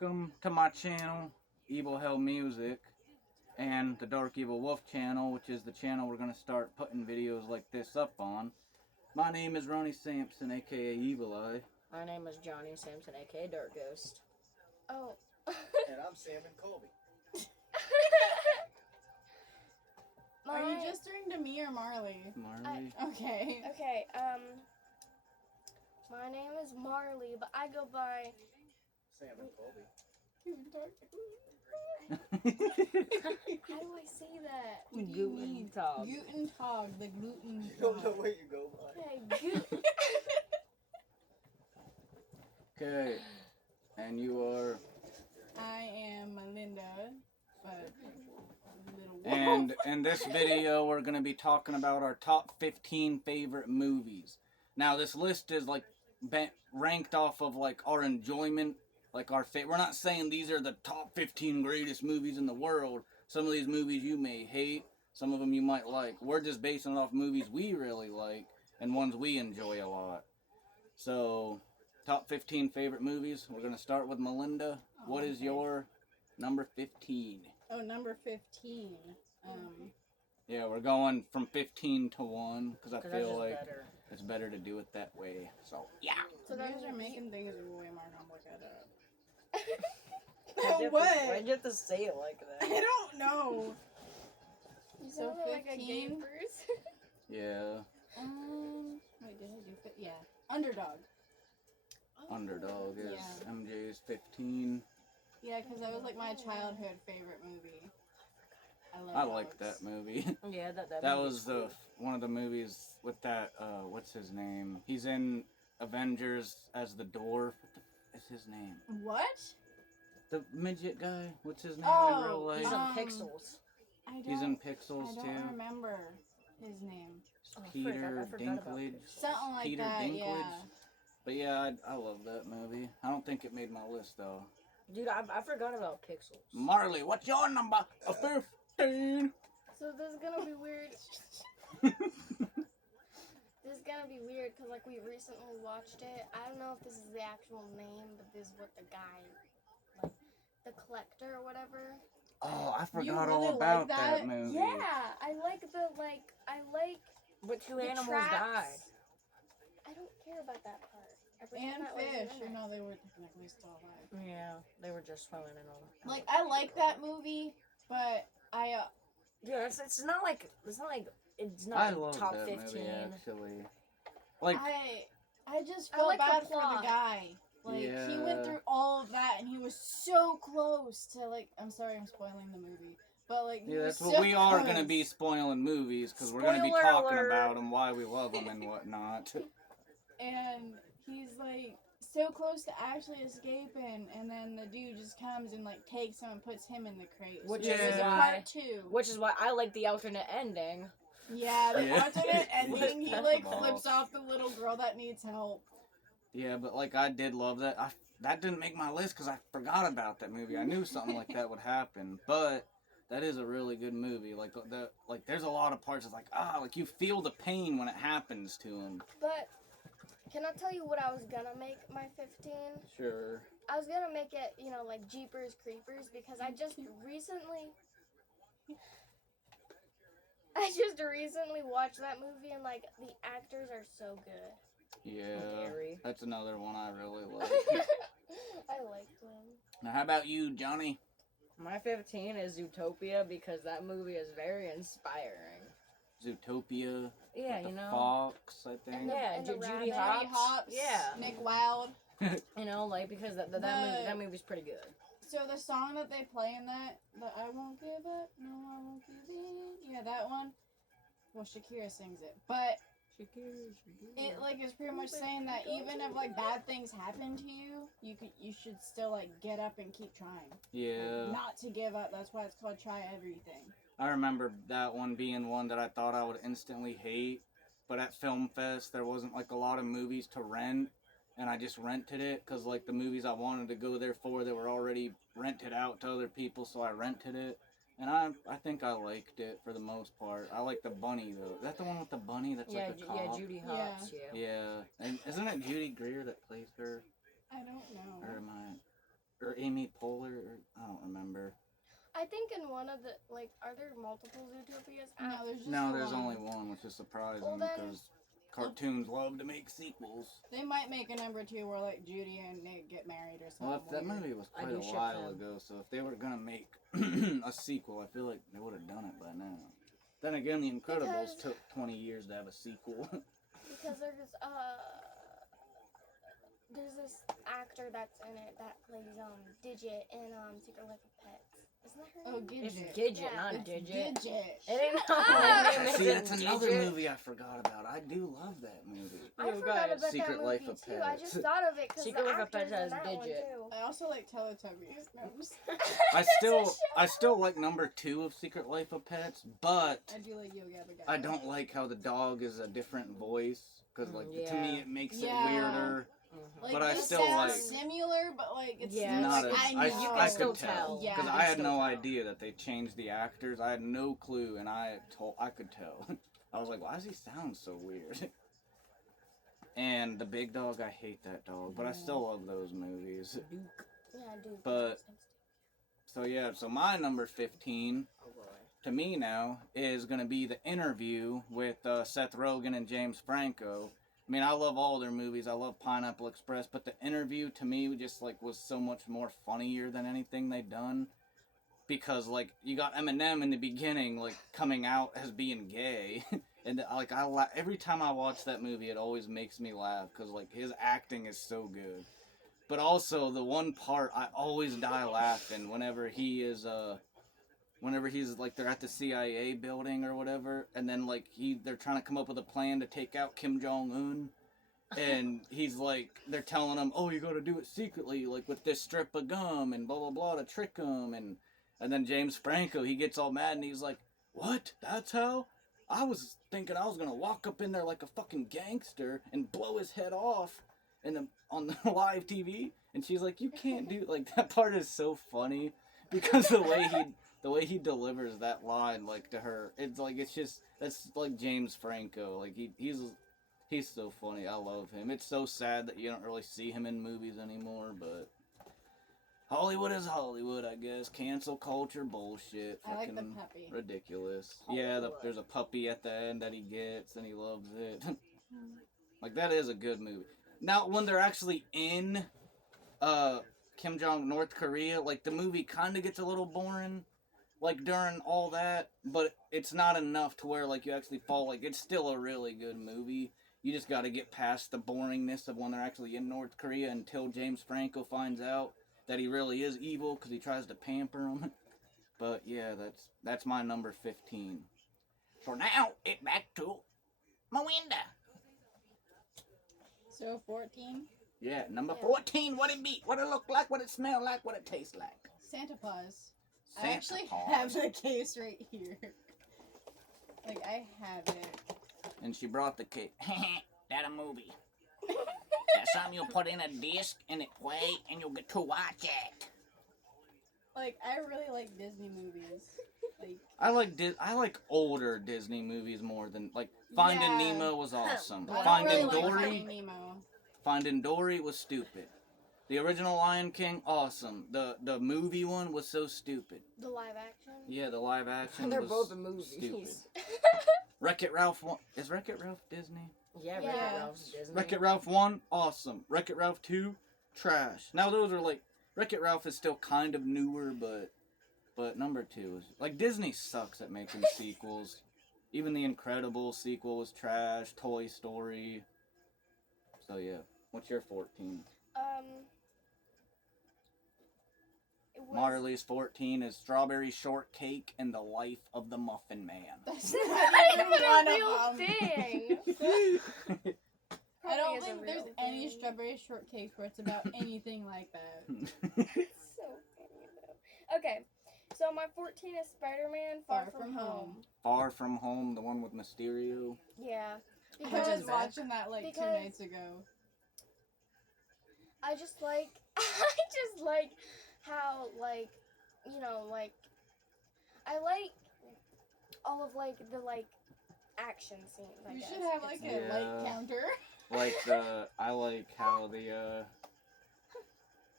Welcome to my channel, EvilHellMusic, and the Dark Evil Wolf channel, which is the channel we're going to start putting videos like this up on. My name is Ronnie Sampson, aka Evil Eye. My name is Jonny Sampson, aka Dark Ghost. Oh. And I'm Salmon Colby. My... Are you just doing to me or Marley? Marley. Okay. Okay, my name is Marley, but I go by... Salmon Colby. How do I say that? Guten Tag. Guten Tag, the gluten. You don't know where you go by. Okay, Okay, and you are... I am Malinda, but little wolf. And in this video, we're going to be talking about our top 15 favorite movies. Now, this list is like ranked off of like our enjoyment, like our favorite. We're not saying these are the top 15 greatest movies in the world. Some of these movies you may hate, some of them you might like. We're just basing it off movies we really like and ones we enjoy a lot. So, top 15 favorite movies. We're going to start with Malinda. What is your number 15? Oh, number 15. Yeah, we're going from 15 to 1 because I feel like better. it's better to do it that way. So, yeah. So you guys are making things way more complicated. Why'd What? you have to say it like I that? don't know. You So sound like a 15? gay person. Yeah. Wait, did I do it? Yeah. Underdog. Underdog is Yeah. MJ's 15. Yeah, because that was like my childhood favorite movie. I love like dogs. that movie. Yeah, that That movie's was the one of the movies with that, what's his name? He's in Avengers as the dwarf. What the is his name? What? The midget guy? What's his name Oh, in real life? He's in Um, Pixels. I don't, He's in I Pixels don't too. remember his name. Oh, Peter I forgot about Dinklage. Pixels. Something like Peter that, Dinklage. yeah. But yeah, I love that movie. I don't think it made my list though. Dude, I forgot about Pixels. Marley, what's your number? A 15. So this is gonna be weird. This is gonna be weird because like we recently watched it. I don't know if this is the actual name, but this is what the guy, like the collector or whatever. Oh, I You forgot really all like about that? that movie. Yeah, I like But two the animals traps. died. I don't care about that part. I pretend And that wasn't fish. in it. No, they were technically still alive. Yeah, they were just swimming in them. Like, I like that movie, but I, Yeah, it's not like it's not I love top that 15. movie actually. Like, I just I felt like the bad for plot. the guy. Like, he Yeah. went through all of that, and he was so close to, like, I'm sorry I'm spoiling the movie, but, like, he yeah, was that's so what we are close. gonna be spoiling movies because we're gonna be Spoiler talking alert. about them, why we love them and whatnot. And he's, like, so close to actually escaping, and then the dude just comes and, like, takes him and puts him in the crate. Which so is there's a why- part 2. Which is why I like the alternate ending. Yeah, the Yeah. alternate ending, he, Flips like, them off. flips off the little girl that needs help. Yeah, but like I did love that. That didn't make my list because I forgot about that movie. I knew something like that would happen, but that is a really good movie. Like there's a lot of parts that's like you feel the pain when it happens to him. But can I tell you what I was gonna make my 15? Sure. I was gonna make it, like Jeepers Creepers because I just recently watched that movie and like the actors are so good. Yeah. Gary. That's another one I really like. I liked them. Now, how about you, Johnny? My 15 is Zootopia because that movie is very inspiring. Zootopia. Yeah, with you the know. Fox, I think. And the- Yeah, and the Judy rabbit. Hopps. Hops, Yeah. Nick Wilde. You know, like because that movie's pretty good. So the song that they play in that, the I won't give up, no I won't give in, yeah, that one. Well, Shakira sings it, but it like is pretty much saying that even if like bad things happen to you, you should still like get up and keep trying. Yeah. Like, not to give up. That's why it's called Try Everything. I remember that one being one that I thought I would instantly hate, but at Film Fest there wasn't like a lot of movies to rent, and I just rented it because like the movies I wanted to go there for, they were already rented out to other people, so I rented it. And I think I liked it for the most part. I like the bunny though. Is that the one with the bunny that's Yeah, like a cop? Judy Hopps. Yeah. Yeah. And isn't it Judy Greer that plays her? I don't know. Or am I? or Amy Poehler, or I don't remember. I think in one of the, like, are there multiple Zootopias? No, there's just No, there's one. only one, which is surprising Well, then- because cartoons love to make sequels. They might make a number 2 where like Judy and Nick get married or something. Well, if that weird. movie was I quite do a ship while them. ago, so if they were gonna make a sequel, I feel like they would have done it by now. Then again, The Incredibles Because- took 20 years to have a sequel. Because there's this actor that's in it that plays Digit in Secret Life of Pets. Isn't that her Oh, name? It's Gidget. Gidget, Yeah, not It's Digit. Gidget. It ain't Ah! no name, See, it's that's another Digit. movie I forgot about. I do love that movie. I You forgot guys. about Secret that Life movie of too. I Pets. just thought of it because Secret the Life of actor's Pets has in that one Digit. too. I also like Teletubbies. No, I'm just- I still like number 2 of Secret Life of Pets, but I do like Yo Gabba Gabba. I don't like how the dog is a different voice because like to Yeah. me it makes Yeah. it weirder. Mhm. Like, but I they still sound like- similar, but like it's Yeah, Not like, as I know. I, You I can still could tell tell. Yeah. because You I can had still no tell. idea that they changed the actors. I had no clue, and I could tell. I was like, why does he sound so weird? And the big dog, I hate that dog, but I still love those movies. Yeah, dude. But- So yeah, so my number 15 Oh boy. to me now is gonna be The Interview with Seth Rogen and James Franco. I mean, I love all their movies. I love Pineapple Express, but The Interview to me just like was so much more funnier than anything they'd done. Because like you got Eminem in the beginning, like coming out as being gay, and like every time I watch that movie, it always makes me laugh because like his acting is so good. But also the one part I always die laughing whenever he's like they're at the CIA building or whatever, and then like they're trying to come up with a plan to take out Kim Jong-un, and he's like they're telling him, oh, you got to do it secretly, like with this strip of gum and blah blah blah to trick him, and then James Franco, he gets all mad and he's like, what? That's how? I was thinking I was gonna walk up in there like a fucking gangster and blow his head off on the live TV, and she's like, you can't do like that part is so funny because the way he delivers that line like to her, that's like James Franco, like he's so funny. I love him. It's so sad that you don't really see him in movies anymore, but Hollywood is Hollywood, I guess. Cancel culture bullshit. I like the Fucking puppy. ridiculous. Yeah, there's a puppy at the end that he gets and he loves it. Like that is a good movie. Now when they're actually in Kim Jong North Korea, like the movie kind of gets a little boring, like during all that, but it's not enough to where like you actually fall. Like it's still a really good movie. You just got to get past the boringness of when they're actually in North Korea until James Franco finds out that he really is evil because he tries to pamper him. But yeah, that's my number 15. So now it back to Malinda. So 14, Yeah, number Yeah. 14. What it be? What it look like? What it smell like? What it taste like? Santa Paws. I Santa actually Paws. have the case right here. Like I have it. And she brought the cake. That a movie. That's something you'll put in a disc and it play and you'll get to watch it. Like I really like Disney movies. Like I like older Disney movies more than like Finding Yeah. Nemo was awesome. I don't Finding really like Dory, Finding Nemo. Finding Dory was stupid. The original Lion King, awesome. The movie one was so stupid. The live action? Yeah, the live action They're was both the movies. stupid. Wreck-It Ralph 1, is Wreck-It Ralph Disney? Yeah, Yeah. Wreck-It Ralph's Disney. Wreck-It Ralph 1, awesome. Wreck-It Ralph 2, trash. Now those are like, Wreck-It Ralph is still kind of newer, but number 2 is, like Disney sucks at making sequels. Even the Incredibles sequel was trash, Toy Story. So yeah, what's your 14? It was, Marley's 14 is Strawberry Shortcake and the Life of the Muffin Man. That's That not even one is a real of them. thing. I don't Probably is a think there's real any thing. strawberry shortcake where it's about anything like that. It's so funny though. Okay, so my 14 is Spider-Man Far From Home. Far From Home, the one with Mysterio. Yeah. I Which was is watching that like 2 because- nights ago. I just like how like like I like all of like the like action scenes. I You guess should you have could like say. a light Yeah. counter. Like I like how the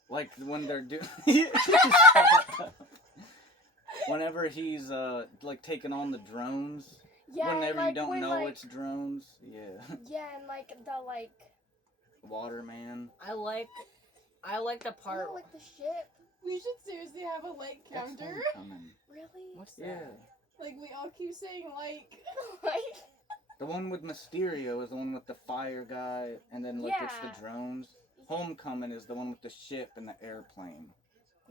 Like when they're doing. Whenever he's like taking on the drones. Yeah, and, Whenever like, you don't when, know like, it's drones. Yeah. Yeah, and like the like. Waterman. I like the part. No, like the ship. We should seriously have a like That's counter. Homecoming. Really? What's that? Yeah. Like we all keep saying like. Like. The one with Mysterio is the one with the fire guy, and then like it's Yeah. the drones. Homecoming is the one with the ship and the airplane.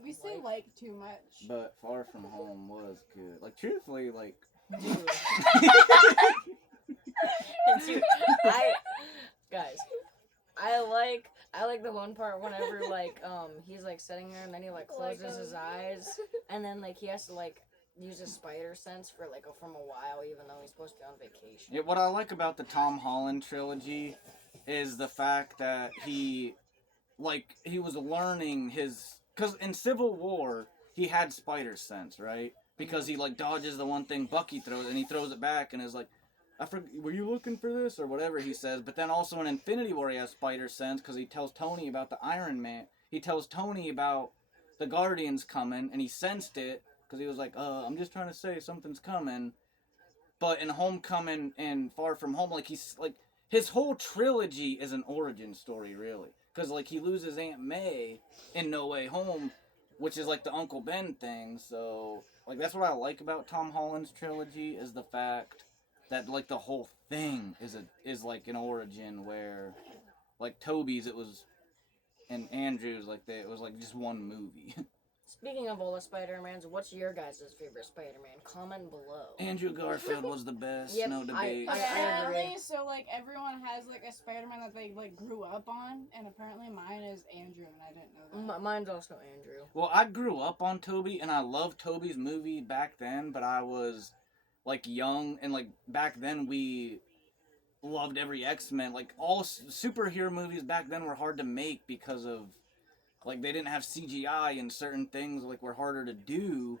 We say like too much. But Far From Home was good. Like truthfully, like. Dude. Dude, guys, I like the one part whenever like he's like sitting there and then he like closes his eyes and then like he has to like use his spider sense for like from a while even though he's supposed to be on vacation. Yeah, what I like about the Tom Holland trilogy is the fact that he was learning because in Civil War he had spider sense, right? Because he like dodges the one thing Bucky throws and he throws it back and is like, were you looking for this or whatever he says? But then also in Infinity War he has spider sense because he tells Tony about the Iron Man. He tells Tony about the Guardians coming and he sensed it because he was like, I'm just trying to say something's coming. But in Homecoming and Far From Home, like he's like his whole trilogy is an origin story really because like he loses Aunt May in No Way Home, which is like the Uncle Ben thing. So like that's what I like about Tom Holland's trilogy is the fact that like the whole thing is like an origin where like Toby's it was and Andrew's like it was like just one movie. Speaking of all the Spider-Mans, what's your guys' favorite Spider-Man? Comment below. Andrew Garfield was the best, Yep, no debate. I agree. Apparently, so like everyone has like a Spider-Man that they like grew up on, and apparently mine is Andrew, and I didn't know that. Mine's also Andrew. Well, I grew up on Toby and I loved Toby's movie back then, but I was like young and like back then we loved every X-Men. Like all superhero movies back then were hard to make because of like they didn't have CGI and certain things like were harder to do.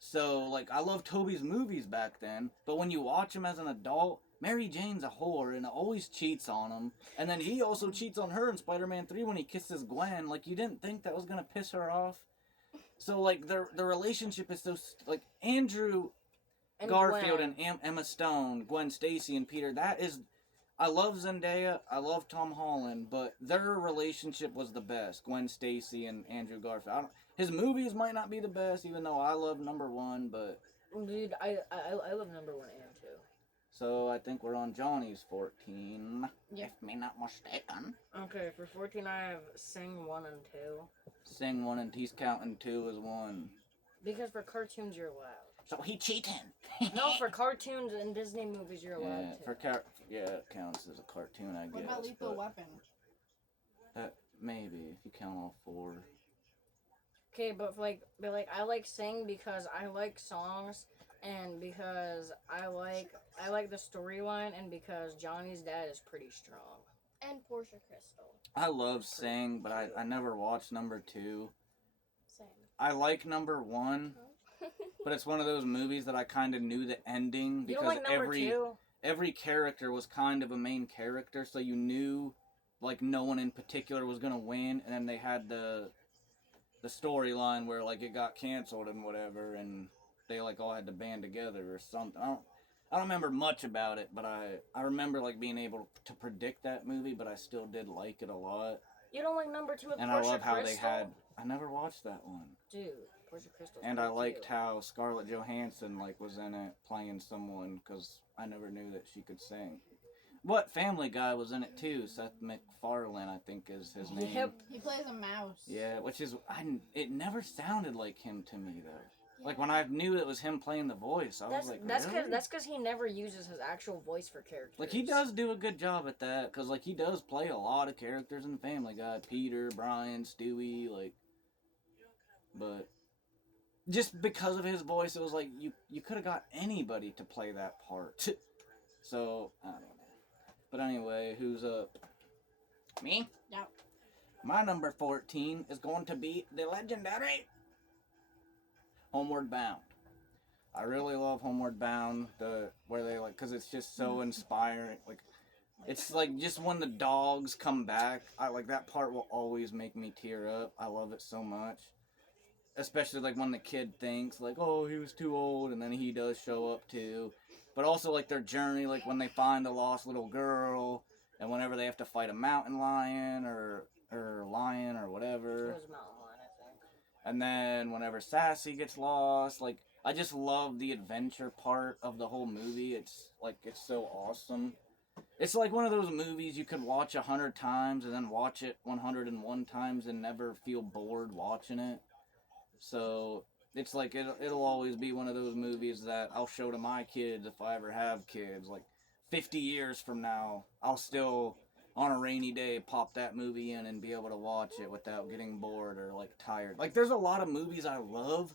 So like I loved Toby's movies back then, but when you watch him as an adult, Mary Jane's a whore and always cheats on him. And then he also cheats on her in Spider-Man 3 when he kisses Gwen. Like you didn't think that was going to piss her off. So like the relationship is so like Andrew And Garfield Gwen. and Emma Stone, Gwen Stacy and Peter, that is I love Zendaya, I love Tom Holland, but their relationship was the best. Gwen Stacy and Andrew Garfield. His movies might not be the best, even though I love number 1, but Dude, I love number 1 and 2. so I think we're on Johnny's 14. Yeah. If me not mistaken. Okay, for 14 I have Sing 1 and 2. Sing 1 and he's counting 2 as 1. Because for cartoons you're allowed. So he cheating. No, for cartoons and Disney movies you're allowed Yeah, to. it counts as a cartoon, I guess. What about Lethal but Weapon? maybe if you count all 4. Okay, but I like Sing because I like songs and because I like the storyline and because Johnny's dad is pretty strong. And Portia Crystal. I love Sing, but I never watched number 2. Same. I like number 1, but it's one of those movies that I kind of knew the ending You don't because like number 2? every character was kind of a main character, so you knew like no one in particular was gonna win, and then they had the storyline where like it got canceled and whatever, and they like all had to band together or something. I don't remember much about it, but I remember like being able to predict that movie, but I still did like it a lot. You don't like number 2 with And Portia I love how Crystal? they had. I never watched that one. Dude, Portia Crystal. And I liked how Scarlett Johansson like was in it playing someone because I never knew that she could sing. What Family Guy was in it too? Seth MacFarlane, I think, is his name. Yep. He plays a mouse. Yeah, which is it never sounded like him to me though. Like when I knew it was him playing the voice, I was like, really? That's because he never uses his actual voice for characters. Like he does do a good job at that because like he does play a lot of characters in the Family Guy. Peter, Brian, Stewie, like. But just because of his voice, it was like you could have got anybody to play that part. So I don't know. But anyway, who's up? Me? Yeah. My number 14 is going to be the legendary Homeward Bound. I really love Homeward Bound, where they like, cause it's just so inspiring. Like, It's like just when the dogs come back, I like that part will always make me tear up. I love it so much. Especially like when the kid thinks like, oh, he was too old, and then he does show up too. But also like their journey, like when they find a lost little girl, and whenever they have to fight a mountain lion or lion or It whatever. was Mountain Lion, I think. And then whenever Sassy gets lost, like I just love the adventure part of the whole movie. It's like it's so awesome. It's like one of those movies you could watch 100 times and then watch it 101 times and never feel bored watching it. So it's like it'll always be one of those movies that I'll show to my kids if I ever have kids. Like 50 years from now, I'll still on a rainy day pop that movie in and be able to watch it without getting bored or like tired. Like there's a lot of movies I love,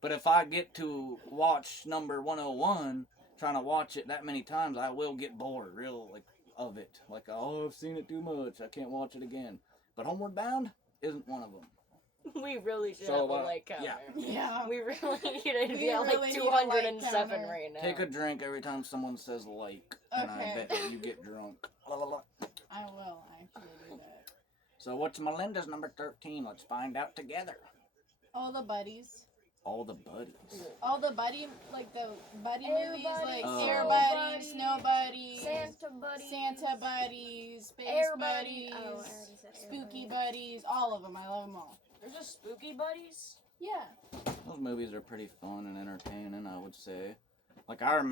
but if I get to watch number 101 trying to watch it that many times, I will get bored real like of it. Like, oh, I've seen it too much. I can't watch it again. But Homeward Bound isn't one of them. We really should So, have a like counter. yeah. Yeah. We really need to We be at really like need a 207 counter. right now. Take a drink every time someone says like, and I Okay. bet that you get drunk. La, la, la. I will actually do that. So what's Malinda's number 13? Let's find out together. All the buddies. All the buddies. All the buddy, like the buddy Air movies, buddies, like Oh. Air Snow Buddies, buddies, Snow Buddies, Santa buddies. Santa Buddies, Space Air Buddies, buddies. Oh, I already said Air Spooky Buddies, all of them. I love them all. There's just spooky buddies. Yeah. Those movies are pretty fun and entertaining, I would say. Like I don't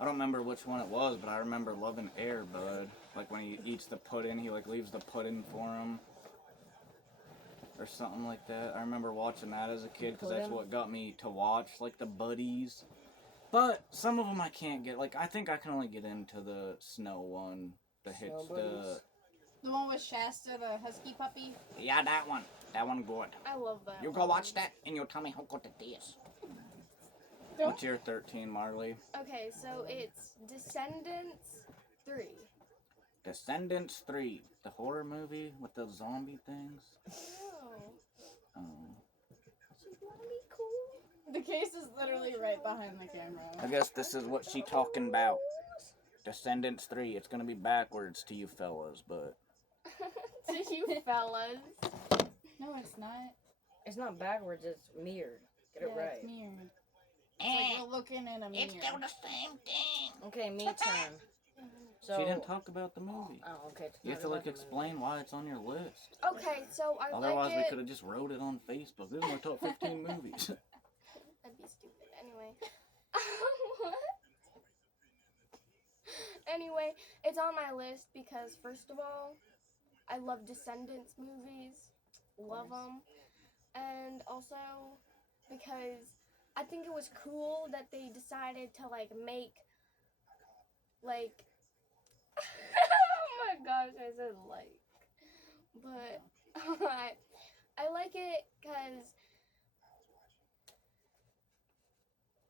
remember which one it was, but I remember loving Air Bud. Like when he eats the pudding, he like leaves the pudding for him. Or something like that. I remember watching that as a kid because that's Pudding? what got me to watch like the buddies. But some of them I can't get. Like I think I can only get into the snow one. The hits Snow the buddies? The one with Shasta, the husky puppy. yeah that one. That one good. I love that. You go watch that and you'll tell me how good it is. Don't- What's your 13, Marley? Okay, so it's Descendants 3. Descendants 3, the horror movie with the zombie things. Oh. Oh. So you wanna be cool? The case is literally right behind the camera. I guess this is what she talking about. Descendants 3. It's gonna be backwards to you fellas, but To you fellas. No, it's not. It's not backwards, it's mirrored. Get it Yeah, right. it's mirrored. It's like we're looking in a mirror. the same thing. Okay, me turn. So, She didn't talk about the movie. Oh, okay. it's You have not to like about the explain why it's on your list. Okay, so I Otherwise, like we it. could have just wrote it on Facebook. This is my top 15 movies. That'd be stupid. Anyway. Anyway, it's on my list because, first of all, I love Descendants movies. Love them. And also because I think it was cool that they decided to, like, make, like... oh my gosh, I said like. But I like it because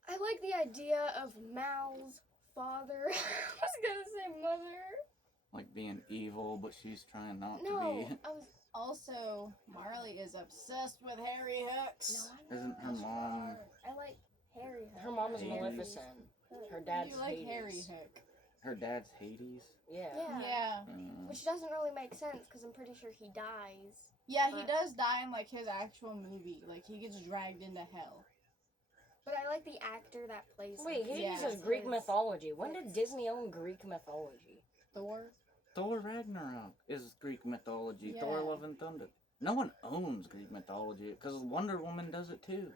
I like the idea of Mal's father. I was gonna say mother. Like being evil, but she's trying not to No, be. I was. Also, Marley is obsessed with Harry Hooks. No, Isn't her mom? I like Harry. Her mom is Hades. Maleficent. Her dad's You like Hades. Harry Hook. Her dad's Hades. Yeah. Yeah. Yeah. Which doesn't really make sense because I'm pretty sure he dies. Yeah, he But- does die in like his actual movie. Like he gets dragged into hell. But I like the actor that plays him. Wait, Hades Yeah. is Greek His- mythology. When did Disney own Greek mythology? Thor. Thor Ragnarok is Greek mythology. Thor Yeah. Love and Thunder. No one owns Greek mythology because Wonder Woman does it too.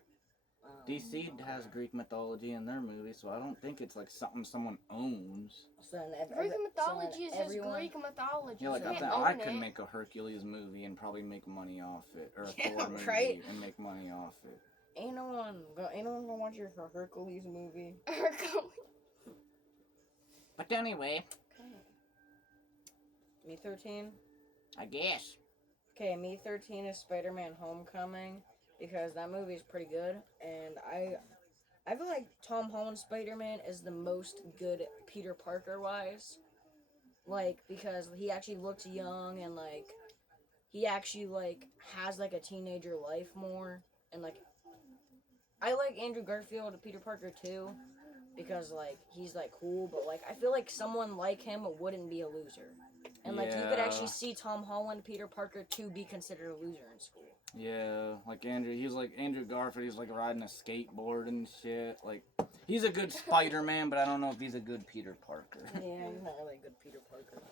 DC has Greek mythology in their movies, so I don't think it's like something someone owns. So then Greek mythology so then is just everyone- Greek mythology. Yeah, like you I can't think own I could it. make a Hercules movie and probably make money off it, or a Yeah, Thor movie right? and make money off it. Ain't no one gonna watch your Hercules movie. But anyway, Me 13. I guess. Okay, Me 13 is Spider-Man Homecoming because that movie is pretty good, and I feel like Tom Holland's Spider-Man is the most good Peter Parker wise, like because he actually looks young and like he actually like has like a teenager life more, and like I like Andrew Garfield and Peter Parker too, because like he's like cool, but like I feel like someone like him wouldn't be a loser. And like you could actually see Tom Holland, Peter Parker to be considered a loser in school. Yeah, like Andrew, he's like Andrew Garfield. He's like riding a skateboard and shit. Like, he's a good Spider-Man, but I don't know if he's a good Peter Parker. Yeah, he's not really a good Peter Parker.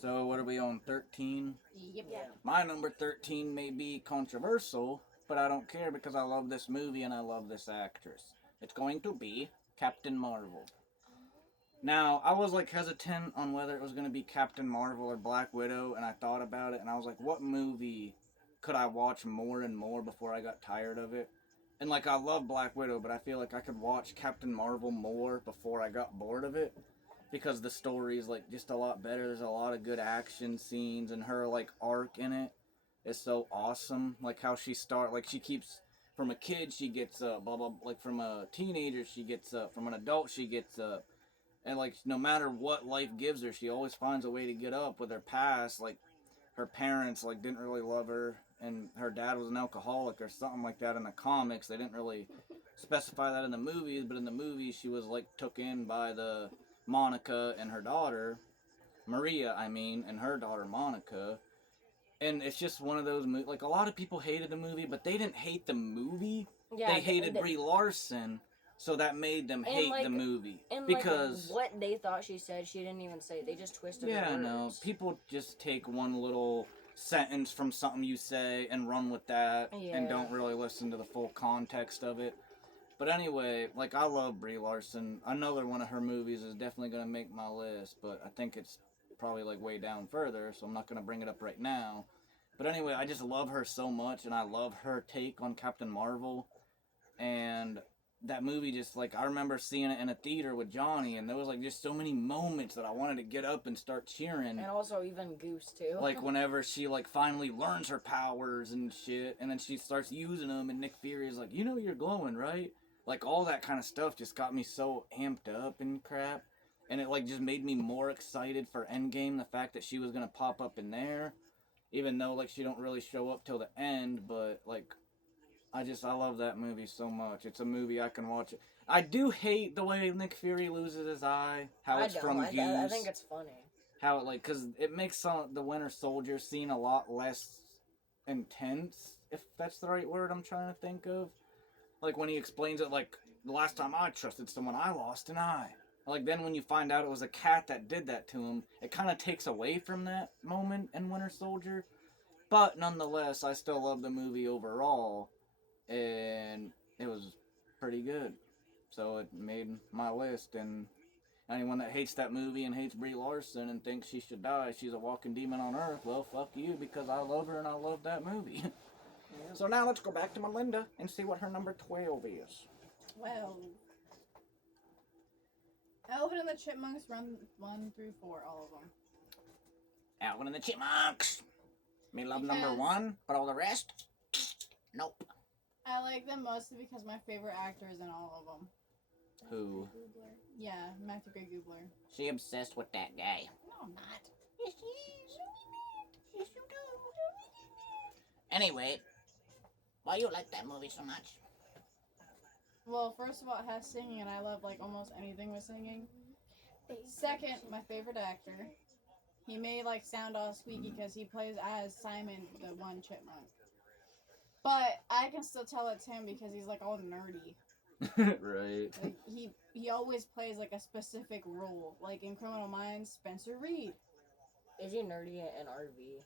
So what are we on, 13? Yep. Yeah. My number 13 may be controversial, but I don't care because I love this movie and I love this actress. It's going to be Captain Marvel. Now, I was like hesitant on whether it was going to be Captain Marvel or Black Widow, and I thought about it, and I was like, what movie could I watch more and more before I got tired of it? And like, I love Black Widow, but I feel like I could watch Captain Marvel more before I got bored of it, because the story is like just a lot better. There's a lot of good action scenes, and her like arc in it is so awesome. Like how she she keeps, from a kid she gets up, blah blah, like from a teenager she gets up, from an adult she gets up. And, like, no matter what life gives her, she always finds a way to get up with her past. Like, her parents, like, didn't really love her, and her dad was an alcoholic or something like that in the comics. They didn't really specify that in the movies, but in the movies, she was, like, took in by the Monica and her daughter, Maria, and her daughter, Monica. And it's just one of those movies. Like, a lot of people hated the movie, but they didn't hate the movie. Yeah, they hated Brie Larson. So that made them hate the movie. And because what they thought she said, she didn't even say. They just twisted her yeah, words. no. People just take one little sentence from something you say and run with that and don't really listen to the full context of it. But anyway, like, I love Brie Larson. Another one of her movies is definitely going to make my list, but I think it's probably, like, way down further, so I'm not going to bring it up right now. But anyway, I just love her so much, and I love her take on Captain Marvel. And that movie just, like, I remember seeing it in a theater with Jonny, and there was, like, just so many moments that I wanted to get up and start cheering. And also even Goose, too. Like, whenever she, like, finally learns her powers and shit, and then she starts using them, and Nick Fury is like, you know you're glowing, right? Like, all that kind of stuff just got me so amped up and crap. And it, like, just made me more excited for Endgame, the fact that she was gonna pop up in there. Even though, like, she don't really show up till the end, but, like, I love that movie so much. It's a movie I can watch. I do hate the way Nick Fury loses his eye. How it's from Goose. I think it's funny. How it, like, because it makes the Winter Soldier scene a lot less intense, if that's the right word I'm trying to think of. Like, when he explains it, like, the last time I trusted someone, I lost an eye. Like, then when you find out it was a cat that did that to him, it kind of takes away from that moment in Winter Soldier. But, nonetheless, I still love the movie overall. And it was pretty good. So it made my list. And anyone that hates that movie and hates Brie Larson and thinks she should die, she's a walking demon on Earth, well, fuck you, because I love her and I love that movie. Yeah. So now let's go back to Malinda and see what her number 12 is. 12. Alvin and the Chipmunks run 1 through 4, all of them. Alvin and the Chipmunks! Me love number 1, but all the rest? Nope. I like them mostly because my favorite actor is in all of them. Who? Yeah, Matthew Gray Gubler. She obsessed with that guy. No, I'm not. Yes, she is. Yes, you do. Anyway, why you like that movie so much? Well, first of all, it has singing, and I love, like, almost anything with singing. Second, my favorite actor. He may, like, sound all squeaky because he plays as Simon, the one chipmunk. But I can still tell it's him because he's, like, all nerdy. Right. Like, he always plays, like, a specific role. Like, in Criminal Minds, Spencer Reed. Is he nerdy in RV?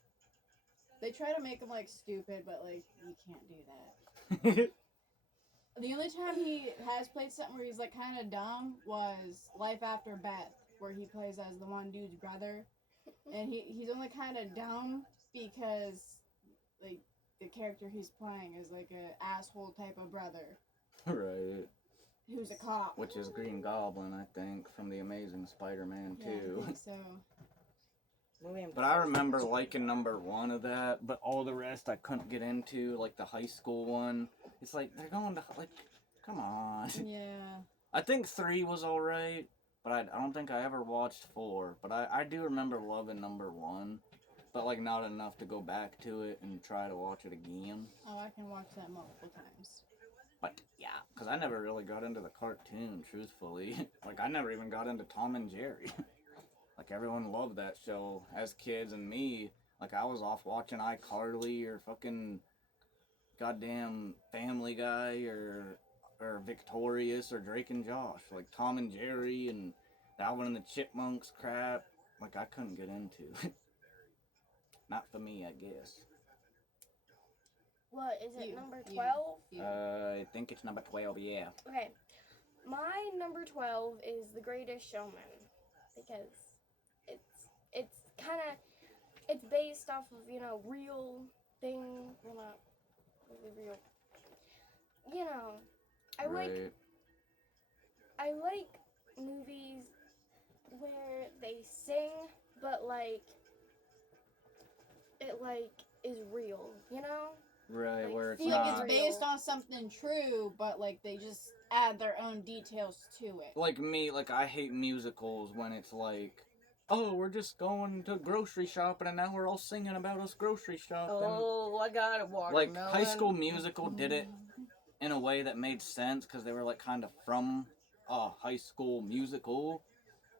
They try to make him, like, stupid, but, like, you can't do that. The only time he has played something where he's, like, kind of dumb was Life After Beth, where he plays as the one dude's brother. And he's only kind of dumb because, like, the character he's playing is, like, an asshole type of brother. Right. Who's a cop. Which is Green Goblin, I think, from The Amazing Spider-Man 2. Yeah, I think so. But I remember liking number 1 of that, but all the rest I couldn't get into, like the high school one. It's like, they're going to, like, come on. Yeah. I think 3 was alright, but I don't think I ever watched 4. But I do remember loving number 1, but, like, not enough to go back to it and try to watch it again. Oh, I can watch that multiple times. But, yeah, because I never really got into the cartoon, truthfully. Like, I never even got into Tom and Jerry. Like, everyone loved that show as kids, and me, like, I was off watching iCarly or fucking goddamn Family Guy or Victorious or Drake and Josh. Like, Tom and Jerry and Alvin and the Chipmunks crap. Like, I couldn't get into. Not for me, I guess. What is it? You. Number You. 12? You. I think it's number 12, yeah. Okay. My number 12 is The Greatest Showman because it's kind of it's based off of, real thing, well, not really real. I Right. like movies where they sing but it is real, Right, Like, where it's feel Like not... it's based on something true, but like they just add their own details to it. Like me, like, I hate musicals when it's like, oh, we're just going to grocery shopping and now we're all singing about us grocery shopping. Oh, I got it, Like, watermelon. High School Musical did it in a way that made sense because they were, like, kind of from a High School Musical.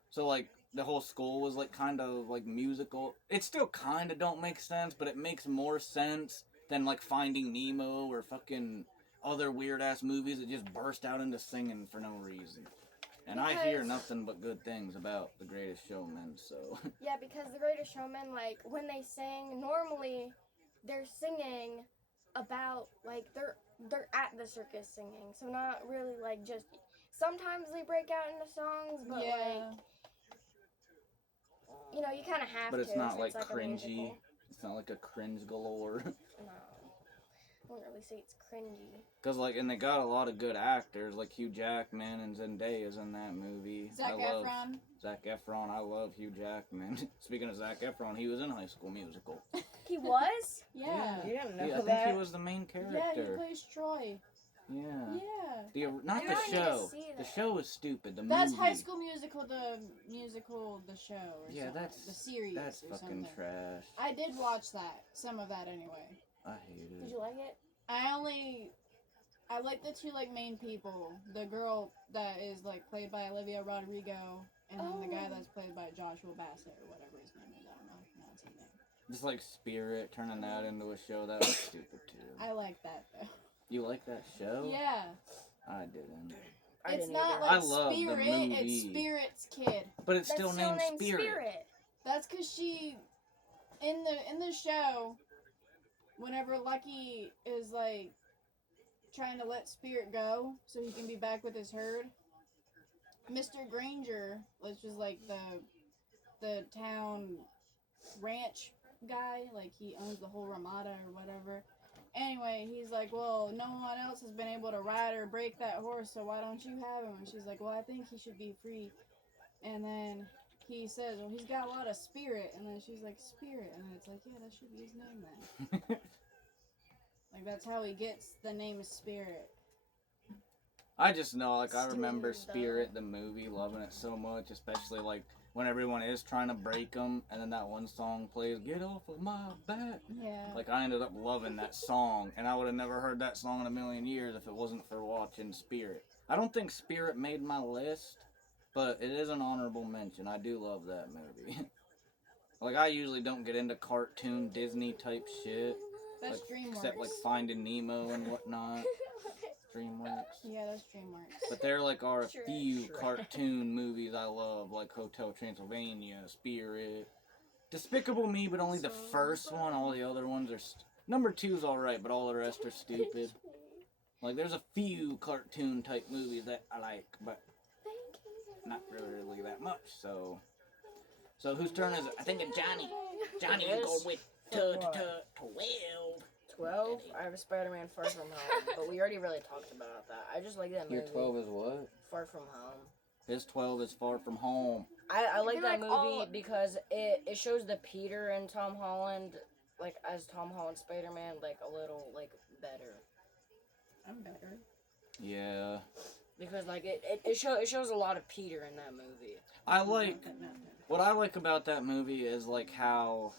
So, like, the whole school was, like, kind of, like, musical. It still kind of don't make sense, but it makes more sense than, like, Finding Nemo or fucking other weird-ass movies that just burst out into singing for no reason. And I hear Because- nothing but good things about The Greatest Showman, so... Yeah, because The Greatest Showman, when they sing, normally they're singing about, they're at the circus singing. So not really, just, sometimes they break out into songs, but, Yeah. you kind of have But to. it's not, if like, a cringy. musical. It's not, like, a cringe galore. No. I wouldn't really say it's cringy. Because, like, and they got a lot of good actors, like Hugh Jackman and Zendaya's in that movie. Zac love Efron. Zac Efron. I love Hugh Jackman. Speaking of Zac Efron, he was in High School Musical. He was? Yeah. You didn't know Yeah, I think that? he was the main character. Yeah, he plays Troy. Yeah. Yeah. Not I the really need to show. see The that. show is stupid. The That's movie. High School Musical, the show, or Yeah, something. that's The series That's or fucking something. trash. I did watch that, some of that anyway. I hate Did it. you like it? I like the two main people. The girl that is played by Olivia Rodrigo, and then the guy Oh. that's played by Joshua Bassett or whatever his name is. I don't know how to pronounce his name. Just like Spirit, turning that into a show, that was stupid too. I like that though. You like that show? Yeah. I didn't. I It's didn't not either. like I love the Spirit, movie. it's Spirit's kid. But it's That's still named Spirit. That's because she, in the show, whenever Lucky is trying to let Spirit go so he can be back with his herd, Mr. Granger, which is the town ranch guy, he owns the whole Ramada or whatever. Anyway, he's like, well, no one else has been able to ride or break that horse, so why don't you have him? And she's like, well, I think he should be free. And then he says, well, he's got a lot of spirit. And then she's like, spirit. And then it's like, yeah, that should be his name then. That's how he gets the name Spirit. I just know, I remember Stupid, Spirit, the movie, loving it so much, especially, when everyone is trying to break them, and then that one song plays, Get Off of My Back. Yeah. I ended up loving that song, and I would have never heard that song in a million years if it wasn't for watching Spirit. I don't think Spirit made my list, but it is an honorable mention. I do love that movie. I usually don't get into cartoon Disney type shit. That's DreamWorks. Except, Finding Nemo and whatnot. DreamWorks. Yeah, that's DreamWorks. But there, are a Shrek. few Shrek. cartoon movies I love, like Hotel Transylvania, Spirit. Despicable Me, but only the first one. All the other ones are... Number 2's alright, but all the rest are stupid. There's a few cartoon-type movies that I like, but not really that much, so... So whose turn is it? I think it's Johnny. Johnny, you go with 12. 12? I have a Spider-Man Far From Home, but we already really talked about that. I just like that movie. Your 12 is what? Far From Home. His 12 is Far From Home. I like feel that like movie all- because it shows the Peter and Tom Holland, as Tom Holland Spider-Man, a little, better. I'm better. Yeah. Because, it shows a lot of Peter in that movie. What I like about that movie is, how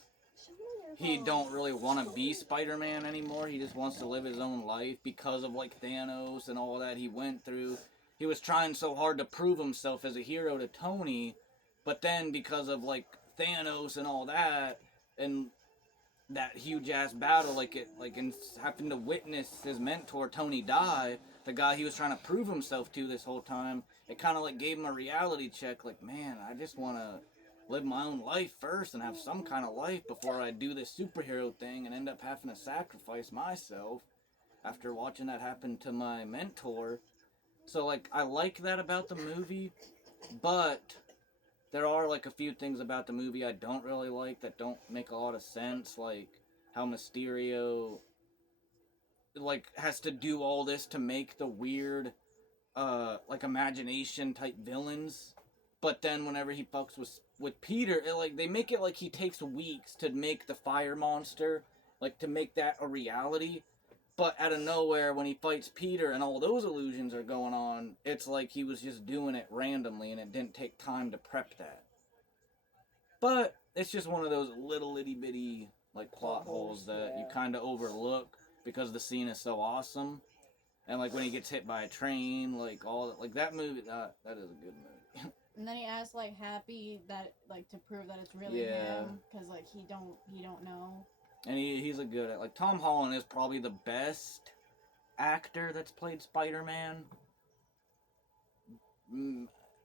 he don't really want to be Spider-Man anymore. He just wants to live his own life because of like Thanos and all that he went through. He was trying so hard to prove himself as a hero to Tony, but then because of like Thanos and all that and that huge ass battle, and having to witness his mentor Tony die, the guy he was trying to prove himself to this whole time, it kind of like gave him a reality check. Like, man, I just want to live my own life first and have some kind of life before I do this superhero thing and end up having to sacrifice myself after watching that happen to my mentor. So, like, I like that about the movie, but there are, like, a few things about the movie I don't really like that don't make a lot of sense, like how Mysterio, like, has to do all this to make the weird, like, imagination-type villains, but then whenever he fucks with Peter, they make it like he takes weeks to make the fire monster, like, to make that a reality. But out of nowhere, when he fights Peter and all those illusions are going on, it's like he was just doing it randomly and it didn't take time to prep that. But it's just one of those little itty bitty like plot holes that you kind of overlook because the scene is so awesome. And like when he gets hit by a train, like all that, like that movie, that is a good movie. And then he asks like Happy that like to prove that it's really him because like he don't know. And he's a good, like, Tom Holland is probably the best actor that's played Spider-Man.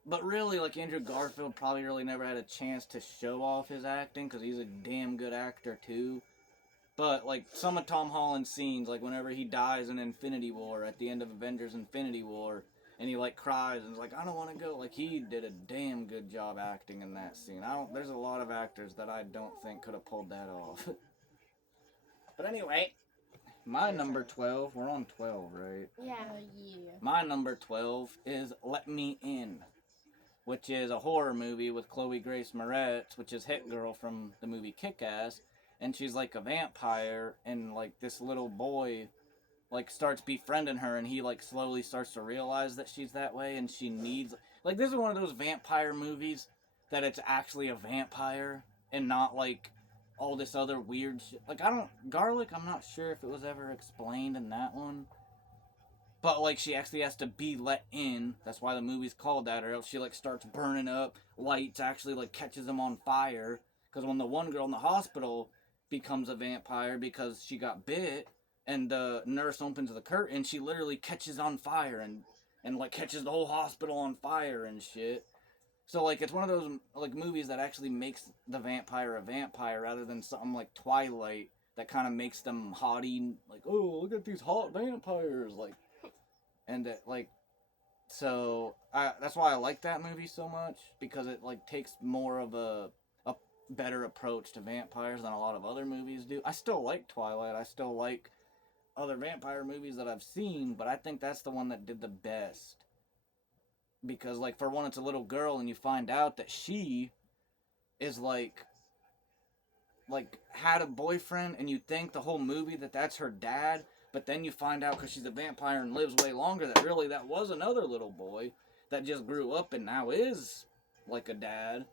But really, like, Andrew Garfield probably really never had a chance to show off his acting, because he's a damn good actor, too. But, like, some of Tom Holland's scenes, like, whenever he dies in Infinity War, at the end of Avengers Infinity War, and he, like, cries and is like, I don't want to go. Like, he did a damn good job acting in that scene. There's a lot of actors that I don't think could have pulled that off. But anyway, my number 12, we're on 12, right? Yeah. Yeah. My number 12 is Let Me In, which is a horror movie with Chloe Grace Moretz, which is Hit Girl from the movie Kick-Ass, and she's like a vampire, and like this little boy like starts befriending her, and he like slowly starts to realize that she's that way, and she needs, like, this is one of those vampire movies that it's actually a vampire and not like all this other weird shit. Like, Garlic, I'm not sure if it was ever explained in that one. But, like, she actually has to be let in. That's why the movie's called that, or else she, like, starts burning up. Lights actually, like, catches them on fire. Because when the one girl in the hospital becomes a vampire because she got bit, and the nurse opens the curtain, she literally catches on fire and like, catches the whole hospital on fire and shit. So, like, it's one of those, like, movies that actually makes the vampire a vampire rather than something like Twilight that kind of makes them haughty, like, oh, look at these hot vampires, like, and that, like, so, that's why I like that movie so much, because it, like, takes more of a better approach to vampires than a lot of other movies do. I still like Twilight, I still like other vampire movies that I've seen, but I think that's the one that did the best. Because, like, for one, it's a little girl, and you find out that she is, like, had a boyfriend, and you think the whole movie that that's her dad, but then you find out, because she's a vampire and lives way longer, that really that was another little boy that just grew up and now is, like, a dad.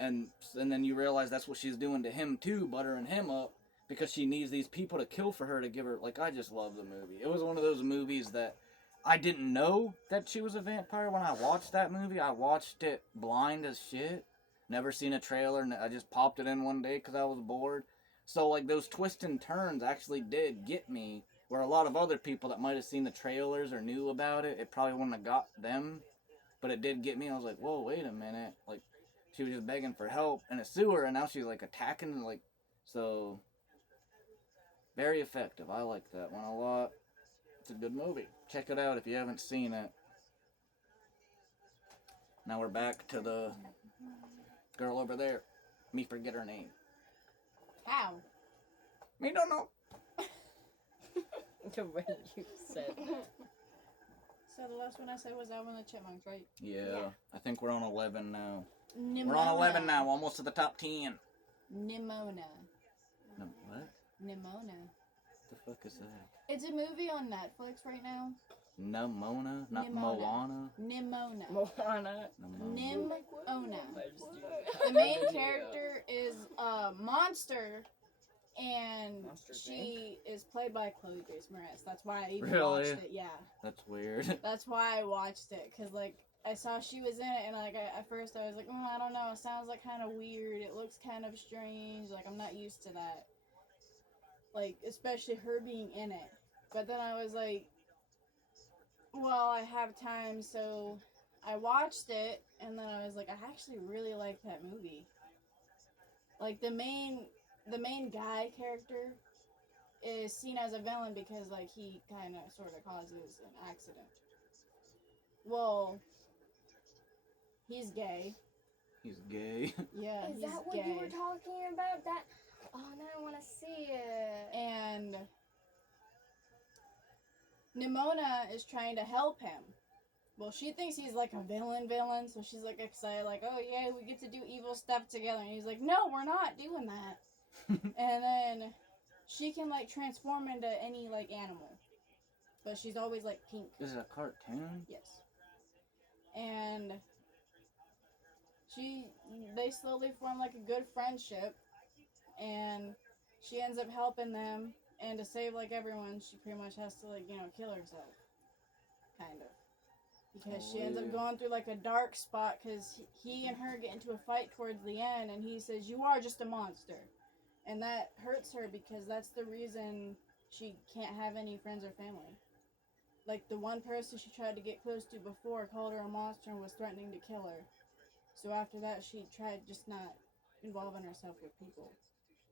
And then you realize that's what she's doing to him, too, buttering him up, because she needs these people to kill for her to give her, like, I just love the movie. It was one of those movies that I didn't know that she was a vampire when I watched that movie. I watched it blind as shit. Never seen a trailer, and I just popped it in one day because I was bored. So, like, those twists and turns actually did get me, where a lot of other people that might have seen the trailers or knew about it, it probably wouldn't have got them. But it did get me, and I was like, whoa, wait a minute. Like, she was just begging for help in a sewer, and now she's, like, attacking, like, so, very effective. I like that one a lot. It's a good movie. Check it out if you haven't seen it. Now we're back to the girl over there. Me forget her name. How? Me don't know. The way you said that. So the last one I said was Alvin and the Chipmunks, right? Yeah, I think we're on 11 now. Nimona. We're on 11 now, almost to the top 10. Nimona. No, what? Nimona. The fuck is that? It's a movie on Netflix right now. Nimona? Not Nimona. Moana? Nimona. Moana. Nimona. The main character is a monster And Monsters, she is played by Chloe Grace Moretz. That's why I even Really? watched it. Yeah, That's weird. that's why I watched it. Cause like I saw she was in it, and like at first I was like, I don't know. It sounds like kind of weird. It looks kind of strange. Like I'm not used to that. Like especially her being in it. But then I was like, well, I have time, so I watched it, and then I was like, I actually really like that movie. Like the main guy character is seen as a villain because like he kind of sort of causes an accident. Well, he's gay. He's gay. Yeah, Is he's that what gay. you were talking about? That. Oh, now I want to see it. And Nimona is trying to help him. Well, she thinks he's like a villain, so she's like excited, like, oh yeah, we get to do evil stuff together. And he's like, no, we're not doing that. And then she can like transform into any like animal, but she's always like pink. Is it a cartoon? Yes. And they slowly form like a good friendship, and she ends up helping them. And to save like everyone, she pretty much has to like kill herself, kind of. Because she ends up going through like a dark spot because he and her get into a fight towards the end, and he says, you are just a monster. And that hurts her because that's the reason she can't have any friends or family. Like the one person she tried to get close to before called her a monster and was threatening to kill her. So after that she tried just not involving herself with people.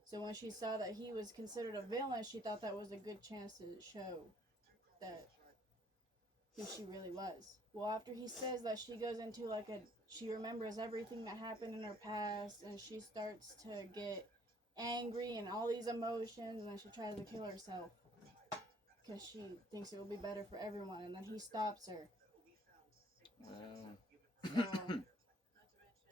So when she saw that he was considered a villain, she thought that was a good chance to show that who she really was. Well, after he says that, she goes into like she remembers everything that happened in her past, and she starts to get angry and all these emotions, and then she tries to kill herself because she thinks it will be better for everyone, and then he stops her. Wow.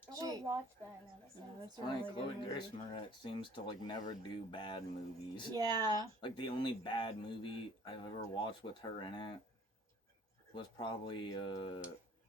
I want to watch that now. That sounds That's a Funny, really Chloe good movie. Grace Moretz seems to like never do bad movies. Yeah. Like the only bad movie I've ever watched with her in it was probably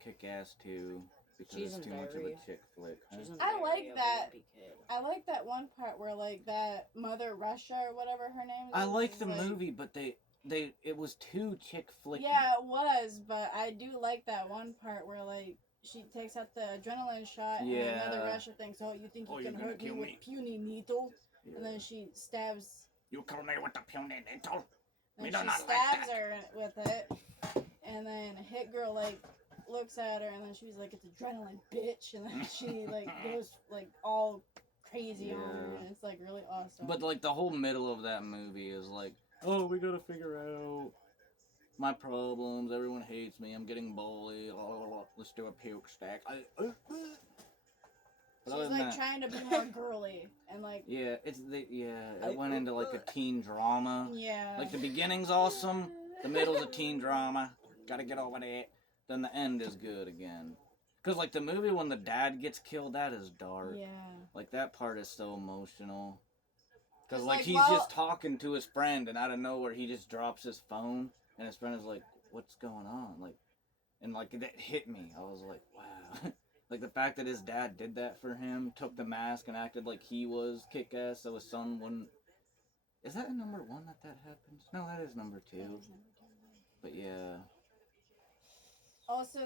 Kick-Ass 2 because She's it's in too much of Diary. a chick flick. Huh? She's in I Diary like of a that. Wimpy Kid. I like that one part where like that Mother Russia or whatever her name is. I like the like, movie, but it was too chick flicky. Yeah, it was, but I do like that one part where like she takes out the adrenaline shot and then Yeah. Mother Russia thinks, oh, you think Oh, you you're can gonna hurt me kill with me. puny needle? Yeah. And then she stabs. You kill me with the puny needle. And We she do not like stabs that. her with it, and then Hit Girl like looks at her, and then she's like, "It's adrenaline, bitch!" And then she like goes like all crazy on her, Yeah. and it's like really awesome. But like the whole middle of that movie is like, oh, we gotta figure out my problems. Everyone hates me. I'm getting bullied. Let's do a puke stack. But other she's than like that, trying to be more girly and like yeah, it went into like a teen drama. yeah. Like the beginning's awesome, the middle's a teen drama. Gotta get over that. Then the end is good again. Cause like the movie when the dad gets killed, that is dark. Yeah. Like that part is so emotional. Cause 'Cause, like like, he's while- just talking to his friend, and out of nowhere he just drops his phone, and his friend is like, "What's going on?" Like, and like that hit me. I was like, wow. Like the fact that his dad did that for him, took the mask and acted like he was Kick-Ass, so his son wouldn't. Is that in number 1 that happens? No, that is number 2. But yeah. Also,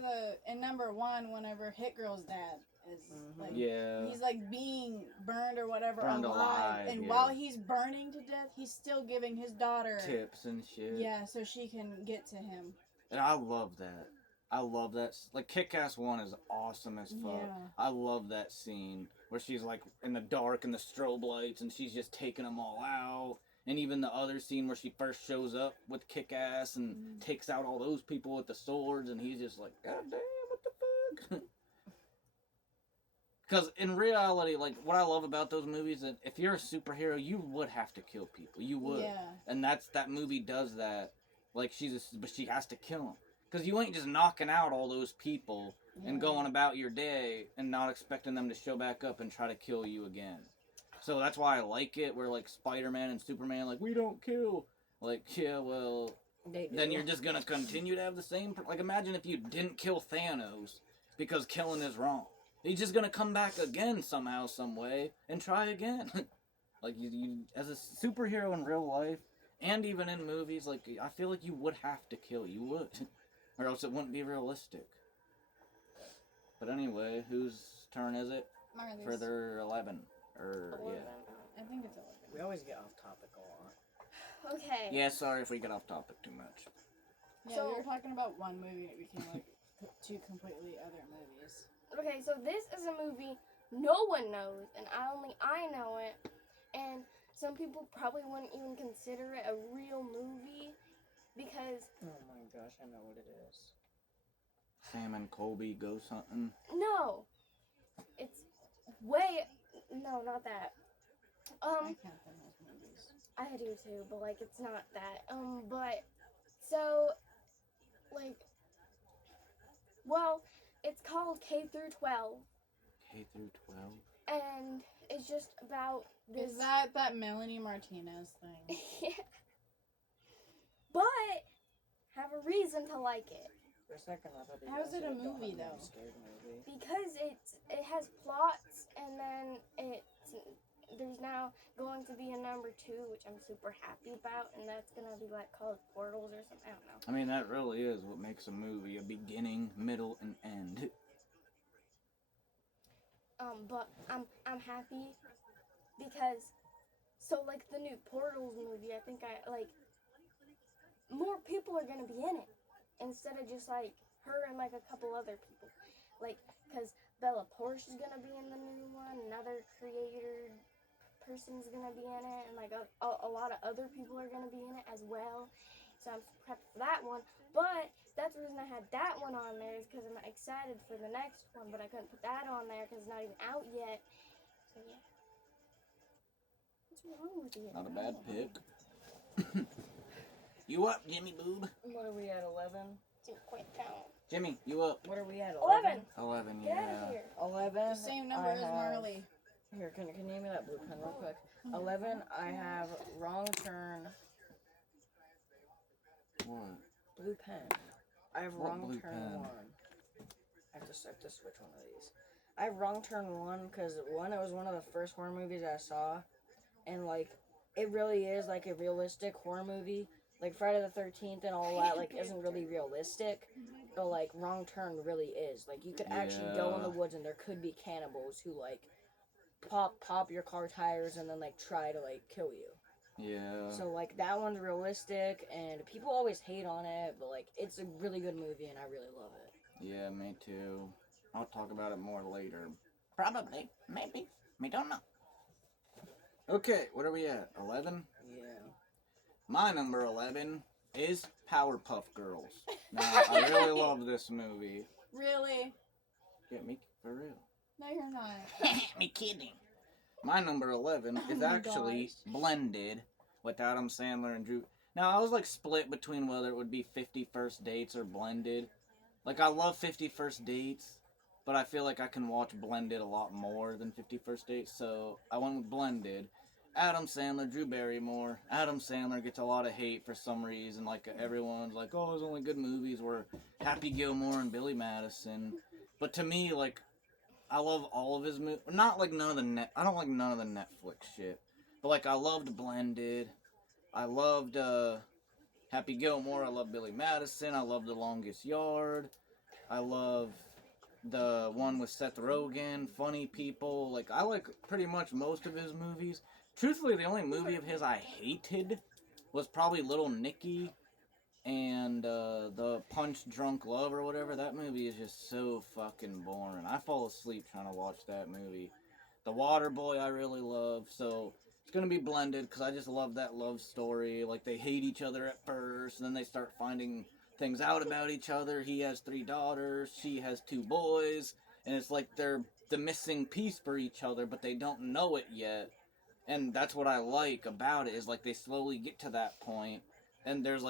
in number 1, whenever Hit Girl's dad is like, Yeah. he's like being burned or whatever Burned alive, and yeah. while he's burning to death, he's still giving his daughter Tips and shit. yeah, so she can get to him. And I love that. I love that. Like, Kick-Ass 1 is awesome as fuck. Yeah. I love that scene where she's, like, in the dark and the strobe lights and she's just taking them all out. And even the other scene where she first shows up with Kick-Ass and takes out all those people with the swords and he's just like, God damn, what the fuck? Because in reality, like, what I love about those movies is that if you're a superhero, you would have to kill people. You would. Yeah. And that movie does that. Like, but she has to kill them. Because you ain't just knocking out all those people and going about your day and not expecting them to show back up and try to kill you again. So that's why I like it, where, like, Spider-Man and Superman, like, we don't kill. Like, yeah, well, then you're just gonna continue to have the same... Like, imagine if you didn't kill Thanos because killing is wrong. He's just gonna come back again somehow, some way, and try again. Like you as a superhero in real life and even in movies, like I feel like you would have to kill. You would, or else it wouldn't be realistic. But anyway, whose turn is it? Marley's. For their 11. Yeah. I think it's 11. We always get off topic a lot. Okay. Yeah, sorry if we get off topic too much. Yeah, So- we were talking about one movie that became like two completely other movies. Okay, so this is a movie no one knows, and only I know it. And some people probably wouldn't even consider it a real movie because Oh my gosh, I know what it is. Sam and Colby go something. no, it's way no, not that. I count them as movies. I do too, but like it's not that. But so like, well, it's called K through 12, K through 12. and it's just about this. Is that Melanie Martinez thing? But have a reason to like it. For a second, I thought How is it a movie, though? Scared movie. Because it has plots, and then there's now going to be a number 2, which I'm super happy about, and that's gonna be like called Portals or something. I don't know. I mean, that really is what makes a movie a beginning, middle, and end. But I'm happy because so like the new Portals movie, I think more people are gonna be in it instead of just like her and like a couple other people, like because Bella Porsche is gonna be in the new one, another creator person's gonna be in it, and like a lot of other people are gonna be in it as well. So I'm prepped for that one. But that's the reason I had that one on there is because I'm excited for the next one, but I couldn't put that on there because it's not even out yet. So yeah. What's wrong with you? Not a bad pick. You up, Jimmy Boob? What are we at, 11? Didn't quite count. Jimmy, you up? What are we at, 11. 11, Get out yeah. of here. 11. The same number I as have- Marley. Here, can you name me that blue pen real quick? 11, I have Wrong Turn. What? Blue pen. I have What Wrong blue Turn pen? 1. I have to switch one of these. I have Wrong Turn 1 because, one, it was one of the first horror movies I saw. And, like, it really is, like, a realistic horror movie. Like, Friday the 13th and all that, like, isn't really realistic. But, like, Wrong Turn really is. Like, you could actually go in the Yeah. woods and there could be cannibals who, like, pop your car tires and then, like, try to, like, kill you. Yeah. So, like, that one's realistic, and people always hate on it, but, like, it's a really good movie, and I really love it. Yeah, me too. I'll talk about it more later. Probably. Maybe. We don't know. Okay, what are we at? 11? Yeah. My number 11 is Powerpuff Girls. Now, I really love this movie. Really? Get me for real. No, you're not. Me kidding. My number 11 is Oh my actually gosh. Blended with Adam Sandler and Drew. Now, I was like split between whether it would be 50 First Dates or Blended. Like, I love 50 First Dates, but I feel like I can watch Blended a lot more than 50 First Dates, so I went with Blended. Adam Sandler, Drew Barrymore. Adam Sandler gets a lot of hate for some reason. Like, everyone's like, oh, his only good movies were Happy Gilmore and Billy Madison. But to me, like, I love all of his movies. Not like none of the I don't like none of the Netflix shit. But like I loved Blended. I loved Happy Gilmore. I love Billy Madison. I love The Longest Yard. I love the one with Seth Rogen. Funny People. Like I like pretty much most of his movies. Truthfully, the only movie of his I hated was probably Little Nicky and the Punch Drunk Love or whatever. That movie is just so fucking boring. I fall asleep trying to watch that movie. The Waterboy I really love, so it's gonna be Blended because I just love that love story. Like they hate each other at first, and then they start finding things out about each other. He has 3 daughters, she has 2 boys, and it's like they're the missing piece for each other, but they don't know it yet. And that's what I like about it, is like they slowly get to that point. And there's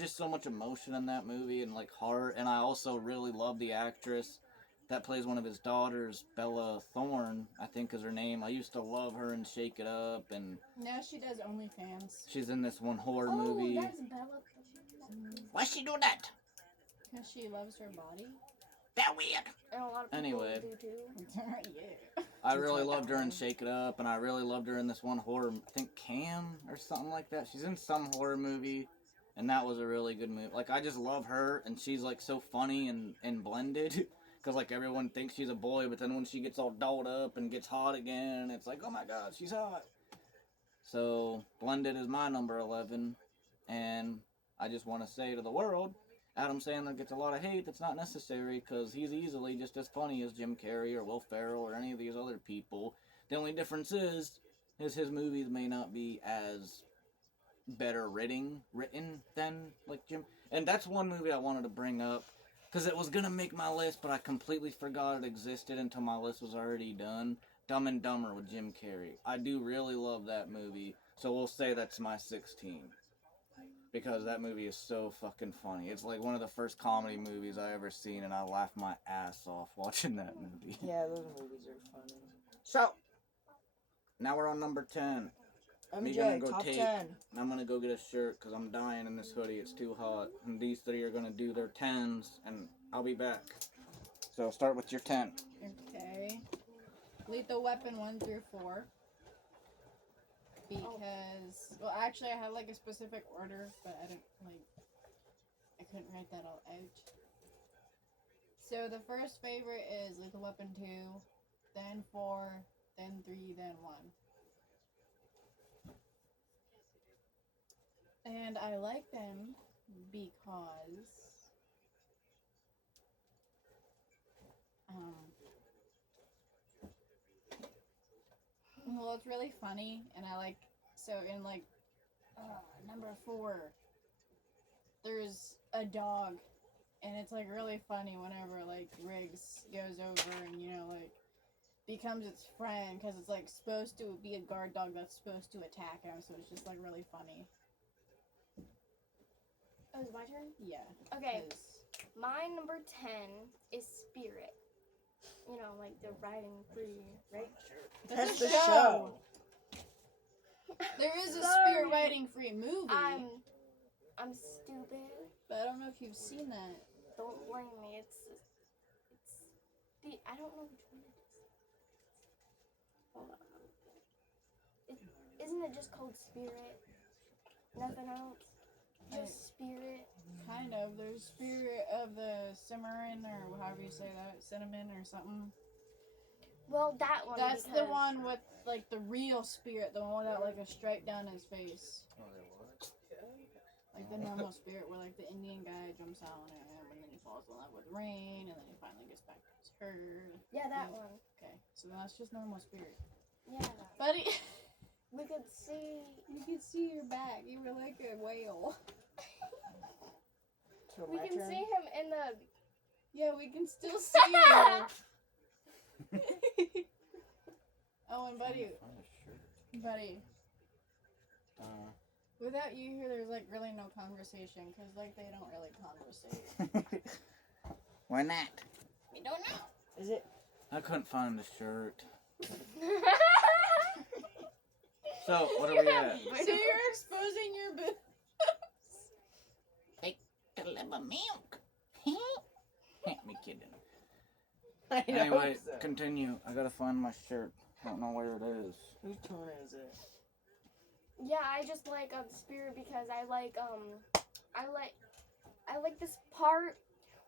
just so much emotion in that movie and like heart. And I also really love the actress that plays one of his daughters, Bella Thorne, I think is her name. I used to love her in Shake It Up, and Now she does OnlyFans. she's in this one horror Oh, movie. that's Bella. Why'd she do that? Because she loves her body. That weird. And a lot of people Anyway. do too. Yeah. I really loved her in Shake It Up, and I really loved her in this one horror, I think Cam or something like that. She's in some horror movie, and that was a really good movie. Like, I just love her, and she's, like, so funny and blended, because, like, everyone thinks she's a boy, but then when she gets all dolled up and gets hot again, it's like, oh my god, she's hot. So, Blended is my number 11, and I just want to say to the world, Adam Sandler gets a lot of hate that's not necessary because he's easily just as funny as Jim Carrey or Will Ferrell or any of these other people. The only difference is his movies may not be as better written than like Jim. And that's one movie I wanted to bring up because it was going to make my list, but I completely forgot it existed until my list was already done. Dumb and Dumber with Jim Carrey. I do really love that movie, so we'll say that's my 16. Because that movie is so fucking funny. It's like one of the first comedy movies I ever seen, and I laughed my ass off watching that movie. Yeah, those movies are funny. So, now we're on number 10. MJ, top 10. I'm gonna go get a shirt because I'm dying in this hoodie. It's too hot. And these three are gonna do their 10s, and I'll be back. So start with your 10. Okay. Lethal Weapon 1 through 4. Because, well, actually, I had like a specific order, but I couldn't write that all out. So the first favorite is Lethal Weapon 2, then 4, then 3, then 1. And I like them because, well, it's really funny, and I like, so in like, number 4, there's a dog, and it's like really funny whenever like Riggs goes over and, you know, like, becomes its friend, because it's like supposed to be a guard dog that's supposed to attack him, so it's just like really funny. Oh, it's my turn? Yeah. Okay, 'cause- my number 10 is Spirit. You know, like the riding free, right? That's the show. There is a Sorry. Spirit Riding Free movie, I'm stupid. but I don't know if you've seen that. Don't blame me. I don't know which one it is. Hold on. Isn't it just called Spirit? Nothing else? Just Spirit? Kind of. There's Spirit of the Cimarron, or however you say that, cinnamon or something. Well, that one. That's the because- one with like the real Spirit, the one without like a stripe down his face. Like the normal Spirit where like the Indian guy jumps out on him and then he falls in love with Rain and then he finally gets back to his herd. Yeah, that one. Okay, so that's just normal Spirit. Yeah. Buddy, We could see. you could see your back. You were like a whale. So We my can turn. see him in the. Yeah, we can still see you. Oh, and buddy, without you here, there's like really no conversation, because like they don't really conversate. Why not? We don't know. Is it? I couldn't find the shirt. So, what are we at? So you're exposing your boobs. Take a little milk. Me kidding. I know Anyway, so. continue. I gotta find my shirt. I don't know where it is. Whose turn is it? Yeah, I just like Spirit because I like this part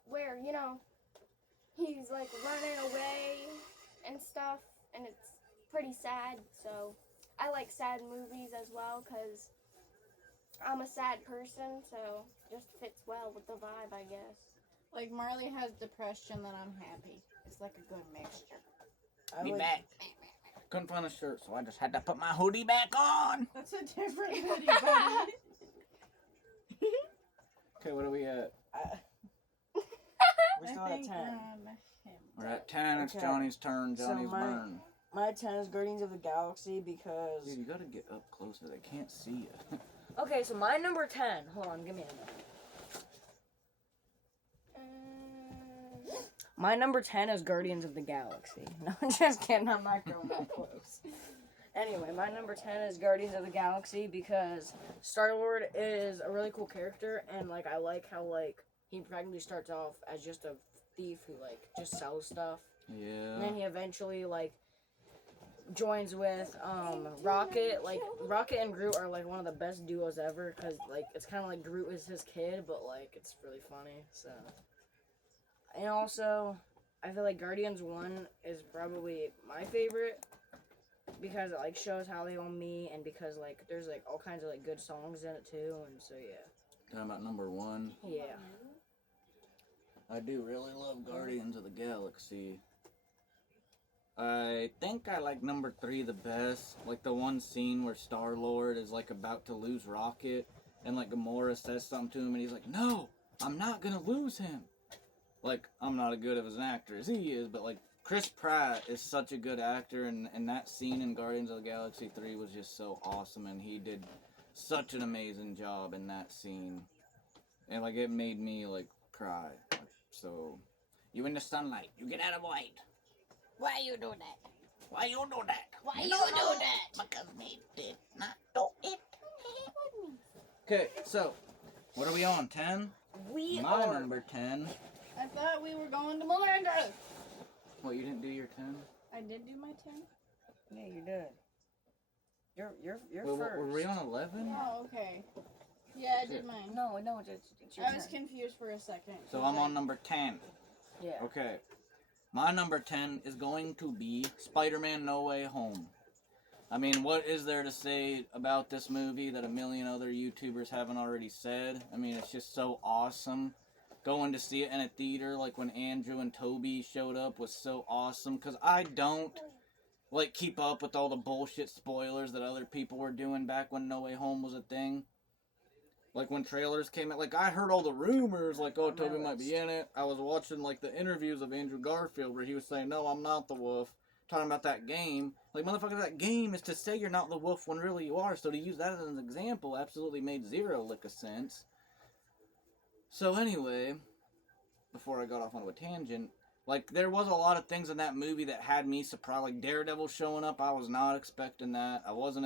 where, you know, he's like running away and stuff, and it's pretty sad. So I like sad movies as well because I'm a sad person, so just fits well with the vibe, I guess. Like Marley has depression, then I'm happy. It's like a good mixture. I Be would- back. Couldn't find a shirt, so I just had to put my hoodie back on. That's a different hoodie, buddy. Okay, what are we at? We're still I at think 10. him. We're at 10. It's Okay. Johnny's turn. So Johnny's my- burn. My 10 is Guardians of the Galaxy because... Dude, you gotta get up closer. They can't see you. Okay, so my number 10. Hold on, give me a minute. My number 10 is Guardians of the Galaxy. No, just kidding. I'm not going that close. Anyway, my number 10 is Guardians of the Galaxy because Star-Lord is a really cool character, and, like, I like how, like, he practically starts off as just a thief who, like, just sells stuff. And then Yeah. he eventually, like, joins with Rocket. Like Rocket and Groot are like one of the best duos ever because like it's kind of like Groot is his kid, but like it's really funny. So, and also I feel like Guardians 1 is probably my favorite because it like shows how they all meet and because like there's like all kinds of like good songs in it too, and so yeah. Talking about number 1. Yeah. I do really love Guardians of the Galaxy. I think I like number 3 the best. Like the one scene where Star-Lord is like about to lose Rocket and like Gamora says something to him and he's like, "No, I'm not gonna lose him." Like, I'm not as good of an actor as he is, but like Chris Pratt is such a good actor, and that scene in Guardians of the Galaxy 3 was just so awesome, and he did such an amazing job in that scene. And like it made me like cry. So, you in the sunlight, you get out of light. Why you do that? Why you do that? Why you do that? Because me did not do it. Okay, so, what are we on, 10? My number 10. I thought we were going to Malinda. What, you didn't do your 10? I did do my 10. Yeah, you did. You're Wait, first. were we on 11? Oh, okay. Yeah, I did mine. No, it's your I was turn. confused for a second. So I'm on number 10. Yeah. Okay. My number 10 is going to be Spider-Man No Way Home. I mean, what is there to say about this movie that a million other YouTubers haven't already said? I mean, it's just so awesome. Going to see it in a theater, like when Andrew and Toby showed up, was so awesome. Because I don't, like, keep up with all the bullshit spoilers that other people were doing back when No Way Home was a thing. Like, when trailers came out, like, I heard all the rumors, like, oh, Toby might be in it. I was watching, like, the interviews of Andrew Garfield where he was saying, no, I'm not the wolf. Talking about that game. Like, motherfucker, that game is to say you're not the wolf when really you are. So to use that as an example absolutely made zero lick of sense. So anyway, before I got off on a tangent, like, there was a lot of things in that movie that had me surprised. Like, Daredevil showing up, I was not expecting that. I was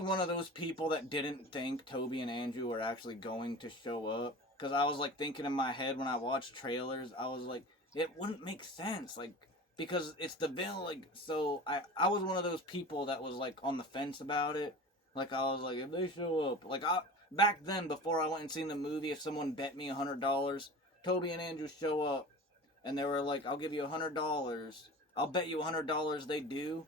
one of those people that didn't think Toby and Andrew were actually going to show up. Because I was, like, thinking in my head when I watched trailers, I was like, it wouldn't make sense. Like, because it's the villain. Like, so I was one of those people that was, like, on the fence about it. Like, I was like, if they show up. Like, back then, before I went and seen the movie, if someone bet me $100, Toby and Andrew show up. And they were like, I'll give you $100. I'll bet you $100 they do.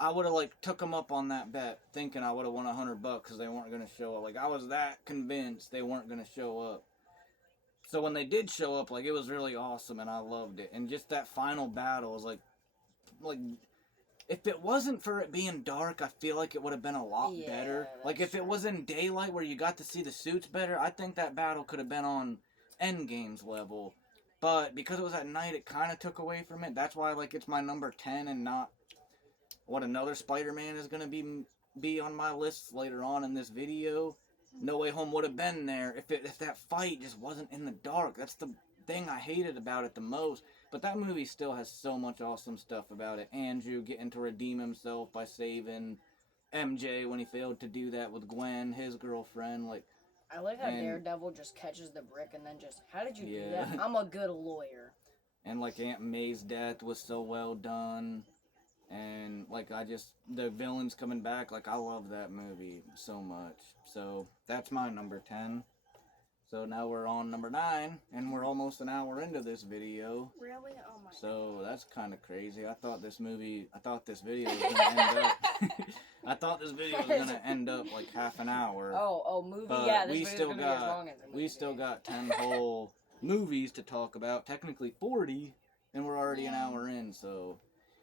I would have, like, took them up on that bet, thinking I would have won $100 because they weren't going to show up. Like, I was that convinced they weren't going to show up. So when they did show up, like, it was really awesome, and I loved it. And just that final battle was, like, if it wasn't for it being dark, I feel like it would have been a lot better. Like, if it was in daylight where you got to see the suits better, I think that battle could have been on Endgame's level. But because it was at night, it kind of took away from it. That's why, like, it's my number 10 and not what another Spider-Man is going to be on my list later on in this video. No Way Home would have been there if that fight just wasn't in the dark. That's the thing I hated about it the most. But that movie still has so much awesome stuff about it. Andrew getting to redeem himself by saving MJ when he failed to do that with Gwen, his girlfriend. Like, I like how Daredevil just catches the brick and then just, how did you do that? I'm a good lawyer. And, like, Aunt May's death was so well done. And, like, the villains coming back, like, I love that movie so much. So, that's my number 10. So, now we're on number 9, and we're almost an hour into this video. Really? Oh my. So, that's kind of crazy. I thought this video was going to end up... I thought this video was going to end up, like, half an hour. Oh, movie, but yeah, this we video's still gonna be as long as the movie. We still got 10 whole movies to talk about. Technically 40, and we're already an hour in, so...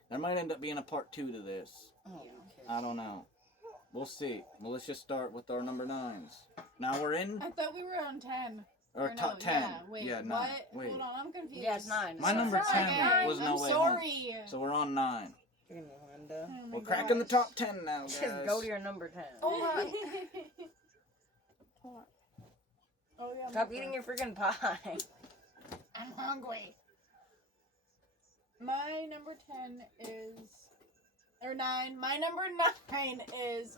There might end up being a part 2 to this. Oh, okay. I don't know. We'll see. Well, let's just start with our number 9s. Now we're in... I thought we were on 10. Or top 10. Yeah, wait, yeah, 9. what? Wait. Hold on, I'm confused. Yeah, it's 9. My number 10 was I'm No Way sorry. Home. So we're on 9. Give me Malinda. Oh my We're cracking the gosh. top 10 now, guys. Just go to your number 10. Oh my. Hold on. Oh, yeah, Stop eating your freaking pie. I'm hungry. My number 10 is... Or 9. My number 9 is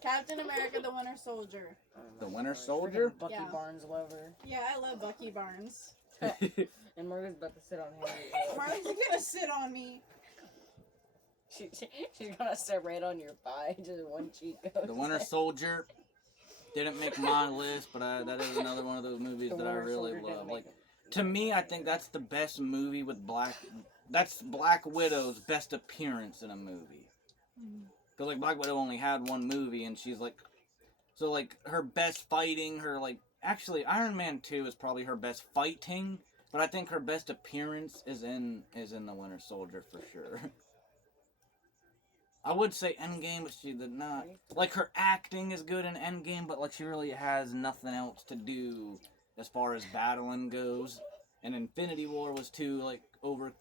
Captain America the Winter Soldier. The Winter Soldier? Bucky Yeah. Barnes lover. Yeah, I love Bucky Barnes. And Morgan's about to sit on him. Marley's gonna sit on me. She's gonna sit right on your thigh, just one cheek goes. The Winter Soldier didn't make my list, but that is another one of those movies that I really love. Like, to me, I think that's the best movie with that's Black Widow's best appearance in a movie. Because, like, Black Widow only had one movie, and she's, like... So, like, her best fighting, Actually, Iron Man 2 is probably her best fighting, but I think her best appearance is in The Winter Soldier, for sure. I would say Endgame, but she did not. Like, her acting is good in Endgame, but, like, she really has nothing else to do as far as battling goes. And Infinity War was too, like, over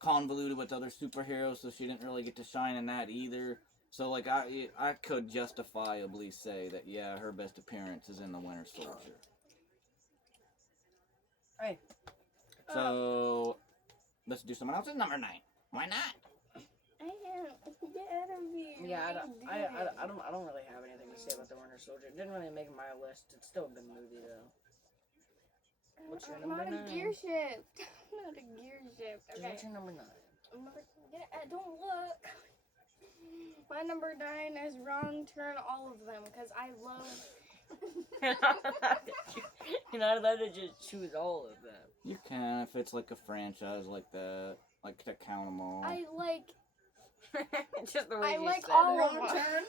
convoluted with other superheroes, so she didn't really get to shine in that either. So, like, I could justifiably say that, yeah, her best appearance is in The Winter Soldier. Hey. So, let's do someone else's number 9. Why not? I can't get out of here. Yeah, I don't really have anything to say about the Winter Soldier. It didn't really make my list. It's still a good movie though. What's your number 9? Not a gear shift. Not a gear shift. Just Okay. what's your number 9? Don't look. My number 9 is Wrong Turn, all of them, because I love. You're not allowed to just choose all of them. You can if it's like a franchise like that, like to count them all. I like. Just the way I you like said all it. of them. Wrong Turn?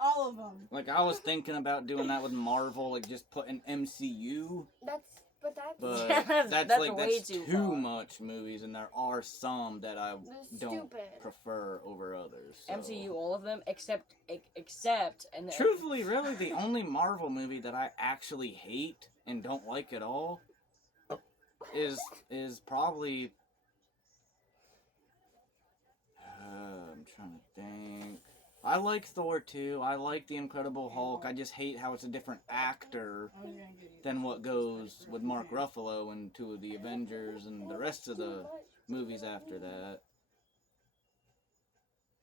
All of them. Like, I was thinking about doing that with Marvel, like just putting MCU, That's but That's that's way too too far. much movies, and there are some that I That's don't stupid. prefer over others. So. MCU, all of them, except, and then, Truthfully, really, the only Marvel movie that I actually hate and don't like at all is probably. I'm trying to think. I like Thor 2. I like The Incredible Hulk. I just hate how it's a different actor than what goes with Mark Ruffalo and two of the Avengers and the rest of the movies after that.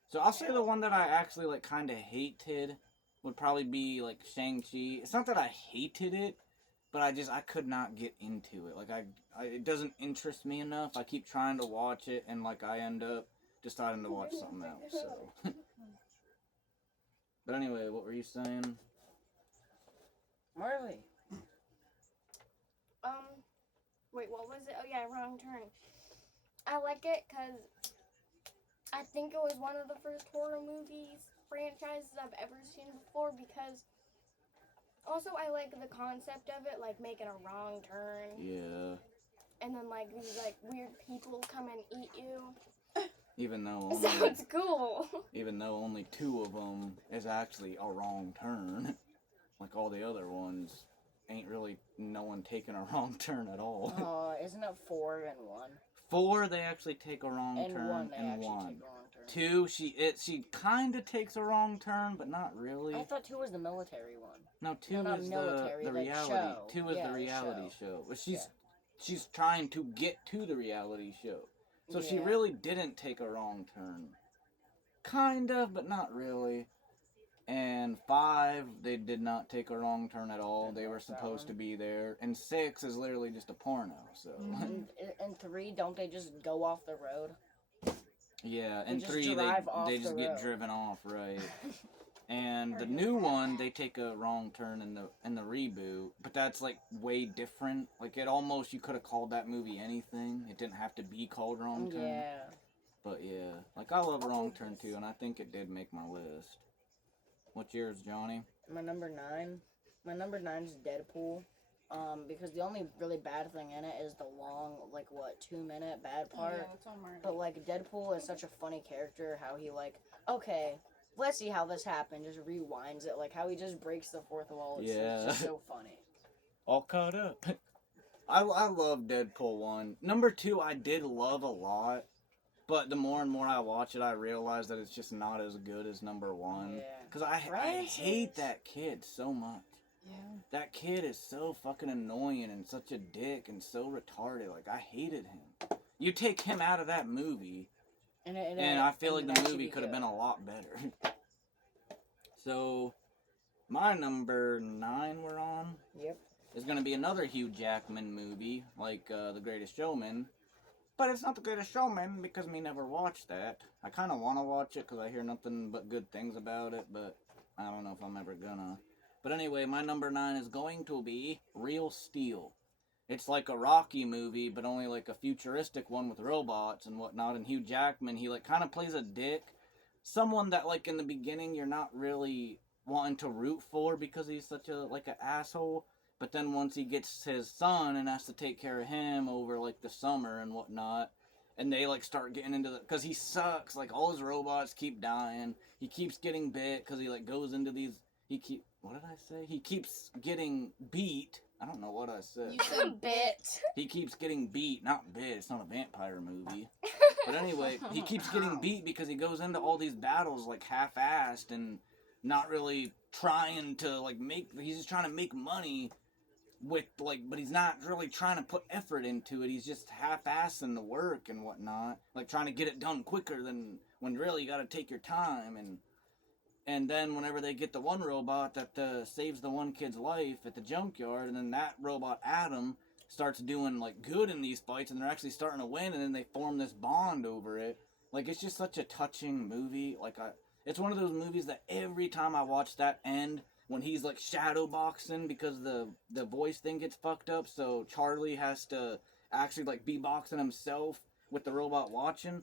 So I'll say the one that I actually like kind of hated would probably be like Shang-Chi. It's not that I hated it, but I could not get into it. Like it doesn't interest me enough. I keep trying to watch it and like I end up deciding to watch something else. So. But anyway, what were you saying? Marley. Wait, what was it? Oh yeah, Wrong Turn. I like it because I think it was one of the first horror movies franchises I've ever seen before, because also I like the concept of it, like making a wrong turn. Yeah. And then like these like weird people come and eat you. Even though So it's cool. even though only 2 of them is actually a wrong turn, like all the other ones ain't really no one taking a wrong turn at all. Oh, isn't it 4 and 1? 4 they actually take a wrong And turn, 1 they and actually 1. take a wrong turn. 2 she kind of takes a wrong turn, but not really. I thought 2 was the military one. No, 2 No, not is military, the like reality. show. 2 is Yeah, the the reality show. show. But she's trying to get to the reality show. So she Yeah. really didn't take a wrong turn. Kind of, but not really. And 5, they did not take a wrong turn at all. They were supposed to be there. And 6 is literally just a porno, so. And 3, don't they just go off the road? Yeah, They and just 3, drive off they the just get road. driven off, right. And the new one, they take a wrong turn in the reboot, but that's like way different. Like it almost, you could have called that movie anything. It didn't have to be called Wrong Turn. Yeah. But yeah, like I love Wrong Turn too, and I think it did make my list. What's yours, Johnny? My number 9. My number 9 is Deadpool. Because the only really bad thing in it is the long, 2-minute bad part. Yeah, that's on Marley. But Deadpool is such a funny character. How he okay, let's see how this happened. Just rewinds it, how he just breaks the fourth wall. It's just so funny. All caught up. I love Deadpool 1. Number 2, I did love a lot. But the more and more I watch it, I realize that it's just not as good as number 1. Yeah. Because I hate that kid so much. Yeah. That kid is so fucking annoying and such a dick and so retarded. I hated him. You take him out of that movie, and I feel like the movie could have been a lot better. So, my number 9 we're on. Yep. Is going to be another Hugh Jackman movie, like The Greatest Showman. But it's not The Greatest Showman because me never watched that. I kind of want to watch it because I hear nothing but good things about it, but I don't know if I'm ever gonna. But anyway, my number 9 is going to be Real Steel. It's like a Rocky movie, but only like a futuristic one with robots and whatnot. And Hugh Jackman, he like kind of plays a dick. Someone that like in the beginning you're not really wanting to root for because he's such a like an asshole. But then once he gets his son and has to take care of him over like the summer and whatnot, and they like start getting into the, because he sucks. Like all his robots keep dying. He keeps getting bit because he like goes into these. What did I say? He keeps getting beat. I don't know what I said. You said bit. He keeps getting beat, not bit. It's not a vampire movie. But anyway, he keeps getting beat because he goes into all these battles like half-assed and not really trying to like make. He's just trying to make money with like, but he's not really trying to put effort into it. He's just half-assing the work and whatnot, like trying to get it done quicker than when really you got to take your time. And then whenever they get the one robot that saves the one kid's life at the junkyard, and then that robot Adam starts doing like good in these fights, and they're actually starting to win, and then they form this bond over it. Like it's just such a touching movie. It's one of those movies that every time I watch that end, when he's like shadow boxing because the voice thing gets fucked up, so Charlie has to actually like be boxing himself with the robot watching.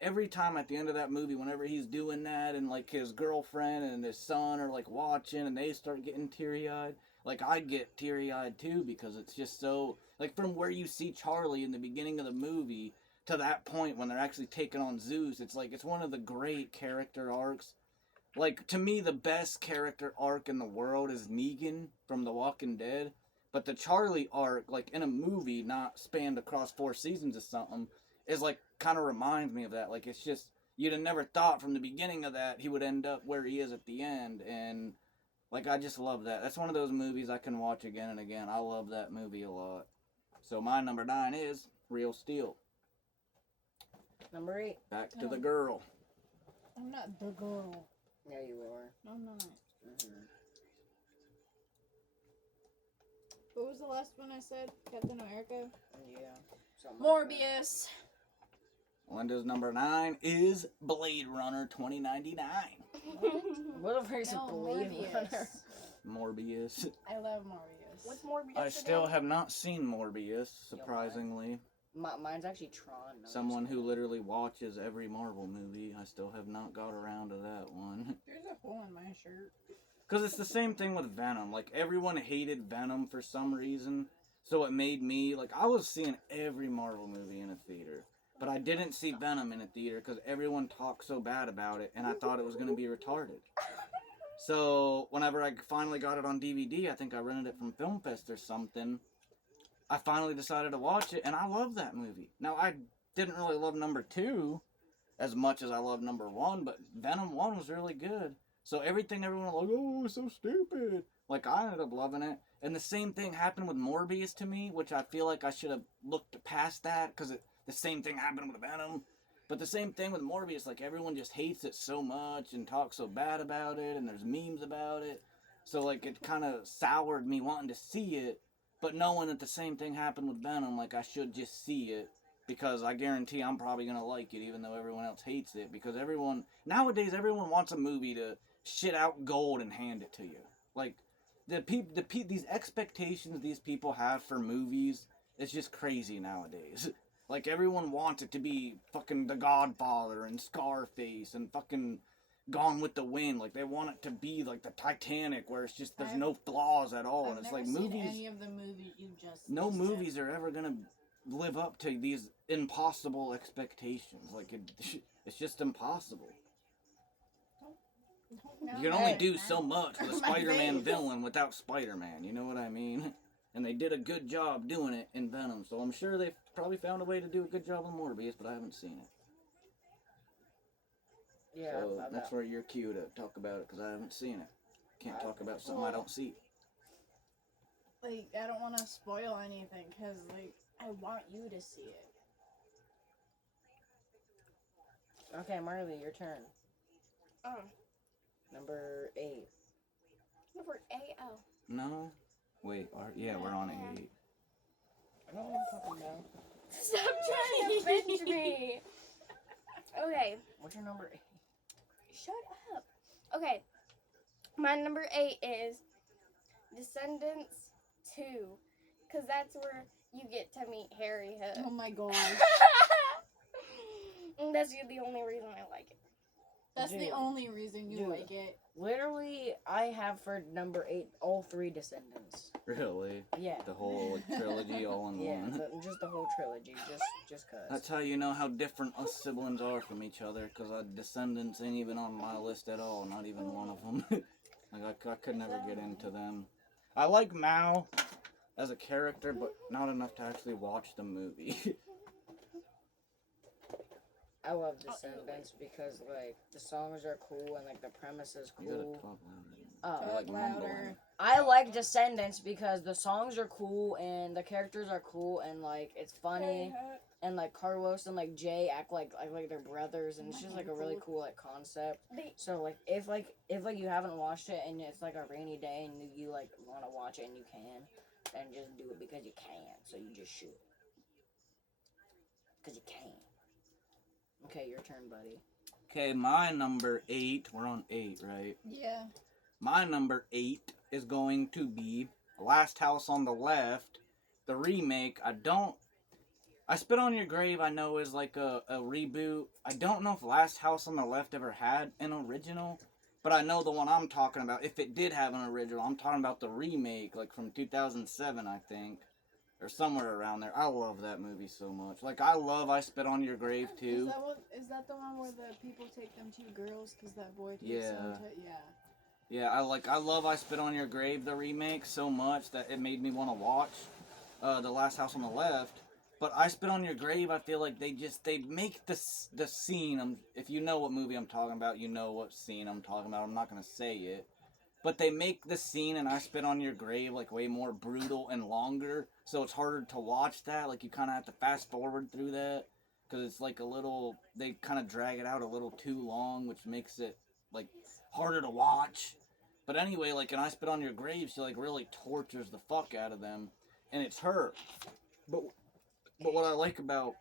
Every time at the end of that movie, whenever he's doing that and like his girlfriend and his son are like watching and they start getting teary-eyed, like I get teary-eyed too, because it's just so, like from where you see Charlie in the beginning of the movie to that point when they're actually taking on Zeus, it's like it's one of the great character arcs. Like to me the best character arc in the world is Negan from The Walking Dead, but the Charlie arc, like in a movie not spanned across 4 seasons or something, is like kind of reminds me of that. Like it's just, you'd have never thought from the beginning of that he would end up where he is at the end. And like I just love that. That's one of those movies I can watch again and again. I love that movie a lot. So my number 9 is Real Steel. Number 8. Back to the girl. I'm not the girl. Yeah, you are. No, I'm not. Mm-hmm. What was the last one I said? Captain America? Yeah. Morbius. Linda's number 9 is Blade Runner 2099. What if it's a No, Blade Runner? Morbius. I love Morbius. What's Morbius? I still again? have not seen Morbius, surprisingly. Mine's actually Tron. No, Someone who literally watches every Marvel movie. I still have not got around to that one. There's a hole in my shirt. Because it's the same thing with Venom. Like, everyone hated Venom for some reason. So it made me, like, I was seeing every Marvel movie in a theater. But I didn't see Venom in a theater because everyone talked so bad about it. And I thought it was going to be retarded. So, whenever I finally got it on DVD, I think I rented it from Film Fest or something, I finally decided to watch it, and I love that movie. Now, I didn't really love number 2 as much as I loved number 1, but Venom 1 was really good. So everything everyone was like, oh, it's so stupid. Like, I ended up loving it. And the same thing happened with Morbius to me, which I feel like I should have looked past that, because the same thing happened with Venom. But the same thing with Morbius, like, everyone just hates it so much and talks so bad about it, and there's memes about it. So, like, it kind of soured me wanting to see it, but knowing that the same thing happened with Venom, like, I should just see it, because I guarantee I'm probably going to like it, even though everyone else hates it, because nowadays, everyone wants a movie to shit out gold and hand it to you. Like, these expectations these people have for movies, it's just crazy nowadays. Like, everyone wants it to be fucking The Godfather and Scarface and fucking Gone with the Wind. Like, they want it to be like the Titanic, where it's just, there's no flaws at all. And it's like, seen movies, any of the movies you just no listed. movies are ever gonna live up to these impossible expectations. Like, it's just impossible. No, You can only Hey. do so much with a My Spider-Man face. villain without Spider-Man, you know what I mean? And they did a good job doing it in Venom, so I'm sure they've probably found a way to do a good job with Morbius, but I haven't seen it. Yeah, So that's where you're cue to talk about it, because I haven't seen it. Can't talk about something I don't see. Like, I don't want to spoil anything, because, like, I want you to see it. Okay, Marley, your turn. Oh, Number 8. number 8. Oh. No? Wait, we're on 8. I don't want to talk now. Stop trying to bench me. Okay, What's your number 8? shut up. Okay, my number 8 is Descendants 2, because that's where you get to meet Harry Oh Hook. my god. And that's the only reason I like it. That's Dude. the only reason you Dude. like it. Literally, I have for number 8 all 3 Descendants. Really? Yeah. The whole like, trilogy all in Yeah, one. just the whole trilogy, just cause. That's how you know how different us siblings are from each other, because our Descendants ain't even on my list at all, not even one of them. Like, I could never get into them. I like Mao as a character, but not enough to actually watch the movie. I love Descendants because like the songs are cool and like the premise is You gotta cool. talk louder. Oh. You're, like, Talk mumbling. louder. I like Descendants because the songs are cool and the characters are cool and like it's funny and like Carlos and like Jay act like they're brothers and it's just like a really cool like concept. So like if you haven't watched it and it's like a rainy day and you like want to watch it and you can, then just do it because you can. So you just should. Because you can. Okay, your turn, buddy. Okay, my number 8, we're on 8, right? Yeah. My number 8 is going to be Last House on the Left, the remake. I Spit on Your Grave, I know is like a reboot. I don't know if Last House on the Left ever had an original, but I know the one I'm talking about. If it did have an original, I'm talking about the remake, like from 2007, I think, or somewhere around there. I love that movie so much. Like, I love I Spit on Your Grave, too. Is that the one where the people take them 2 girls because that boy takes Yeah. them to... Yeah. Yeah, I love I Spit on Your Grave, the remake, so much that it made me want to watch The Last House on the Left. But I Spit on Your Grave, I feel like they make the scene, if you know what movie I'm talking about, you know what scene I'm talking about. I'm not going to say it. But they make the scene in I Spit on Your Grave like way more brutal and longer, so it's harder to watch that. Like, you kind of have to fast forward through that, because it's like they kind of drag it out a little too long, which makes it like harder to watch. But anyway, like in I Spit on Your Grave, she like really tortures the fuck out of them, and it's her. But what I like about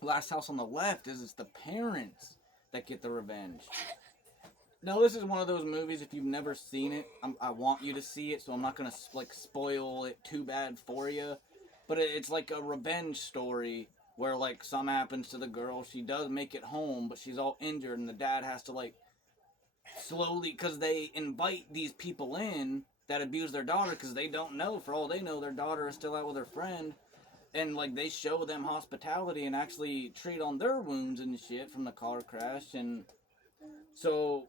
Last House on the Left is it's the parents that get the revenge. Now, this is one of those movies, if you've never seen it, I want you to see it, so I'm not going to like spoil it too bad for you. But it's like a revenge story where like something happens to the girl. She does make it home, but she's all injured, and the dad has to like slowly, because they invite these people in that abuse their daughter because they don't know, for all they know, their daughter is still out with her friend. And like they show them hospitality and actually treat on their wounds and shit from the car crash. And so,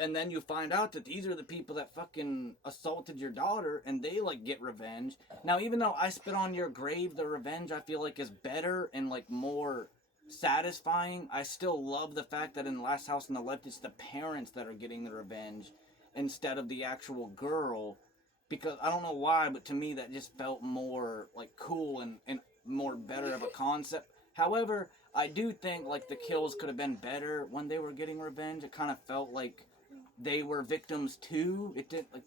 and then you find out that these are the people that fucking assaulted your daughter, and they like get revenge. Now, even though I Spit on Your Grave, the revenge I feel like is better and like more satisfying, I still love the fact that in Last House on the Left, it's the parents that are getting the revenge instead of the actual girl. Because I don't know why, but to me that just felt more like cool and more better of a concept. However, I do think like the kills could have been better when they were getting revenge. It kind of felt like they were victims too. It did like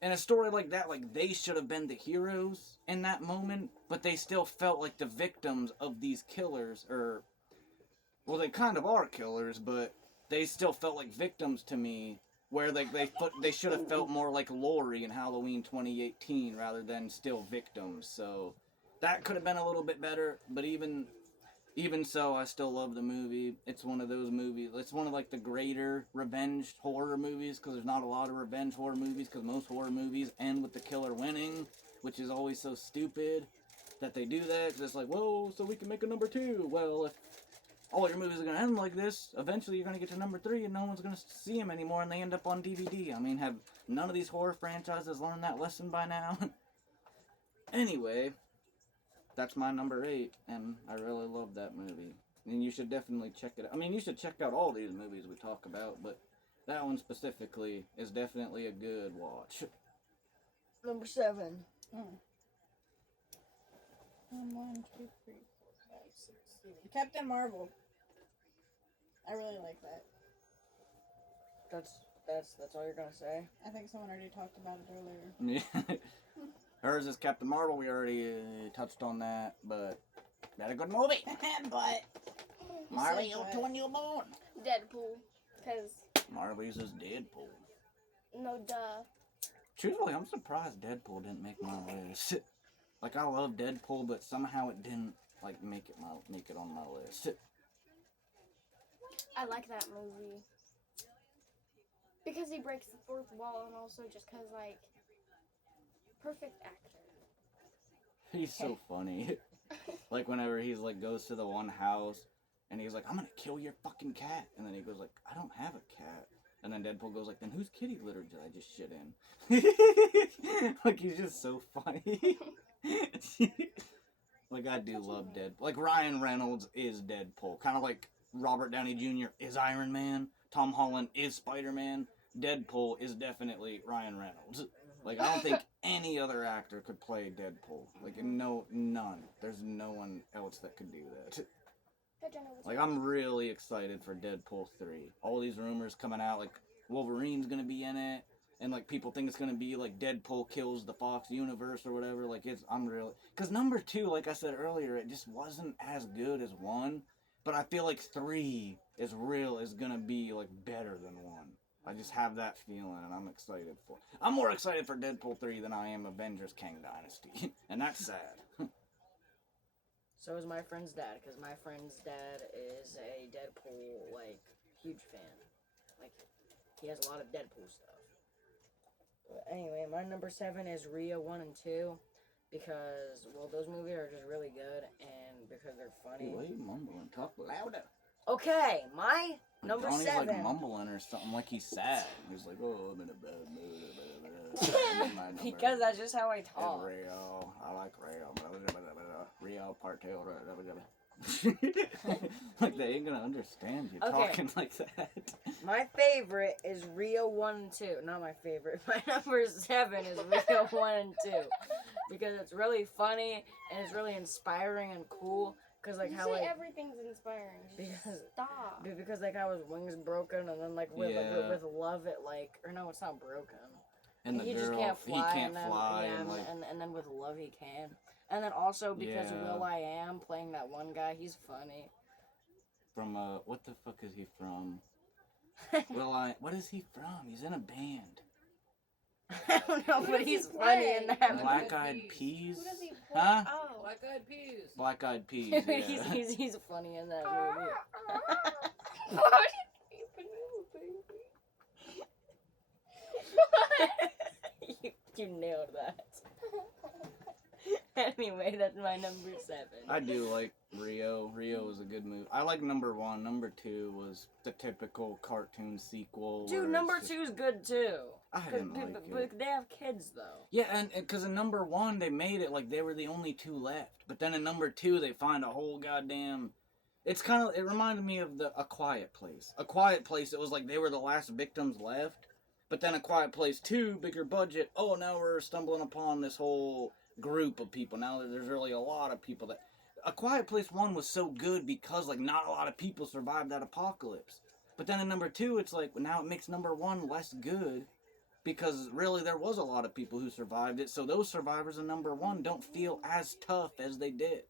in a story like that, like they should have been the heroes in that moment, but they still felt like the victims of these killers. Or well, they kind of are killers, but they still felt like victims to me. Where they should have felt more like Laurie in Halloween 2018 rather than still victims. So that could have been a little bit better. But even so, I still love the movie. It's one of those movies. It's one of like the greater revenge horror movies, because there's not a lot of revenge horror movies, because most horror movies end with the killer winning, which is always so stupid that they do that. It's just like, whoa, so we can make a number 2. Well, if all your movies are going to end like this, eventually you're going to get to number 3 and no one's going to see them anymore, and they end up on DVD. I mean, have none of these horror franchises learned that lesson by now? Anyway, that's my number 8, and I really love that movie. And you should definitely check it out. I mean, you should check out all these movies we talk about, but that one specifically is definitely a good watch. Number 7. 1, 2, 3, 4, 5, 6, 7. Captain Marvel. I really like that. That's all you're gonna say? I think someone already talked about it earlier. Yeah. Hers is Captain Marvel. We already touched on that, but that a good movie. But Marley, So which good. one you born? Deadpool. Because, Marley's is Deadpool. no duh. Truthfully, I'm surprised Deadpool didn't make my list. Like, I love Deadpool, but somehow it didn't like make it on my list. I like that movie. Because he breaks the fourth wall, and also just because, like, perfect actor. He's so funny. Like, whenever he's like goes to the one house, and he's like, "I'm gonna kill your fucking cat," and then he goes like, "I don't have a cat." And then Deadpool goes like, "Then whose kitty litter did I just shit in?" Like, he's just so funny. Like, I do love Deadpool. Like, Ryan Reynolds is Deadpool. Kind of like Robert Downey Jr. is Iron Man. Tom Holland is Spider-Man. Deadpool is definitely Ryan Reynolds. Like, I don't think any other actor could play Deadpool. Like, none. There's no one else that could do that. Like, I'm really excited for Deadpool 3. All these rumors coming out, like, Wolverine's gonna be in it, and, like, people think it's gonna be, like, Deadpool kills the Fox universe or whatever. Like, I'm really... Because number 2, like I said earlier, it just wasn't as good as 1, but I feel like 3 is gonna be, like, better than 1. I just have that feeling, and I'm excited for it. I'm more excited for Deadpool 3 than I am Avengers Kang Dynasty, and that's sad. So is my friend's dad, because my friend's dad is a Deadpool, like, huge fan. Like, he has a lot of Deadpool stuff. But anyway, my number 7 is Rio 1 and 2, because, well, those movies are just really good, and because they're funny. Why are you mumbling? Talk louder. Okay, my number Johnny's 7. like mumbling or something, like he's sad. He's like, "Oh, I'm in a bad mood." My number Because that's just how I is talk. Rio. I like Rio. Rio part 2. Like, they ain't gonna understand you Okay. talking like that. My favorite is Rio 1 and 2. Not my favorite. My number 7 is Rio 1 and 2. Because it's really funny, and it's really inspiring and cool. Because, like, You how, say like... everything's inspiring. Because... Stop. Because, like, how his wings broken, and then, like, with Yeah. with love, it, like... Or, no, it's not broken. And the he girl, just can't fly. he can't and then, fly. Yeah, and, like, and then with love, he can. And then also, because Yeah. will.i.am playing that one guy, he's funny. from, what the fuck is he from? What is he from? He's in a band. I don't know, Who but does he he's play? funny in that Black movie. Eyed Peas? Who does he play? Huh? Oh. Black Eyed Peas. Black Eyed Peas, yeah. he's funny in that movie. you nailed that. Anyway, that's my number 7. I do like Rio. Rio was a good movie. I like number 1. Number 2 was the typical cartoon sequel. Dude, where number it's 2 is good too. I didn't like it. But they have kids though. Yeah, and because in number 1 they made it like they were the only 2 left. But then in number 2 they find a whole goddamn... It reminded me of A Quiet Place. A Quiet Place, it was like they were the last victims left. But then A Quiet Place 2, bigger budget. Oh, now we're stumbling upon this whole group of people. Now there's really a lot of people that... A Quiet Place 1 was so good because, like, not a lot of people survived that apocalypse. But then in number 2, it's like, now it makes number 1 less good because really there was a lot of people who survived it. So those survivors in number 1 don't feel as tough as they did.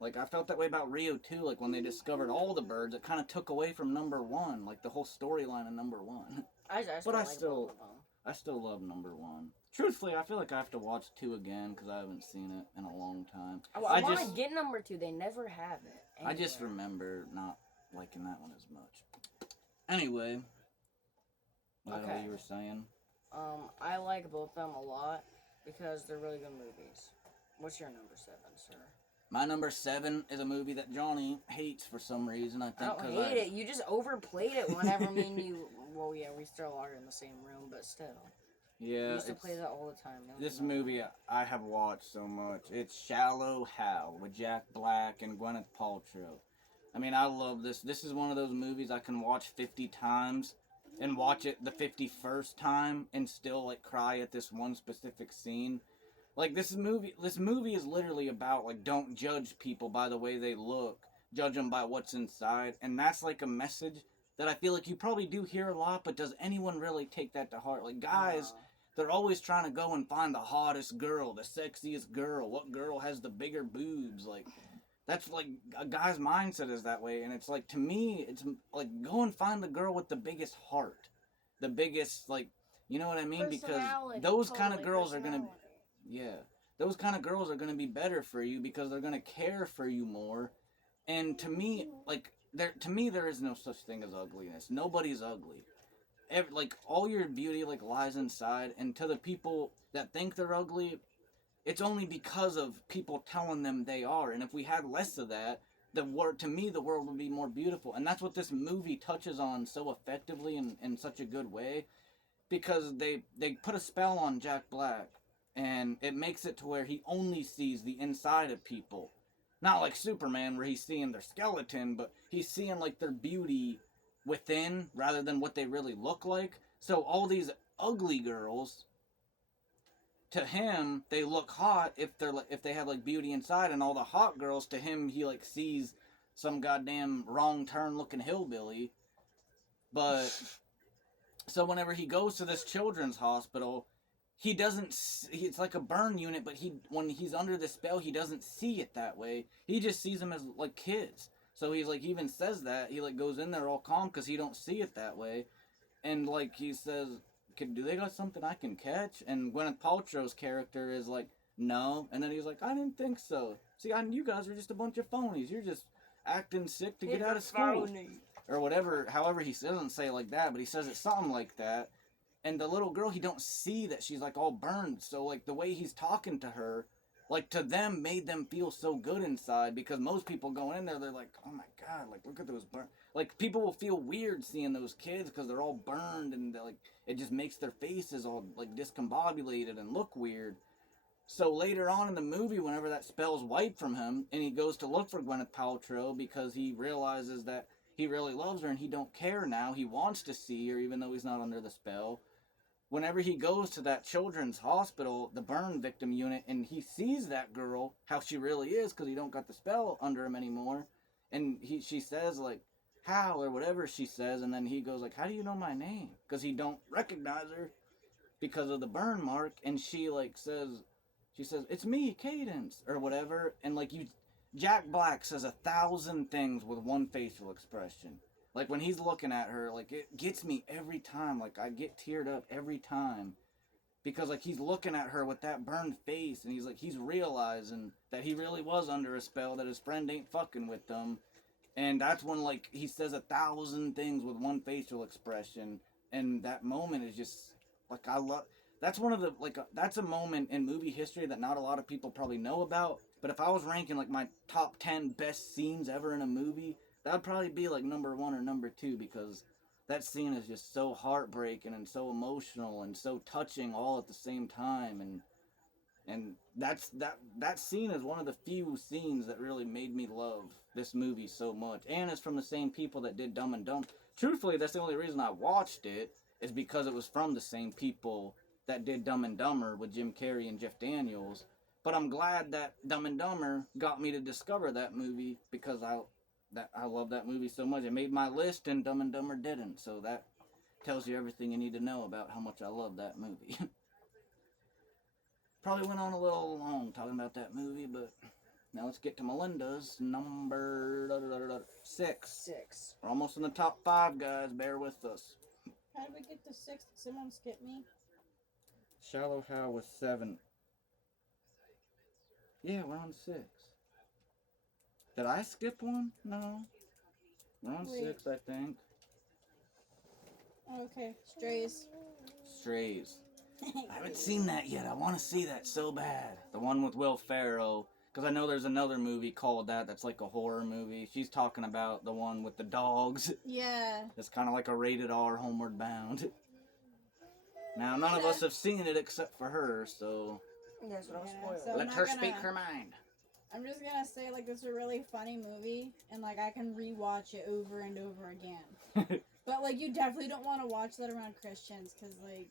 Like, I felt that way about Rio 2. Like, when they discovered all the birds, it kind of took away from number 1. Like, the whole storyline of number 1. I still like both of them. I still love number 1. Truthfully, I feel like I have to watch 2 again because I haven't seen it in a long time. I want to get number 2. They never have it. I just anywhere. remember not liking that one as much. Anyway, what Okay. you were saying? I like both of them a lot because they're really good movies. What's your number 7, sir? My number 7 is a movie that Johnny hates for some reason. I I think don't hate it. You just overplayed it whenever me and you. Well, yeah, we still are in the same room, but still. Yeah, We used to play that all the time. Don't this you know? movie I have watched so much. It's Shallow Hal with Jack Black and Gwyneth Paltrow. I mean, I love this. This is one of those movies I can watch 50 times and watch it the 51st time and still, like, cry at this one specific scene. Like, this movie is literally about, like, don't judge people by the way they look. Judge them by what's inside. And that's, like, a message that I feel like you probably do hear a lot, but does anyone really take that to heart? Like, guys they're always trying to go and find the hottest girl, the sexiest girl. What girl has the bigger boobs? Like, that's like a guy's mindset is that way. And it's like, to me, it's like, go and find the girl with the biggest heart, the biggest, like, you know what I mean? Because those kind of girls are gonna, yeah, those kind of girls are gonna be better for you because they're gonna care for you more. And to me, like, there is no such thing as ugliness. Nobody's ugly. Like, all your beauty, like, lies inside. And to the people that think they're ugly, it's only because of people telling them they are. And if we had less of that, to me, the world would be more beautiful. And that's what this movie touches on so effectively and in such a good way. Because they put a spell on Jack Black. And it makes it to where he only sees the inside of people. Not like Superman, where he's seeing their skeleton, but he's seeing, like, their beauty within rather than what they really look like. So all these ugly girls, to him, they look hot if they have, like, beauty inside, and all the hot girls, to him, he, like, sees some goddamn wrong turn looking hillbilly. But so whenever he goes to this children's hospital, he doesn't, it's like a burn unit, but when he's under the spell, he doesn't see it that way. He just sees them as, like, kids. So he's, like, he even says that. He, like, goes in there all calm because he don't see it that way. And, like, he says, do they got something I can catch? And Gwyneth Paltrow's character is like, no. And then he's like, I didn't think so. See, you guys are just a bunch of phonies. You're just acting sick to get out of school. Or whatever, however he doesn't say it like that, but he says it something like that. And the little girl, he don't see that she's, like, all burned. So, like, the way he's talking to her, like, to them, made them feel so good inside. Because most people going in there, they're like, oh, my God, like, look at those burn. Like, people will feel weird seeing those kids because they're all burned. And, like, it just makes their faces all, like, discombobulated and look weird. So, later on in the movie, whenever that spell's wiped from him, and he goes to look for Gwyneth Paltrow because he realizes that he really loves her and he don't care now. He wants to see her even though he's not under the spell. Whenever he goes to that children's hospital, the burn victim unit, and he sees that girl, how she really is, because he don't got the spell under him anymore, and she says, like, Hal, or whatever she says, and then he goes, like, how do you know my name? Because he don't recognize her because of the burn mark, and she says, it's me, Cadence, or whatever, and, like, Jack Black says 1,000 things with one facial expression. Like, when he's looking at her, like, it gets me every time. Like, I get teared up every time. Because, like, he's looking at her with that burned face, and he's realizing that he really was under a spell, that his friend ain't fucking with them. And that's when, like, he says 1,000 things with one facial expression. And that moment is just, like, that's one of the, like, that's a moment in movie history that not a lot of people probably know about. But if I was ranking, like, my top 10 best scenes ever in a movie, that would probably be, like, number 1 or number 2, because that scene is just so heartbreaking and so emotional and so touching all at the same time. And that scene is one of the few scenes that really made me love this movie so much. And it's from the same people that did Dumb and Dumber. Truthfully, that's the only reason I watched it, is because it was from the same people that did Dumb and Dumber with Jim Carrey and Jeff Daniels. But I'm glad that Dumb and Dumber got me to discover that movie, because I love that movie so much. It made my list and Dumb and Dumber didn't. So that tells you everything you need to know about how much I love that movie. Probably went on a little long talking about that movie, but now let's get to Malinda's number 6. We're almost in the top 5, guys. Bear with us. How did we get to 6? Did someone skip me? Shallow Hal was 7. Yeah, we're on 6. Did I skip one? No. We're on 6, I think. Okay, Strays. Strays. I haven't seen that yet. I want to see that so bad. The one with Will Ferrell. Because I know there's another movie called that that's like a horror movie. She's talking about the one with the dogs. Yeah. It's kind of like a rated R Homeward Bound. Now, none of us have seen it except for her, so... Yes, don't spoil so it. Let her speak her mind. I'm just gonna say, like, this is a really funny movie, and, like, I can rewatch it over and over again. But, like, you definitely don't want to watch that around Christians, because, like,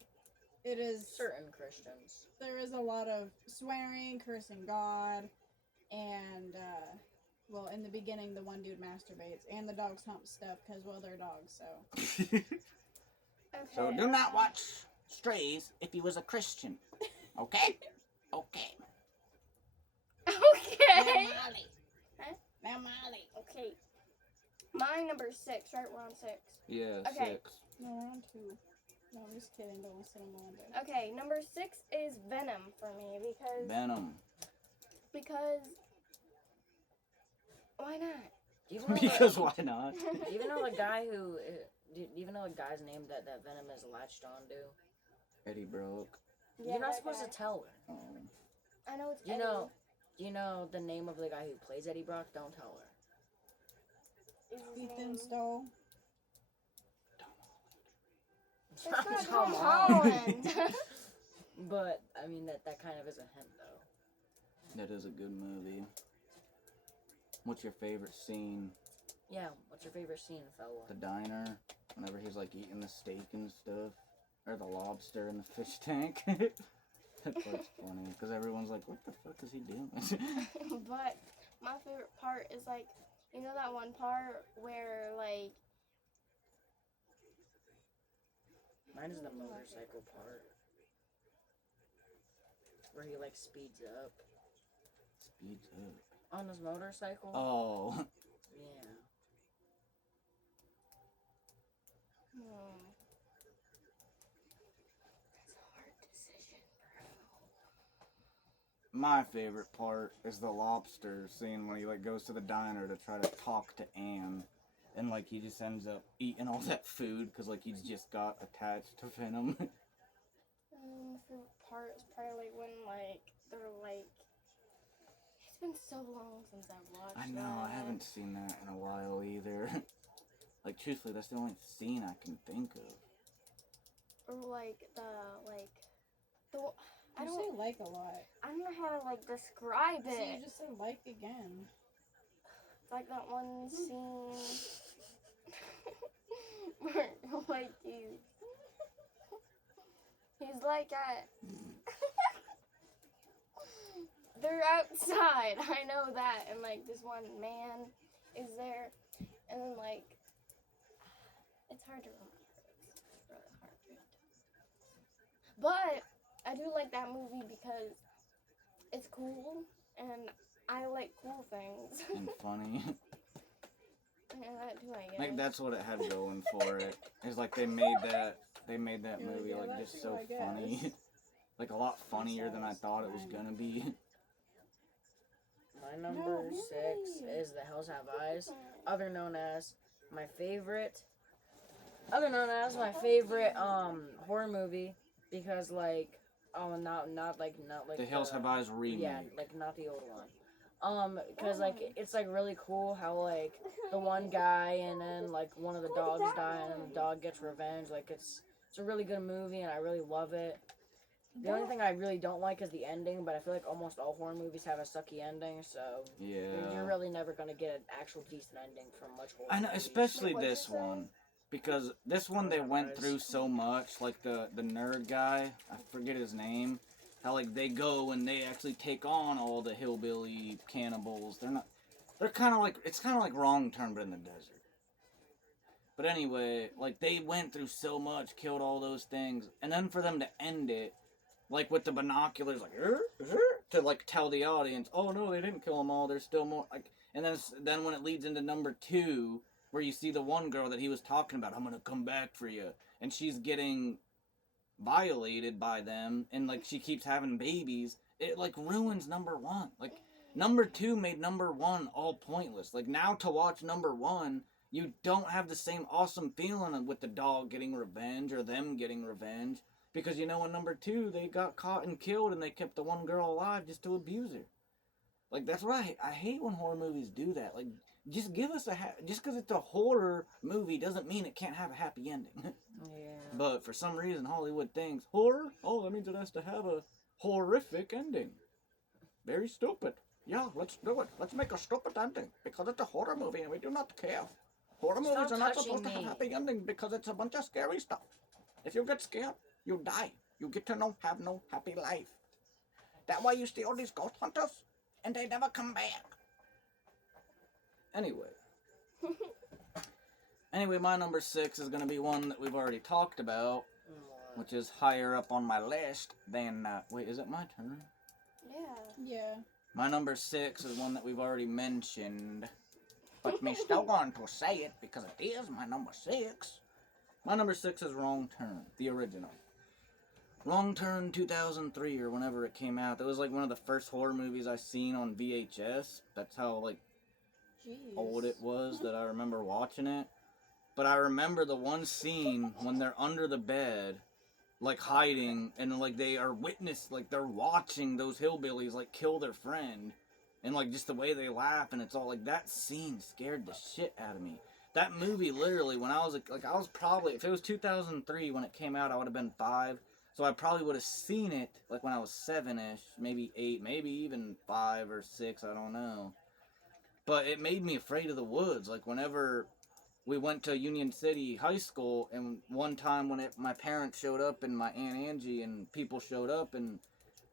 it is... Certain Christians. There is a lot of swearing, cursing God, and, well, in the beginning, the one dude masturbates, and the dogs hump stuff, because, well, they're dogs, so... Okay, So do not watch strays if he was a Christian. Okay? Okay. Okay. Molly. Huh? Now Molly. Okay. My number 6, right? We're on 6. Yeah, Okay. 6. No, we're on 2. No, I'm just kidding. Don't listen to Malinda. Okay, number 6 is Venom for me Venom. because why not? Do you even know Because why not? do you even know the guy who? Do you even know the guy's name that Venom is latched onto? Eddie Brock. You're not that supposed guy. to tell her. Oh. I know it's Do you know? Do you know the name of the guy who plays Eddie Brock? Don't tell her. Eddie. Ethan Stoll. It's not Come Tom on. Holland. But I mean that kind of is a hint though. That is a good movie. What's your favorite scene? Yeah. What's your favorite scene, fella? The diner, whenever he's like eating the steak and stuff, or the lobster in the fish tank. That part's funny because everyone's like, "What the fuck is he doing?" But my favorite part is like, you know that one part where like Mine is the motorcycle part. Where he like speeds up Speeds up. on his motorcycle. Oh, Yeah. That's a hard decision, my favorite part is the lobster scene when he like goes to the diner to try to talk to Anne, and like he just ends up eating all that food because like he's just got attached to Venom. My favorite part is probably like when like they're like. It's been so long since I've watched. I know, I haven't seen that in a while either. Like truthfully, that's the only scene I can think of. Or like the. I You don't. say like a lot. I don't know how to like describe So you it. just say like again. It's like that one scene where like he's like at they're outside. I know that, and like this one man is there, and then like it's hard to remember. It's really hard to. But I do like that movie because it's cool, and I like cool things. And funny. Yeah, that too, I guess. Like that's what it had going for it. It's like they made that movie Yeah, like that just too, so I guess. funny. Like a lot funnier than I thought it was gonna be. My number No, 6 really. is The Hills Have Eyes, other known as my favorite horror movie because like not like The Hills Have Eyes remake. Yeah, like not the old one. Because like it's like really cool how like the one guy and then like one of the dogs die and then the dog gets revenge. Like it's a really good movie and I really love it. The only thing I really don't like is the ending, but I feel like almost all horror movies have a sucky ending, so Yeah. you're really never gonna get an actual decent ending from much horror I know, movies. especially Wait, what'd you this say? one. Because this one they went through so much, like the nerd guy, I forget his name, how like they go and they actually take on all the hillbilly cannibals. They're kind of like, it's kind of like Wrong Turn but in the desert. But anyway, like they went through so much, killed all those things, and then for them to end it, like with the binoculars, like, to like tell the audience, oh no, they didn't kill them all, there's still more, like, and then when it leads into number 2, where you see the one girl that he was talking about, I'm gonna come back for you, and she's getting violated by them, and like she keeps having babies, it like ruins number 1. Like number 2 made number 1 all pointless. Like now to watch number 1, you don't have the same awesome feeling with the dog getting revenge or them getting revenge, because you know in number 2 they got caught and killed and they kept the one girl alive just to abuse her. Like that's what I hate when horror movies do that. Like just give us just because it's a horror movie doesn't mean it can't have a happy ending. Yeah. But for some reason Hollywood thinks horror, oh that means it has to have a horrific ending. Very stupid. Yeah, let's do it. Let's make a stupid ending because it's a horror movie and we do not care. Horror Stop movies are not touching supposed to have me. happy ending because it's a bunch of scary stuff. If you get scared, you die. You get to have no happy life. That why you see all these ghost hunters and they never come back. Anyway, my number 6 is going to be one that we've already talked about. which is higher up on my list than. Wait, is it my turn? Yeah. Yeah. My number 6 is one that we've already mentioned, but me still going to say it because it is my number 6. My number 6 is Wrong Turn, the original. Wrong Turn 2003 or whenever it came out. That was like one of the first horror movies I seen on VHS. That's how like Jeez. old it was that I remember watching it. But I remember the one scene when they're under the bed, like hiding, and like they are like they're watching those hillbillies like kill their friend, and like just the way they laugh, and it's all like that scene scared the shit out of me. That movie literally, when I was like I was probably, if it was 2003 when it came out, I would have been 5, so I probably would have seen it like when I was 7ish, maybe 8, maybe even 5 or 6, I don't know. But it made me afraid of the woods. Like whenever we went to Union City High School, and one time when my parents showed up and my Aunt Angie and people showed up, and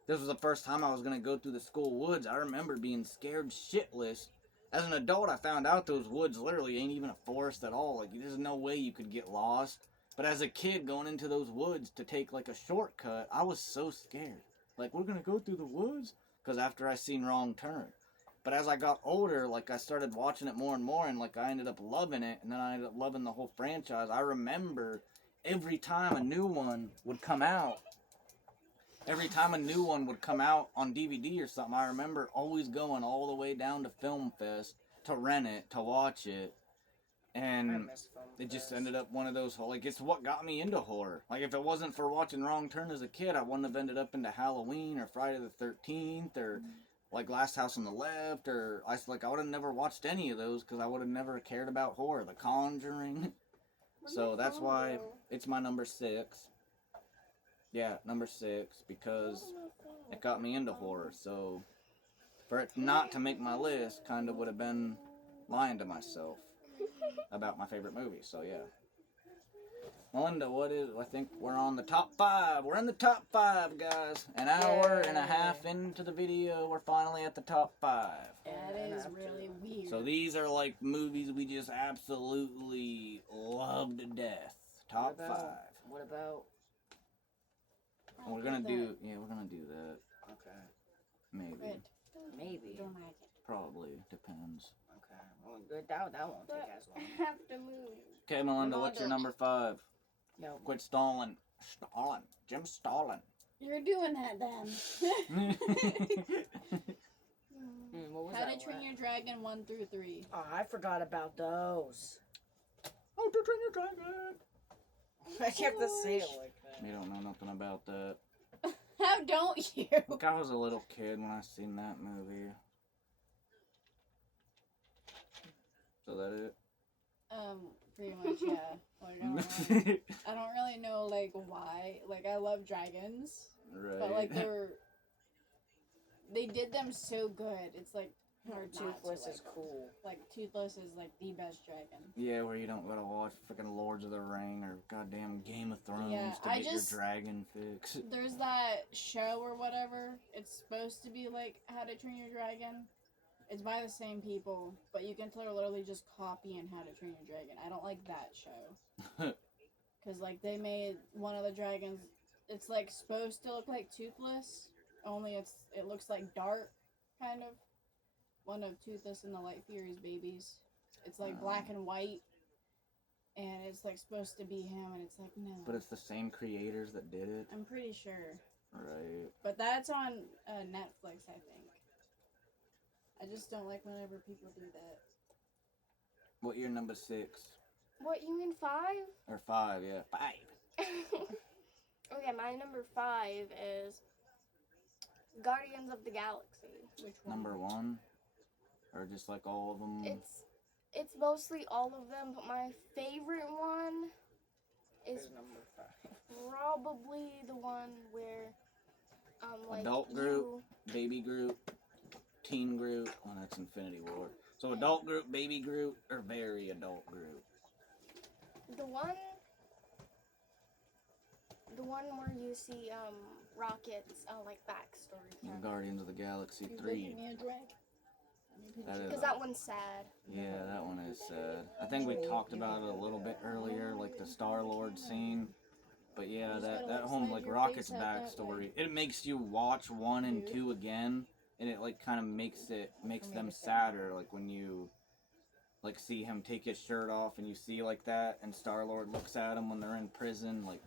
this was the first time I was going to go through the school woods, I remember being scared shitless. As an adult, I found out those woods literally ain't even a forest at all. Like, there's no way you could get lost. But as a kid going into those woods to take like a shortcut, I was so scared. Like, we're going to go through the woods? Because after I seen Wrong Turn. But as I got older, like, I started watching it more and more, and, like, I ended up loving it, and then I ended up loving the whole franchise. I remember every time a new one would come out on DVD or something, I remember always going all the way down to Film Fest to rent it, to watch it, and it just ended up one of those, like, it's what got me into horror. Like, if it wasn't for watching Wrong Turn as a kid, I wouldn't have ended up into Halloween or Friday the 13th or like Last House on the Left, or I would have never watched any of those because I would have never cared about horror. The Conjuring. So that's why it's my number 6. Yeah, number 6, because it got me into horror. So for it not to make my list kind of would have been lying to myself about my favorite movie. So yeah. Melinda, I think we're on the top 5. We're in the top 5, guys. An hour and a half into the video, we're finally at the top 5. That is really weird. So these are like movies we just absolutely love to death. Top 5. What about? We're gonna do that. Okay. Maybe. Red. Maybe. Don't like it. Probably. Depends. Okay. Well, that won't take as long. I have to move. Okay, Melinda, what's your number 5? No. Quit stalling. Jim stalling. You're doing that then. What was How that to Train one? Your Dragon 1 through 3. Oh, I forgot about those. How to Train Your Dragon. I have to say it like that. You don't know nothing about that. How don't you? Look, I was a little kid when I seen that movie. So that it? Pretty much, yeah. Like, I don't really know, like, why. Like, I love dragons. Right. But, like, they did them so good. It's, like, hard not Toothless to is cool. Like, Toothless is, like, the best dragon. Yeah, where you don't gotta watch freaking Lords of the Ring or goddamn Game of Thrones Yeah, to get your dragon fix. There's that show or whatever. It's supposed to be, like, How to Train Your Dragon. It's by the same people, but you can literally just copy in How to Train Your Dragon. I don't like that show. Because, like, they made one of the dragons, it's, like, supposed to look like Toothless, only it looks like Dart, kind of. One of Toothless and the Light Fury's babies. It's, like, black and white, and it's, like, supposed to be him, and it's like, no. But it's the same creators that did it. I'm pretty sure. Right. But that's on Netflix, I think. I just don't like whenever people do that. What your number 6? What, you mean 5? Or 5, yeah. 5. Okay, my number 5 is Guardians of the Galaxy. Which one? Number 1? Or just like all of them? It's mostly all of them, but my favorite one is number 5. probably the one where like Adult Groot, Baby Groot, Teen Groot. Oh, that's Infinity War. So Adult Groot, Baby Groot, or very Adult Groot? The one where you see Rocket's like backstory. Yeah, Guardians of the Galaxy You're 3. looking at a drag. That is Because that one's sad. Yeah, that one is sad. I think we talked about it a little bit earlier, like the Star-Lord scene. But yeah, You just that gotta, like, home slide like your Rocket's face out that backstory, way. it makes you watch 1 and Dude. 2 again, and it like kind of makes me them to say sadder. Like when you like see him take his shirt off, and you see like that, and Star Lord looks at him when they're in prison. Like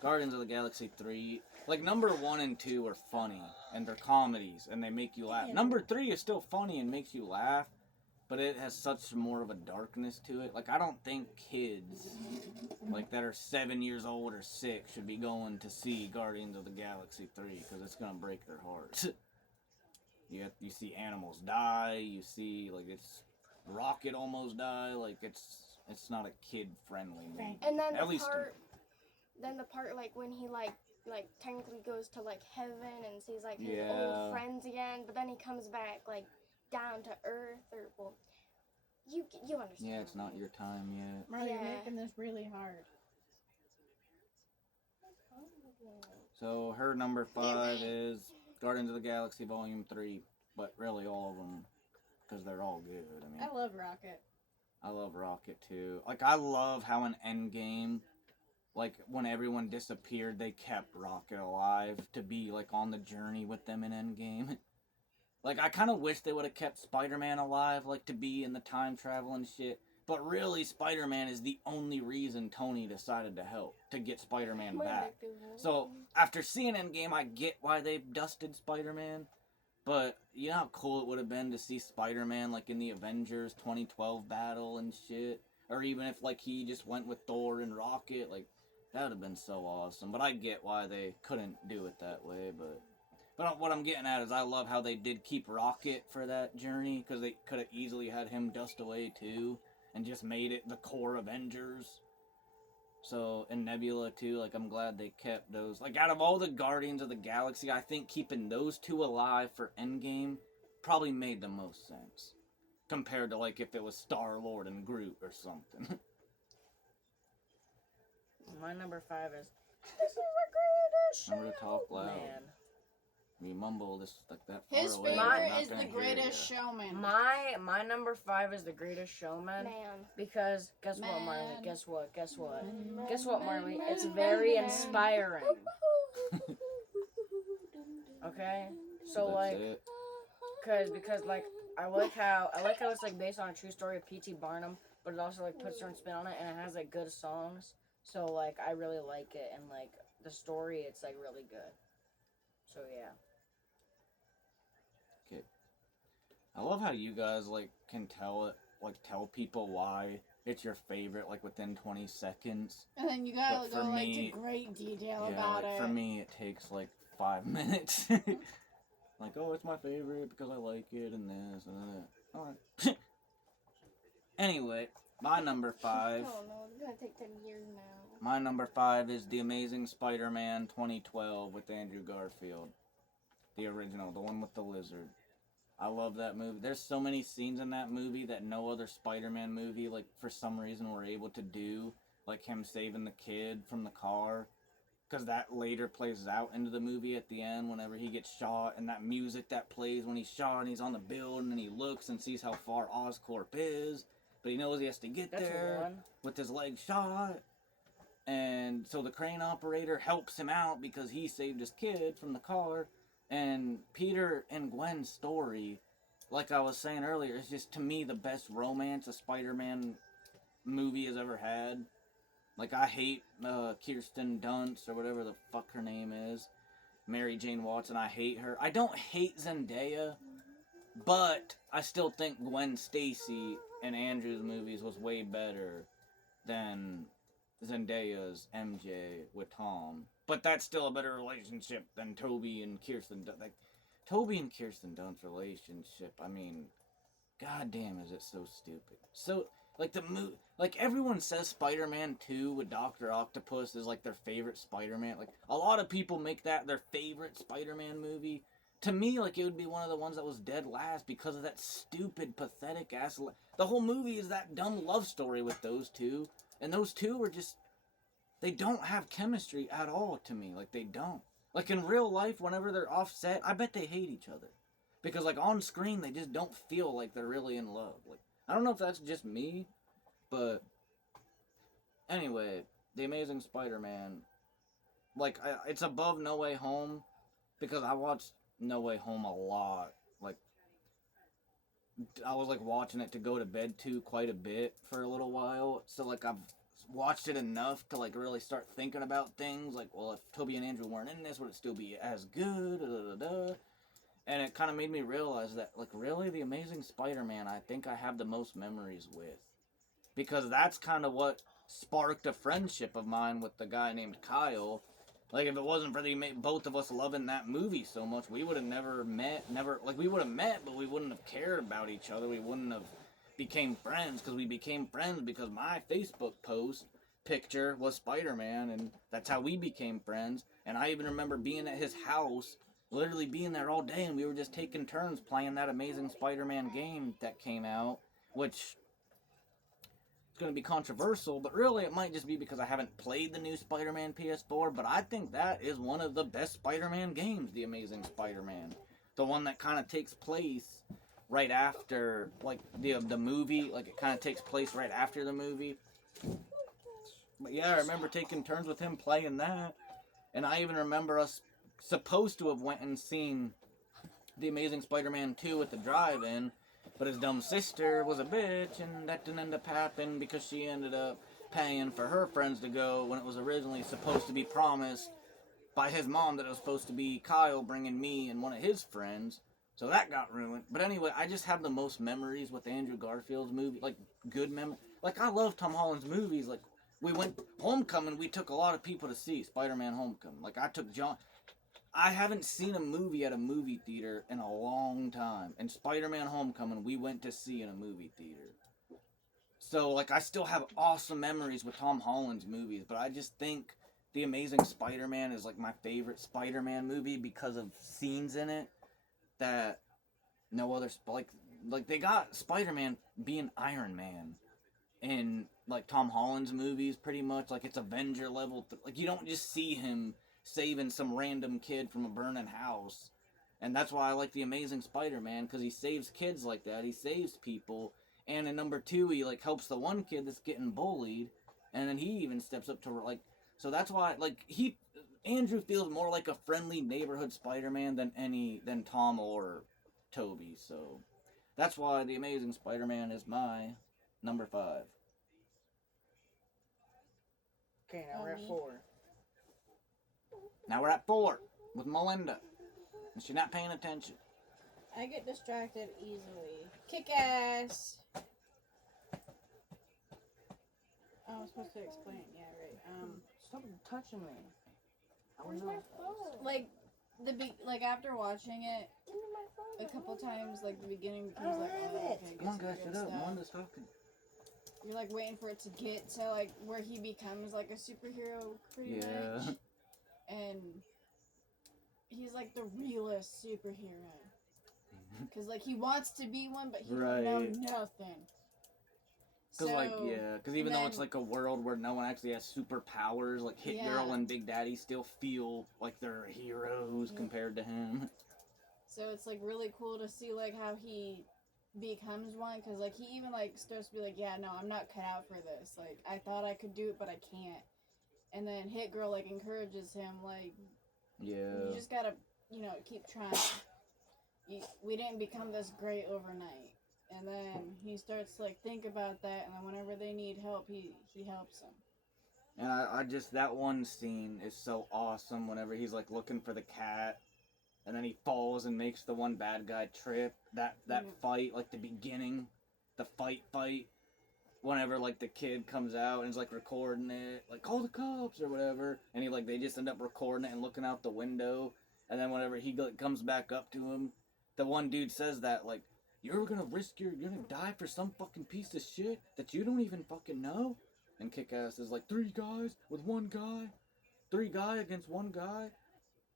Guardians of the Galaxy 3, like number 1 and 2 are funny and they're comedies and they make you laugh. Number 3 is still funny and makes you laugh, but it has such more of a darkness to it. Like I don't think kids like that are 7 years old or 6 should be going to see Guardians of the Galaxy 3 because it's gonna break their hearts. You see animals die. You see like it's Rocket almost die. Like it's not a kid friendly movie. And then At least the part like when he like technically goes to like heaven and sees like his Yeah. old friends again, but then he comes back like down to earth, or well, you understand. yeah, it's not your time yet. Marley, you're Yeah. making this really hard. So her number 5 is Guardians of the Galaxy Volume 3, but really all of them because they're all good. I mean, I love Rocket. I love Rocket too. Like I love how in Endgame, like when everyone disappeared, they kept Rocket alive to be like on the journey with them in Endgame. Like I kind of wish they would have kept Spider-Man alive, like to be in the time travel and shit. But really, Spider-Man is the only reason Tony decided to help to get Spider-Man back. So after seeing Endgame, I get why they dusted Spider-Man. But you know how cool it would have been to see Spider-Man like in the Avengers 2012 battle and shit, or even if like he just went with Thor and Rocket, like that would have been so awesome. But I get why they couldn't do it that way. But what I'm getting at is I love how they did keep Rocket for that journey because they could have easily had him dust away too and just made it the core Avengers. So, and Nebula too, like I'm glad they kept those. Like out of all the Guardians of the Galaxy, I think keeping those two alive for Endgame probably made the most sense. Compared to like if it was Star-Lord and Groot or something. My number 5 is This is the Greatest Remember to talk loud. Showman. You mumble this like that far His away. favorite I'm not is gonna The hear Greatest ya. Showman. My number 5 is The Greatest Showman. Man. Because guess what, Marley? Man. Guess what? Guess what? Man, Guess what, Marley? man, It's man, very man. inspiring. Okay, so That's like, it. because like I like how it's like based on a true story of P.T. Barnum, but it also like puts certain spin on it and it has like good songs. So like I really like it and like the story, it's like really good. So yeah. I love how you guys like can tell people why it's your favorite like within 20 seconds. And then you gotta But go for like me- to great detail Yeah, about like it. for me it takes like 5 minutes. Like, oh, it's my favorite because I like it and this and that. Alright. Anyway, my number 5. Oh no, it's gonna take 10 years now. My number 5 is The Amazing Spider-Man 2012 with Andrew Garfield. The original, the one with the lizard. I love that movie. There's so many scenes in that movie that no other Spider-Man movie, like, for some reason were able to do. Like him saving the kid from the car. Because that later plays out into the movie at the end whenever he gets shot. And that music that plays when he's shot and he's on the building and he looks and sees how far Oscorp is. But he knows he has to get That's there one. with his leg shot. And so the crane operator helps him out because he saved his kid from the car. And Peter and Gwen's story, like I was saying earlier, is just to me the best romance a Spider-Man movie has ever had. Like I hate Kirsten Dunst or whatever the fuck her name is. Mary Jane Watson, I hate her. I don't hate Zendaya, but I still think Gwen Stacy in Andrew's movies was way better than Zendaya's MJ with Tom. But that's still a better relationship than Toby and Kirsten Dunst. Like, Toby and Kirsten Dunst's relationship, I mean, goddamn is it so stupid. So, like, like, everyone says Spider-Man 2 with Dr. Octopus is, like, their favorite Spider-Man. Like, a lot of people make that their favorite Spider-Man movie. To me, like, it would be one of the ones that was dead last because of that stupid, pathetic-ass... The whole movie is that dumb love story with those two. And those two are just... They don't have chemistry at all to me. Like, they don't. Like, in real life, whenever they're offset, I bet they hate each other. Because, like, on screen, they just don't feel like they're really in love. Like, I don't know if that's just me, but... Anyway, The Amazing Spider-Man like, it's above No Way Home because I watched No Way Home a lot. Like, I was like watching it to go to bed to quite a bit for a little while. So like I've watched it enough to like really start thinking about things. Like, well, if Toby and Andrew weren't in this, would it still be as good? Da, da, da, da. And it kind of made me realize that, like, really, The Amazing Spider-Man, I think I have the most memories with. Because that's kind of what sparked a friendship of mine with the guy named Kyle. Like, if it wasn't for both of us loving that movie so much, we would have never met. We would have met, but we wouldn't have cared about each other. We wouldn't have became friends, because we became friends because my Facebook post picture was Spider-Man, and that's how we became friends. And I even remember being at his house, literally being there all day, and we were just taking turns playing that Amazing Spider-Man game that came out, which is going to be controversial, but really it might just be because I haven't played the new Spider-Man PS4, but I think that is one of the best Spider-Man games, The Amazing Spider-Man. The one that kind of takes place right after, like, the movie, like, it kind of takes place right after the movie. But yeah, I remember taking turns with him playing that, and I even remember us supposed to have went and seen The Amazing Spider-Man 2 at the drive-in, but his dumb sister was a bitch, and that didn't end up happening because she ended up paying for her friends to go when it was originally supposed to be promised by his mom that it was supposed to be Kyle bringing me and one of his friends. So that got ruined. But anyway, I just have the most memories with Andrew Garfield's movie, like, good memories. Like, I love Tom Holland's movies. Like, we went Homecoming, we took a lot of people to see Spider-Man Homecoming. Like, I took John. I haven't seen a movie at a movie theater in a long time. And Spider-Man Homecoming, we went to see in a movie theater. So, like, I still have awesome memories with Tom Holland's movies, but I just think The Amazing Spider-Man is, like, my favorite Spider-Man movie because of scenes in it that no other, like they got Spider-Man being Iron Man in, like, Tom Holland's movies, pretty much. Like, it's Avenger level. Like, you don't just see him saving some random kid from a burning house. And that's why I like The Amazing Spider-Man, because he saves kids like that. He saves people. And in number 2, he, like, helps the one kid that's getting bullied. And then he even steps up to, like, so that's why, like, Andrew feels more like a friendly neighborhood Spider-Man than Tom or Toby. So that's why The Amazing Spider-Man is my number 5. Okay, now we're at 4. Now we're at 4 with Malinda. And she's not paying attention. I get distracted easily. Kick ass. Oh, I was supposed to explain. Yeah, right. Stop touching me. Where's my phone? Like after watching it Give me my phone. a couple times, like the beginning becomes like, oh, okay, Come on, guys, good shut up. stuff. Malinda's talking. You're like waiting for it to get to like where he becomes like a superhero, pretty much. And he's like the realest superhero. Because like he wants to be one, but he don't know nothing. Because even though it's like a world where no one actually has superpowers, like Hit Girl and Big Daddy still feel like they're heroes compared to him. So it's like really cool to see like how he becomes one, because like he even like starts to be like, yeah, no, I'm not cut out for this. Like I thought I could do it, but I can't. And then Hit Girl like encourages him, like, you just gotta, keep trying. We didn't become this great overnight. And then he starts to like think about that, and then whenever they need help, he helps them. And I just, that one scene is so awesome whenever he's like looking for the cat, and then he falls and makes the one bad guy trip. That fight, like the beginning, the fight, whenever like the kid comes out and is like recording it, like call the cops or whatever, and they just end up recording it and looking out the window, and then whenever he comes back up to him, the one dude says that, like, you're gonna die for some fucking piece of shit that you don't even fucking know? And Kick-Ass is like, 3 guys with 1 guy? 3 guy against 1 guy?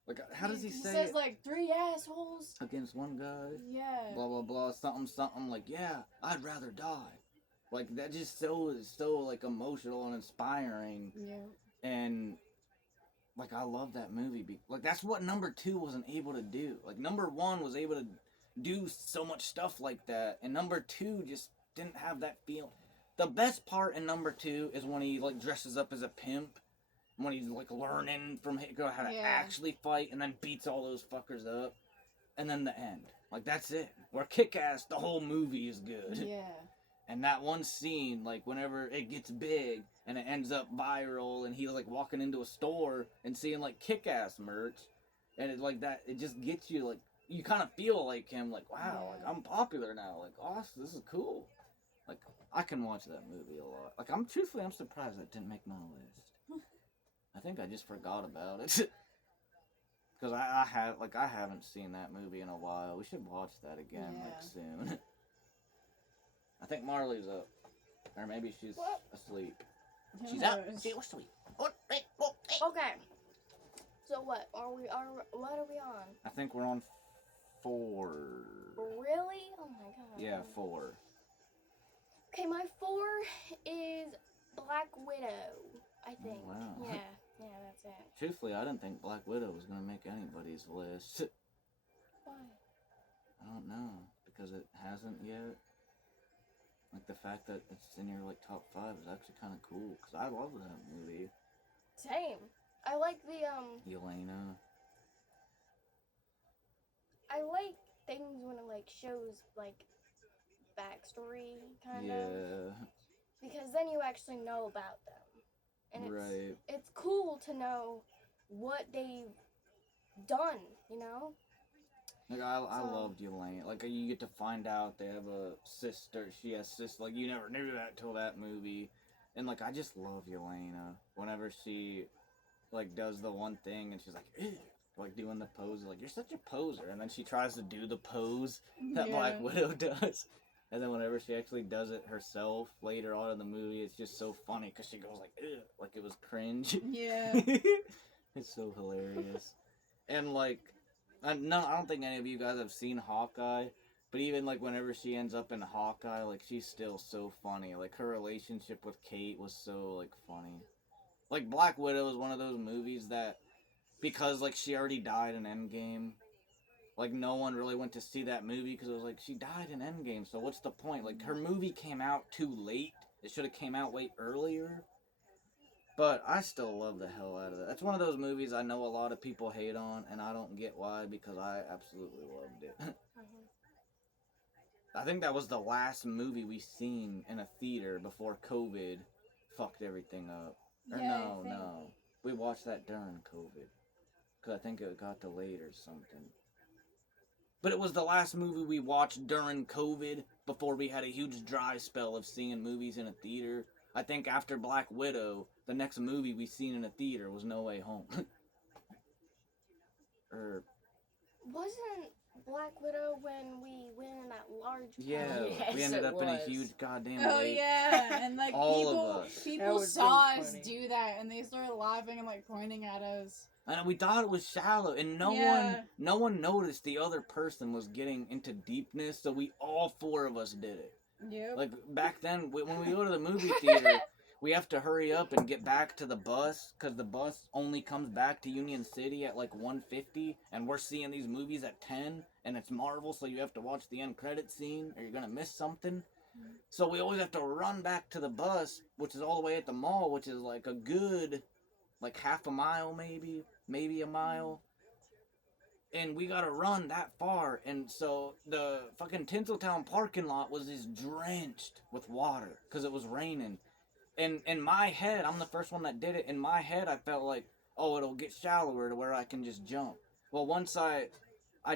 Like, how does he say says it? like 3 assholes Against 1 guy? Yeah. Blah, blah, blah, something, like, yeah, I'd rather die. Like, that just so, like, emotional and inspiring. Yeah. And, like, I love that movie. Like, that's what number 2 wasn't able to do. Like, number 1 was able to do so much stuff like that, and number 2 just didn't have that feel. The best part in number 2 is when he like dresses up as a pimp when he's like learning from how to Yeah. actually fight, and then beats all those fuckers up, and then the end. Like that's it. Where Kick-Ass, the whole movie is good. Yeah. And that one scene, like whenever it gets big and it ends up viral, and he's like walking into a store and seeing like Kick-Ass merch, and it like that, it just gets you like you kind of feel like him, like wow, like I'm popular now, like awesome, this is cool. Like I can watch that movie a lot. Like I'm surprised that didn't make my list. I think I just forgot about it. Because I haven't seen that movie in a while. We should watch that again, like, soon. I think Marley's up. Or maybe she's asleep. She's up. She was asleep. Okay. So what are we on? I think we're on 4. Really? Oh my god. Yeah, 4. Okay, my 4 is Black Widow, I think. Oh, wow. Yeah, that's it. Truthfully, I didn't think Black Widow was going to make anybody's list. Why? I don't know. Because it hasn't yet. Like, the fact that it's in your, like, top 5 is actually kind of cool. Because I love that movie. Same. I like the, Yelena. I like things when it, like, shows, like, backstory, kind of. Yeah. Because then you actually know about them. And it's cool to know what they've done, you know? Like, I loved Yelena. Like, you get to find out they have a sister. She has sister. Like, you never knew that till that movie. And, like, I just love Yelena. Whenever she, like, does the one thing and she's like, ew, like, doing the pose. Like, you're such a poser. And then she tries to do the pose that Black Widow does. And then whenever she actually does it herself later on in the movie, it's just so funny because she goes like, ew, like it was cringe. Yeah. It's so hilarious. And, like, I don't think any of you guys have seen Hawkeye, but even, like, whenever she ends up in Hawkeye, like, she's still so funny. Like, her relationship with Kate was so, like, funny. Like, Black Widow is one of those movies that, because, like, she already died in Endgame, like, no one really went to see that movie because it was like, she died in Endgame, so what's the point? Like, her movie came out too late. It should have came out way earlier. But I still love the hell out of it. That's one of those movies I know a lot of people hate on, and I don't get why, because I absolutely loved it. I think that was the last movie we seen in a theater before COVID fucked everything up. Or no. We watched that during COVID. Because I think it got delayed or something. But it was the last movie we watched during COVID before we had a huge dry spell of seeing movies in a theater. I think after Black Widow, the next movie we seen in a theater was No Way Home. Wasn't Black Widow when we went in that large Yeah, Yes, we ended it up in a was. huge goddamn Oh lake. yeah, and like All of us. That people was saw so us funny. do that, and they started laughing and like pointing at us. And we thought it was shallow, and no one noticed the other person was getting into deepness, so all 4 of us did it. Yep. Like, back then, when we go to the movie theater, we have to hurry up and get back to the bus, because the bus only comes back to Union City at, like, 1:50, and we're seeing these movies at 10, and it's Marvel, so you have to watch the end credit scene, or you're gonna miss something. So we always have to run back to the bus, which is all the way at the mall, which is, like, a good, like, half a mile, maybe a mile. And we gotta run that far, and so the fucking Tinseltown parking lot was just drenched with water, because it was raining. And in my head, I'm the first one that did it, in my head I felt like, oh, it'll get shallower to where I can just jump. Well, once I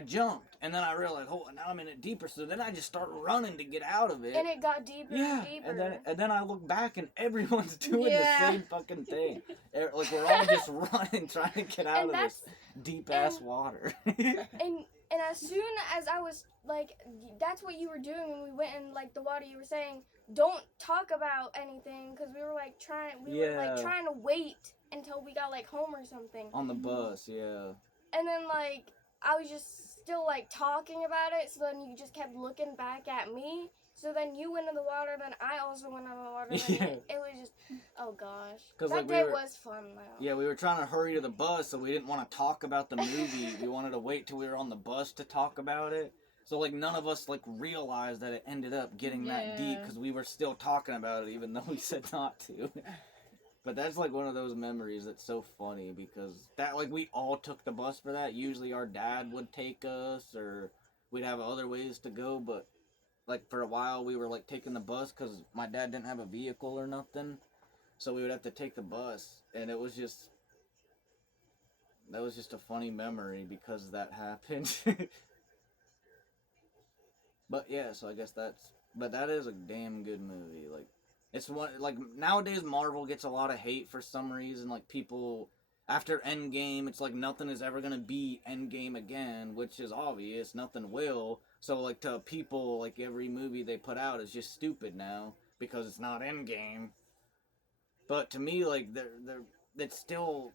jumped, and then I realized, oh, now I'm in it deeper, so then I just start running to get out of it. And it got deeper and deeper. And then I look back, and everyone's doing the same fucking thing. Like, we're all just running, trying to get out of this deep-ass water. And as soon as I was, like, that's what you were doing when we went in, like, the water. You were saying, don't talk about anything, because we were, like, trying to wait until we got, like, home or something. On the bus, yeah. And then, like, I was just still, like, talking about it, so then you just kept looking back at me. So then you went in the water, then I also went in the water. Then it was just, oh gosh. That like, day was fun, though. Yeah, we were trying to hurry to the bus, so we didn't want to talk about the movie. We wanted to wait till we were on the bus to talk about it. So, like, none of us, like, realized that it ended up getting that deep, because we were still talking about it, even though we said not to. But that's like one of those memories that's so funny because that like we all took the bus for that. Usually our dad would take us or we'd have other ways to go, but like for a while we were like taking the bus because my dad didn't have a vehicle or nothing, so we would have to take the bus, and it was just that was just a funny memory because that happened. But yeah, so I guess that is a damn good movie. Like it's one like nowadays Marvel gets a lot of hate for some reason. Like people after Endgame, it's like nothing is ever gonna be Endgame again, which is obvious. Nothing will. So like to people, like every movie they put out is just stupid now because it's not Endgame. But to me, like they're still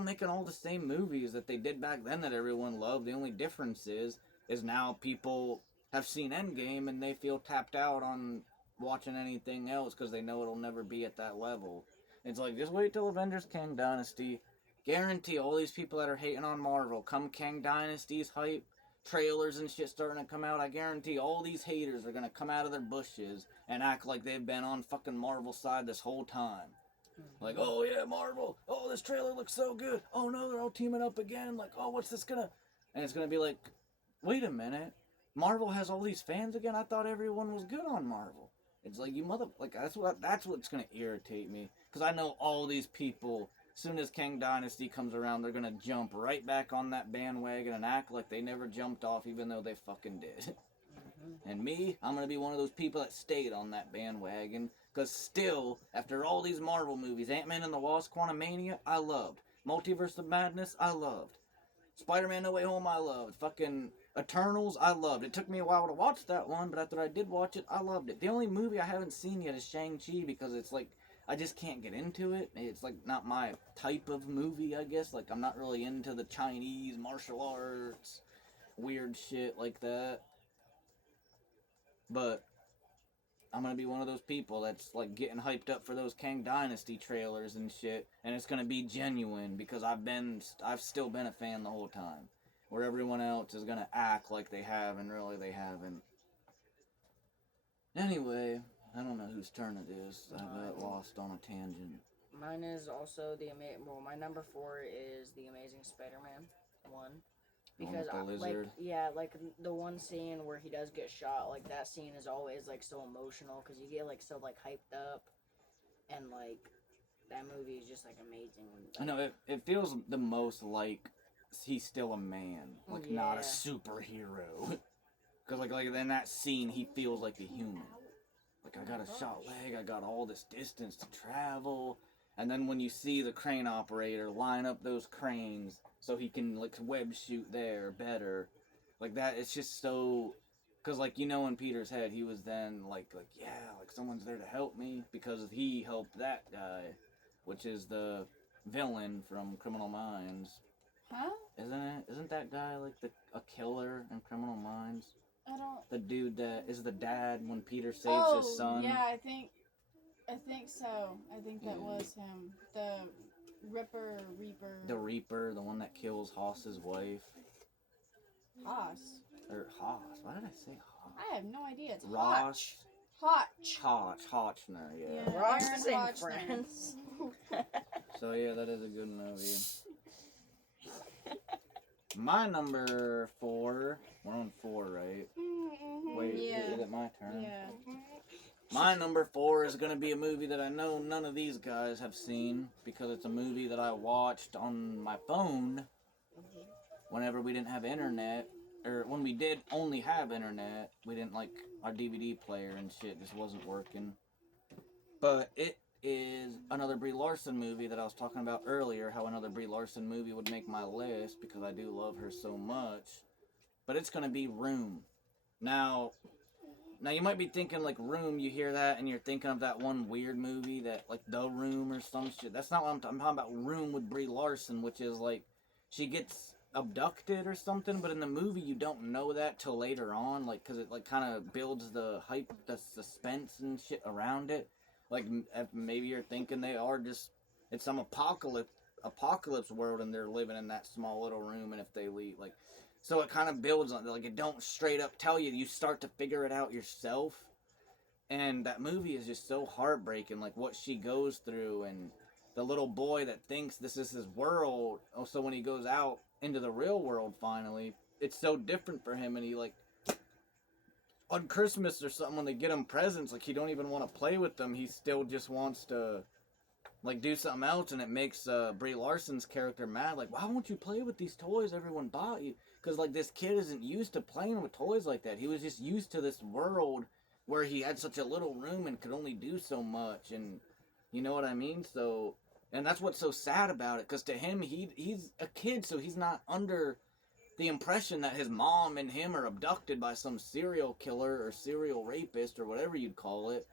making all the same movies that they did back then that everyone loved. The only difference is now people have seen Endgame and they feel tapped out on watching anything else because they know it'll never be at that level. It's like, just wait till Avengers Kang Dynasty. Guarantee all these people that are hating on Marvel, come Kang Dynasty's hype, trailers and shit starting to come out, I guarantee all these haters are going to come out of their bushes and act like they've been on fucking Marvel's side this whole time. Like, oh yeah, Marvel. Oh, this trailer looks so good. Oh no, they're all teaming up again. Like, oh, what's this gonna... And it's gonna be like, wait a minute. Marvel has all these fans again? I thought everyone was good on Marvel. It's like, you mother... Like, that's what's gonna irritate me. Because I know all these people, as soon as Kang Dynasty comes around, they're gonna jump right back on that bandwagon and act like they never jumped off, even though they fucking did. And me, I'm gonna be one of those people that stayed on that bandwagon. Because still, after all these Marvel movies, Ant-Man and the Wasp, Quantumania, I loved. Multiverse of Madness, I loved. Spider-Man No Way Home, I loved. Fucking Eternals, I loved. It took me a while to watch that one, but after I did watch it, I loved it. The only movie I haven't seen yet is Shang-Chi because it's like, I just can't get into it. It's like not my type of movie, I guess. Like, I'm not really into the Chinese martial arts, weird shit like that. But I'm gonna be one of those people that's like getting hyped up for those Kang Dynasty trailers and shit, and it's gonna be genuine because I've still been a fan the whole time. Where everyone else is gonna act like they have and really they haven't. Anyway, I don't know whose turn it is. I got lost on a tangent. Mine is also my number 4 is the Amazing Spider-Man 1. Because like the one scene where he does get shot, like that scene is always like so emotional because you get like so like hyped up, and like that movie is just like amazing. I know it feels the most like he's still a man, like not a superhero. Because like in that scene he feels like a human. Like, I got a shot leg, I got all this distance to travel. And then when you see the crane operator line up those cranes so he can, like, web shoot there better, like, that, it's just so... Because, like, you know in Peter's head, he was then, like, yeah, like, someone's there to help me, because he helped that guy, which is the villain from Criminal Minds. Huh? Isn't it? Isn't that guy, like, a killer in Criminal Minds? I don't... The dude that is the dad when Peter saves his son? Yeah, I think so. I think that was him. The Reaper. The Reaper, the one that kills Hoss's wife. Hoss? Or Hoss. Why did I say Hoss? I have no idea. It's Ross. Hotchner, yeah. Ross Aaron is in Hotchner. Friends. So yeah, that is a good movie. My number 4. We're on 4, right? Wait, is it my turn? Yeah. My number 4 is going to be a movie that I know none of these guys have seen because it's a movie that I watched on my phone whenever we didn't have internet. Or when we did only have internet, we didn't like our DVD player and shit just wasn't working. But it is another Brie Larson movie that I was talking about earlier, how another Brie Larson movie would make my list because I do love her so much. But it's going to be Room. Now you might be thinking, like, Room, you hear that, and you're thinking of that one weird movie that, like, The Room or some shit. That's not what I'm talking about. Room with Brie Larson, which is, like, she gets abducted or something, but in the movie you don't know that till later on, like, because it, like, kind of builds the hype, the suspense and shit around it. Like, maybe you're thinking they are just, it's some apocalypse world, and they're living in that small little room, and if they leave, like... So it kind of builds on, like, it don't straight up tell you. You start to figure it out yourself. And that movie is just so heartbreaking, like what she goes through, and the little boy that thinks this is his world. Also, when he goes out into the real world finally, it's so different for him, and he like on Christmas or something when they get him presents, like he don't even want to play with them. He still just wants to like do something else, and it makes Brie Larson's character mad. Like, why won't you play with these toys everyone bought you? Because like this kid isn't used to playing with toys like that. He was just used to this world where he had such a little room and could only do so much, and you know what I mean. So, and that's what's so sad about it. Because to him, he's a kid, so he's not under the impression that his mom and him are abducted by some serial killer or serial rapist or whatever you'd call it.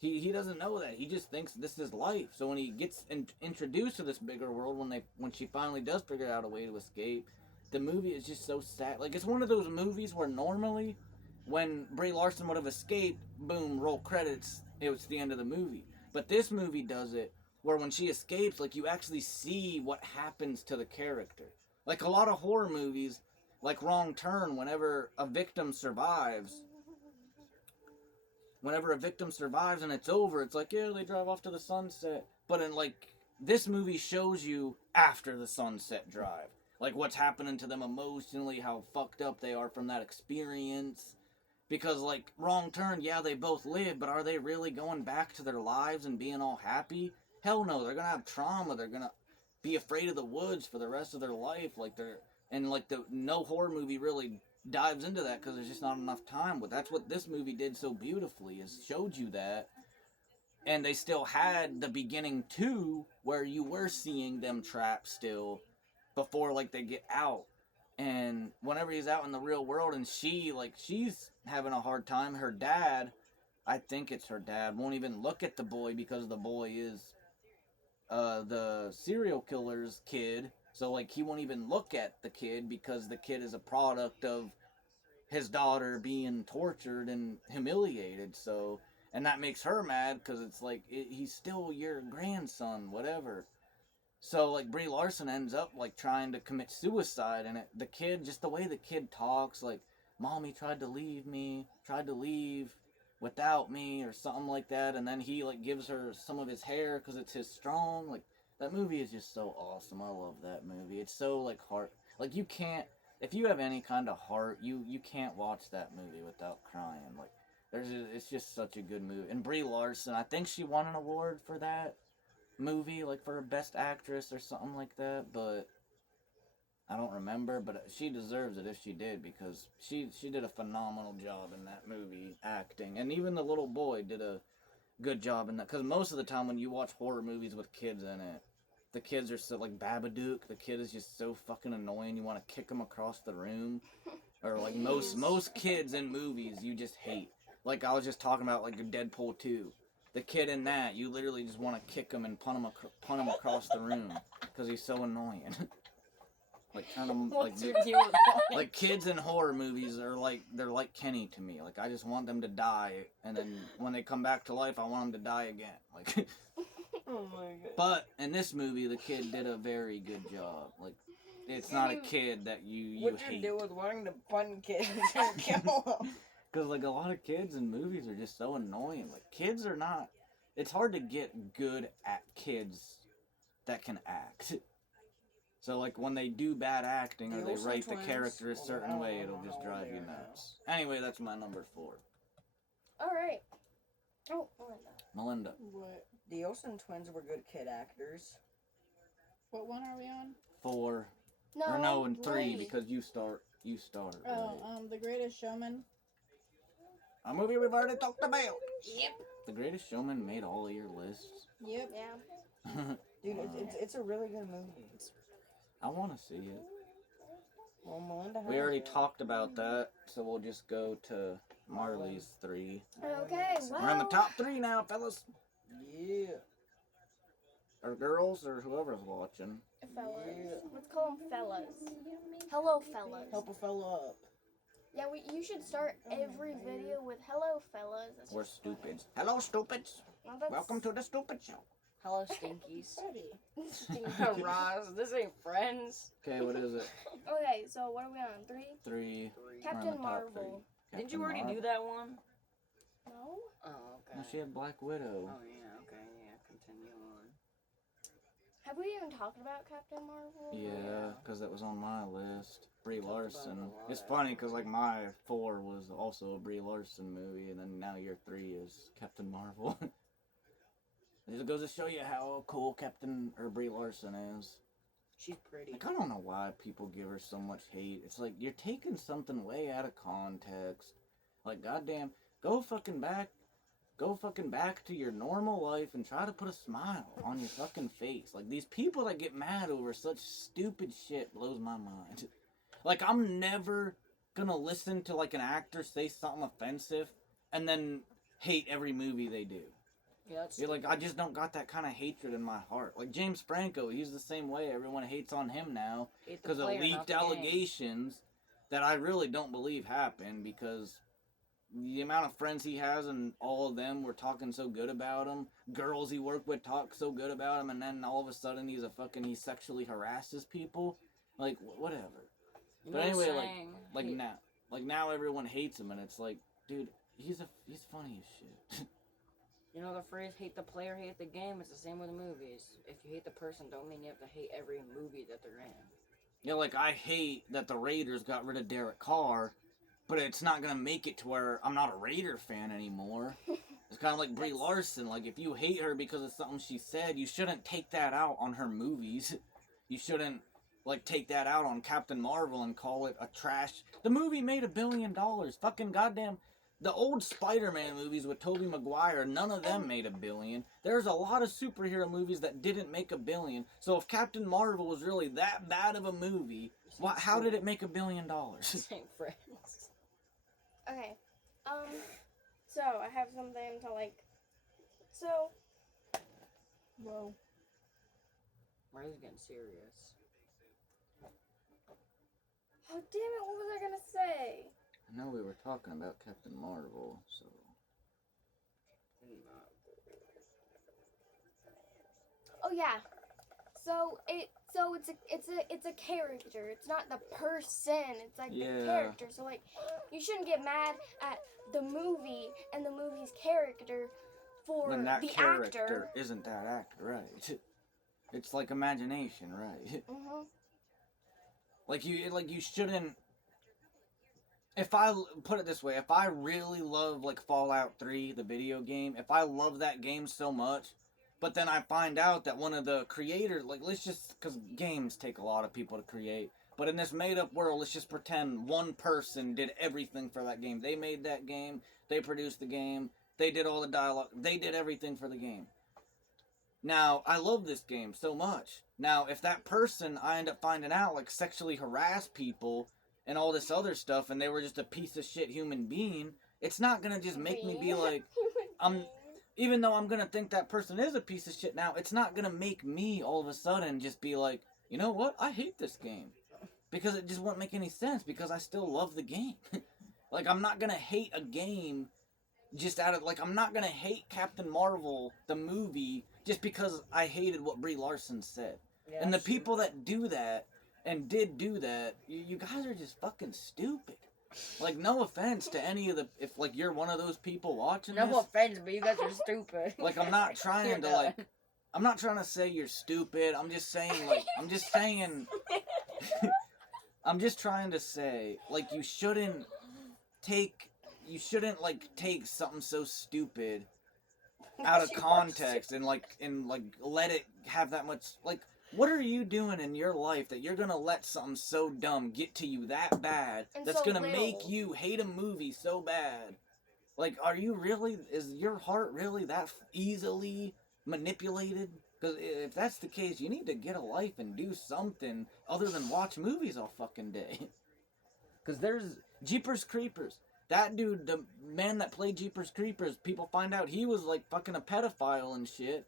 He doesn't know that. He just thinks this is life. So when he gets introduced to this bigger world, when she finally does figure out a way to escape, the movie is just so sad. Like, it's one of those movies where normally when Brie Larson would have escaped, boom, roll credits, it was the end of the movie. But this movie does it where when she escapes, like, you actually see what happens to the character. Like a lot of horror movies, like Wrong Turn, whenever a victim survives and it's over, it's like, yeah, they drive off to the sunset. But in like, this movie shows you after the sunset drive. Like what's happening to them emotionally, how fucked up they are from that experience. Because like, Wrong Turn, yeah, they both live, but are they really going back to their lives and being all happy? Hell no, they're gonna have trauma, they're gonna be afraid of the woods for the rest of their life. Like no horror movie really dives into that because there's just not enough time. But that's what this movie did so beautifully, is showed you that. And they still had the beginning too, where you were seeing them trapped still before like they get out. And whenever he's out in the real world and she's having a hard time, her dad, I think it's her dad, won't even look at the boy because the boy is the serial killer's kid. So like, he won't even look at the kid because the kid is a product of his daughter being tortured and humiliated. So, and that makes her mad because it's like, he's still your grandson, whatever. So like, Brie Larson ends up like trying to commit suicide, and the kid, just the way the kid talks, like, mommy tried to leave without me or something like that, and then he like gives her some of his hair because it's his strong. Like, that movie is just so awesome. I love that movie. It's so like heart, like, you can't, if you have any kind of heart, you can't watch that movie without crying. Like, it's just such a good movie. And Brie Larson, I think she won an award for that movie, like for best actress or something like that, but I don't remember. But she deserves it if she did, because she did a phenomenal job in that movie acting. And even the little boy did a good job in that, because most of the time when you watch horror movies with kids in it, the kids are so, like Babadook, the kid is just so fucking annoying, you want to kick him across the room. Or like most kids in movies you just hate. Like I was just talking about like Deadpool 2. The kid in that, you literally just want to kick him and punt him across the room because he's so annoying. Like, turn him, like kids in horror movies are like, they're like Kenny to me. Like, I just want them to die, and then when they come back to life, I want them to die again. Like, Oh my god. but in this movie, the kid did a very good job. Like, it's not a kid that you What'd hate. you do with wanting to punt kids and kill them? Because, like, a lot of kids in movies are just so annoying. Like, kids are not... It's hard to get good at kids that can act. So, like, when they do bad acting or they write the character a certain way, it'll just drive you nuts. Anyway, that's my number 4. Alright. Oh, Melinda. Malinda. What? The Olsen twins were good kid actors. What one are we on? 4. No, Or no, and 3, wait. because you start. Oh, The Greatest Showman. A movie we've already talked about. Yep. The Greatest Showman made all of your lists. Yep. Yeah. Dude, it's a really good movie. I want to see it. Well, Malinda We has already it. talked about that, so we'll just go to Marley's 3. Okay, well. We're in the top 3 now, fellas. Yeah. Or girls, or whoever's watching. Fellas. Yeah. Let's call them fellas. Hello, fellas. Help a fella up. Yeah, you should start every video with hello, fellas. That's We're just funny. stupids. Hello, stupids. Well, that's- Welcome to the Stupid Show. Hello, Stinkies. Buddy. Roz, this ain't Friends. Okay, what is it? Okay, so what are we on? 3? 3. Captain Marvel. Didn't you already do that one? No? Oh. she had Black Widow. Oh yeah, okay, yeah. Continue on. Have we even talked about Captain Marvel? Yeah, because that was on my list. Brie Talked about it Larson. a lot, It's funny because actually. like my 4 was also a Brie Larson movie, and then now your 3 is Captain Marvel. It goes to show you how cool Brie Larson is. She's pretty. Like, I don't know why people give her so much hate. It's like, you're taking something way out of context. Like, goddamn, go fucking back to your normal life and try to put a smile on your fucking face. Like, these people that get mad over such stupid shit blows my mind. Like, I'm never gonna listen to, like, an actor say something offensive and then hate every movie they do. Yeah, that's You're like, I just don't got that kind of hatred in my heart. Like James Franco, he's the same way. Everyone hates on him now Hate the because of player, not leaked the game. allegations that I really don't believe happened, because the amount of friends he has and all of them were talking so good about him. Girls he worked with talk so good about him, and then all of a sudden he sexually harasses people. Like, whatever. You But know anyway, the saying, now everyone hates him, and it's like, dude, he's funny as shit. you know the phrase "hate the player, hate the game." It's the same with movies. If you hate the person, don't mean you have to hate every movie that they're in. Yeah, like, I hate that the Raiders got rid of Derek Carr, but it's not gonna make it to where I'm not a Raider fan anymore. It's kind of like Brie Larson. Like, if you hate her because of something she said, you shouldn't take that out on her movies. You shouldn't, like, take that out on Captain Marvel and call it a trash. The movie made $1 billion. Fucking goddamn. The old Spider-Man movies with Tobey Maguire, none of them made $1 billion. There's a lot of superhero movies that didn't make $1 billion. So if Captain Marvel was really that bad of a movie, how did it make $1 billion? Same friends. Okay. So I have something to like. So. Whoa. Marley's getting serious. Oh damn it! What was I gonna say? I know we were talking about Captain Marvel, so. Oh yeah. So it's a character. It's not the person. It's like Yeah. the character. So like, you shouldn't get mad at the movie and the movie's character for When that the character actor. isn't that actor, right? It's like imagination, right? Mhm. Like you shouldn't. If I put it this way, if I really love like Fallout 3, the video game, if I love that game so much, but then I find out that one of the creators, like, let's just, because games take a lot of people to create, but in this made-up world, let's just pretend one person did everything for that game. They made that game, they produced the game, they did all the dialogue, they did everything for the game. Now, I love this game so much. Now, if that person, I end up finding out, like, sexually harassed people and all this other stuff, and they were just a piece of shit human being, it's not gonna just make me be like, even though I'm gonna think that person is a piece of shit now, it's not gonna make me all of a sudden just be like, you know what, I hate this game. Because it just won't make any sense, because I still love the game. Like, I'm not gonna hate a game just out of, like, I'm not gonna hate Captain Marvel, the movie, just because I hated what Brie Larson said. Yeah, And the people that do that, and did do that, you guys are just fucking stupid. Like, no offense to any of the, if, like, you're one of those people watching this. No offense, but you guys are stupid. Like, I'm not trying to, like, I'm not trying to say you're stupid. I'm just saying, like, I'm just trying to say, like, you shouldn't, like, take something so stupid out of context and let it have that much, like, what are you doing in your life that you're gonna let something so dumb get to you that bad, And that's so gonna little. make you hate a movie so bad? Like, is your heart really that easily manipulated? Because if that's the case, you need to get a life and do something other than watch movies all fucking day. Because there's Jeepers Creepers. That dude, the man that played Jeepers Creepers, people find out he was, like, fucking a pedophile and shit.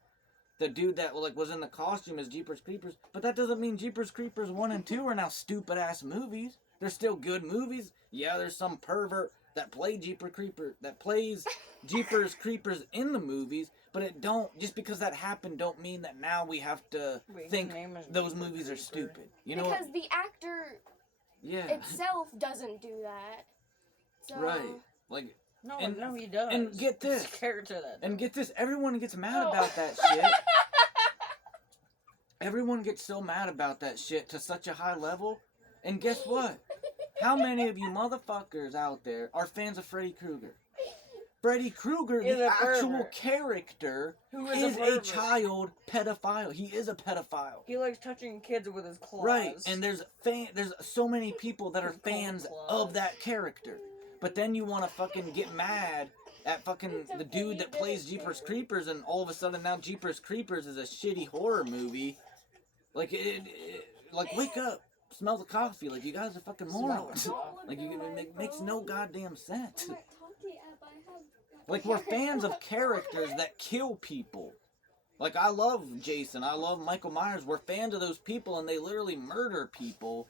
The dude that, like, was in the costume as Jeepers Creepers. But that doesn't mean Jeepers Creepers 1 and 2 are now stupid-ass movies. They're still good movies. Yeah, there's some pervert that plays Jeepers Creepers in the movies, but it don't, just because that happened don't mean that now we have to think those movies are stupid. You know because what? the actor Yeah. itself doesn't do that. So, Right. Like, No, he does. And get this. It's a character that. And get this, everyone gets mad Oh. about that shit. Everyone gets so mad about that shit to such a high level. And guess what? How many of you motherfuckers out there are fans of Freddy Krueger? Freddy Krueger, Is the a actual pervert. character, Who is a pervert. child pedophile. He is a pedophile. He likes touching kids with his claws. Right, and there's so many people that are His cold fans claws. of that character. But then you want to fucking get mad at fucking the dude that plays Jeepers Creepers, and all of a sudden now Jeepers Creepers is a shitty horror movie. Like, like, wake up, smell the coffee, like, you guys are fucking morons. Like, it makes no goddamn sense. Like, we're fans of characters that kill people. Like, I love Jason, I love Michael Myers, we're fans of those people, and they literally murder people.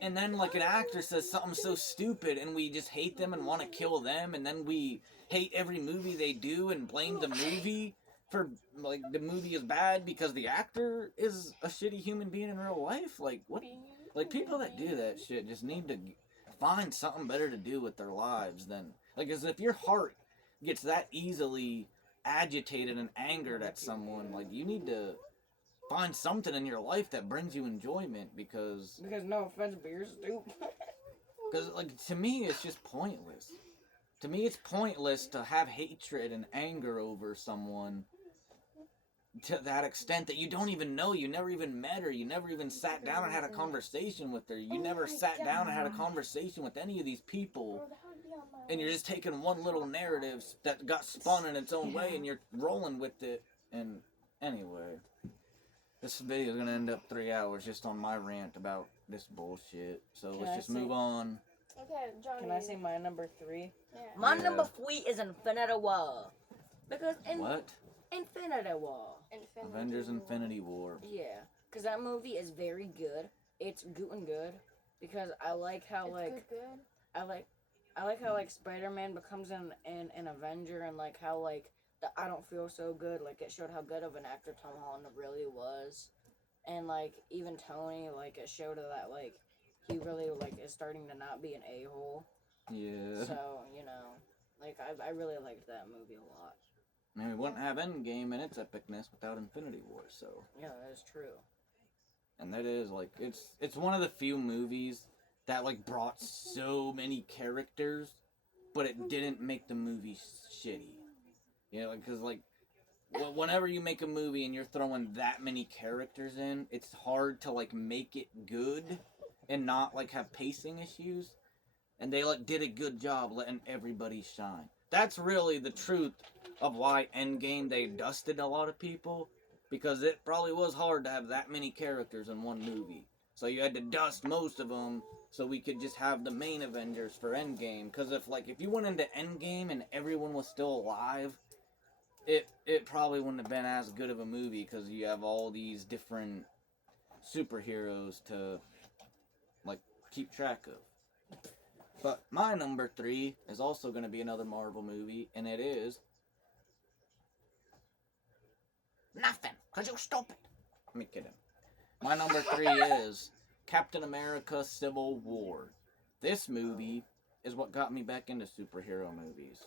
And then, like, an actor says something so stupid, and we just hate them and want to kill them, and then we hate every movie they do and blame the movie for, like, the movie is bad because the actor is a shitty human being in real life. Like, what? Like, people that do that shit just need to find something better to do with their lives than, like, as if your heart gets that easily agitated and angered at someone, like, you need to find something in your life that brings you enjoyment, because no offense, but you're stupid. like, to me it's just pointless. To me it's pointless to have hatred and anger over someone to that extent that you don't even know, you never even met her, you never even sat down and had a conversation with her, you never sat down and had a conversation with any of these people, and you're just taking one little narrative that got spun in its own way and you're rolling with it. And anyway, this video is gonna end up 3 hours just on my rant about this bullshit. So let's just move on. Okay, Jonny. Can I say my number 3? Yeah. My Yeah. number 3 is Infinity War. Because What? Infinity War. Avengers Infinity War. Yeah, because that movie is very good. It's good. Because I like how, It's good. I like how, like, Spider-Man becomes an Avenger, and, like, how, like, the I Don't Feel So Good, like, it showed how good of an actor Tom Holland really was. And, like, even Tony, like, it showed that, like, he really, like, is starting to not be an a-hole. Yeah. So, you know, like, I really liked that movie a lot. I mean, we wouldn't have Endgame and its epicness without Infinity War, so. Yeah, that is true. And that is, like, it's one of the few movies that, like, brought so many characters, but it didn't make the movie shitty. You know, because, like, whenever you make a movie and you're throwing that many characters in, it's hard to, like, make it good and not, like, have pacing issues. And they, like, did a good job letting everybody shine. That's really the truth of why Endgame, they dusted a lot of people, because it probably was hard to have that many characters in one movie. So you had to dust most of them so we could just have the main Avengers for Endgame. Because if you went into Endgame and everyone was still alive, it probably wouldn't have been as good of a movie, because you have all these different superheroes to, like, keep track of. But my number 3 is also going to be another Marvel movie, and it is nothing, because you're stupid. I'm kidding. My number 3 is Captain America Civil War. This movie is what got me back into superhero movies.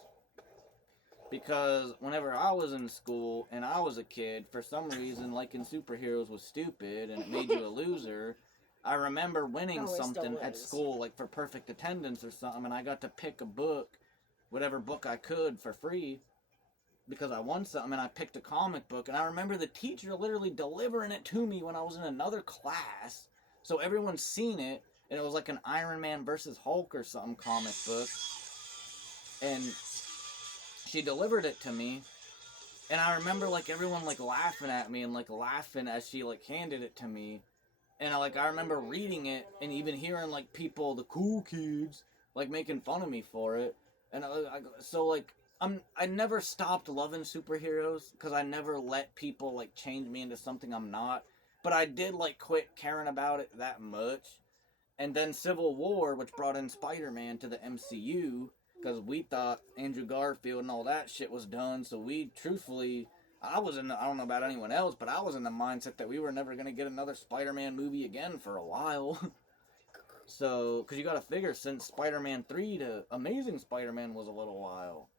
Because whenever I was in school and I was a kid, for some reason liking superheroes was stupid and it made you a loser. I remember winning Oh, it still something at is. school, like for perfect attendance or something, and I got to pick a book, whatever book I could, for free, because I won something, and I picked a comic book, and I remember the teacher literally delivering it to me when I was in another class, so everyone's seen it, and it was like an Iron Man versus Hulk or something comic book, and she delivered it to me, and I remember, like, everyone, like, laughing at me, and, like, laughing as she, like, handed it to me. And I remember reading it and even hearing, like, people, the cool kids, like, making fun of me for it. And I never stopped loving superheroes, because I never let people, like, change me into something I'm not. But I did, like, quit caring about it that much. And then Civil War, which brought in Spider-Man to the MCU, because we thought Andrew Garfield and all that shit was done. So we, truthfully, I don't know about anyone else, but I was in the mindset that we were never going to get another Spider-Man movie again for a while. So, because you got to figure, since Spider-Man 3 to Amazing Spider-Man was a little while.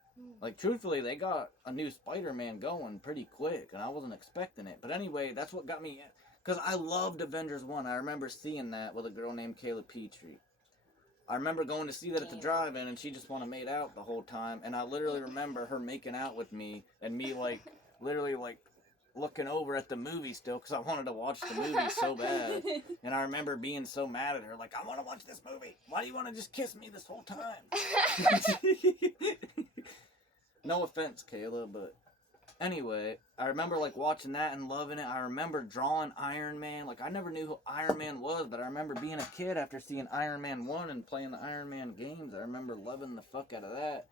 Like, truthfully, they got a new Spider-Man going pretty quick, and I wasn't expecting it. But anyway, that's what got me... Because I loved Avengers 1. I remember seeing that with a girl named Kayla Petrie. I remember going to see that at the drive-in, and she just wanted made out the whole time. And I literally remember her making out with me, and me, like, literally, like, looking over at the movie still, because I wanted to watch the movie so bad. And I remember being so mad at her, like, I want to watch this movie. Why do you want to just kiss me this whole time? No offense, Kayla, but... Anyway, I remember, like, watching that and loving it. I remember drawing Iron Man. Like, I never knew who Iron Man was, but I remember being a kid after seeing Iron Man 1 and playing the Iron Man games. I remember loving the fuck out of that.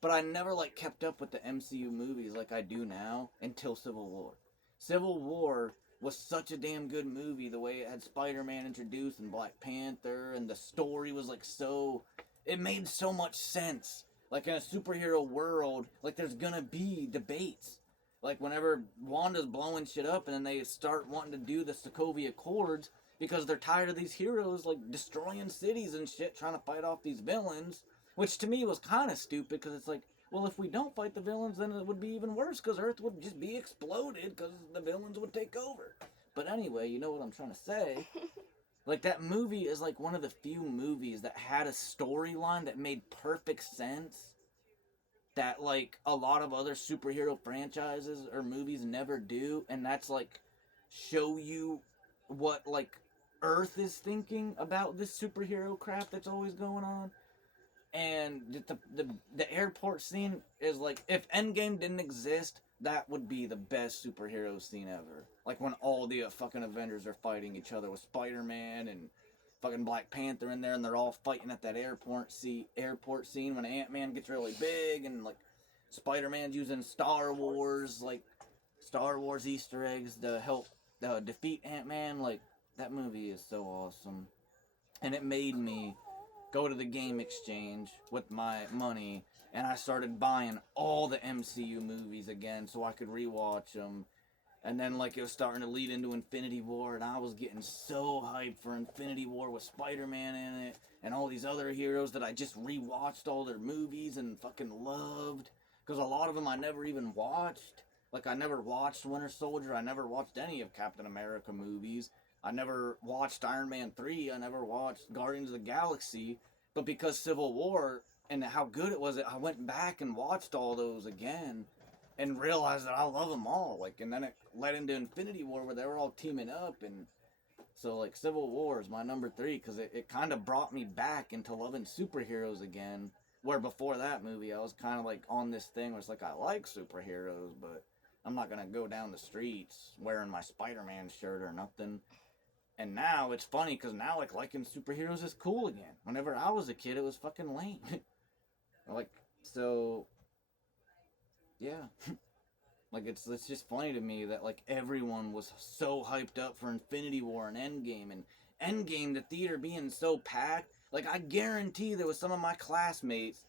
But I never, like, kept up with the MCU movies like I do now until Civil War. Civil War was such a damn good movie, the way it had Spider-Man introduced and Black Panther, and the story was, like, so... It made so much sense. Like, in a superhero world, like, there's gonna be debates. Like, whenever Wanda's blowing shit up and then they start wanting to do the Sokovia Accords because they're tired of these heroes, like, destroying cities and shit, trying to fight off these villains. Which, to me, was kind of stupid, because it's like, well, if we don't fight the villains, then it would be even worse, because Earth would just be exploded, because the villains would take over. But anyway, you know what I'm trying to say. Like, that movie is, like, one of the few movies that had a storyline that made perfect sense that, like, a lot of other superhero franchises or movies never do, and that's, like, show you what, like, Earth is thinking about this superhero crap that's always going on. And the airport scene is, like, if Endgame didn't exist, that would be the best superhero scene ever. Like, when all the fucking Avengers are fighting each other with Spider-Man and fucking Black Panther in there, and they're all fighting at that airport scene when Ant-Man gets really big, and, like, Spider-Man's using Star Wars Easter eggs to help defeat Ant-Man. Like, that movie is so awesome. And it made me go to the game exchange with my money, and I started buying all the MCU movies again so I could rewatch them. And then, like, it was starting to lead into Infinity War, and I was getting so hyped for Infinity War with Spider-Man in it, and all these other heroes that I just rewatched all their movies and fucking loved. Because a lot of them I never even watched. Like, I never watched Winter Soldier, I never watched any of Captain America movies. I never watched Iron Man 3, I never watched Guardians of the Galaxy. But because Civil War and how good it was, I went back and watched all those again. And realized that I love them all, like, and then it led into Infinity War where they were all teaming up, and so, like, Civil War is my number 3, because it kind of brought me back into loving superheroes again, where before that movie, I was kind of, like, on this thing where it's like, I like superheroes, but I'm not gonna go down the streets wearing my Spider-Man shirt or nothing. And now, it's funny, because now, like, liking superheroes is cool again. Whenever I was a kid, it was fucking lame. Like, so... yeah. Like, it's just funny to me that, like, everyone was so hyped up for Infinity War and Endgame, and Endgame, the theater being so packed. Like, I guarantee there was some of my classmates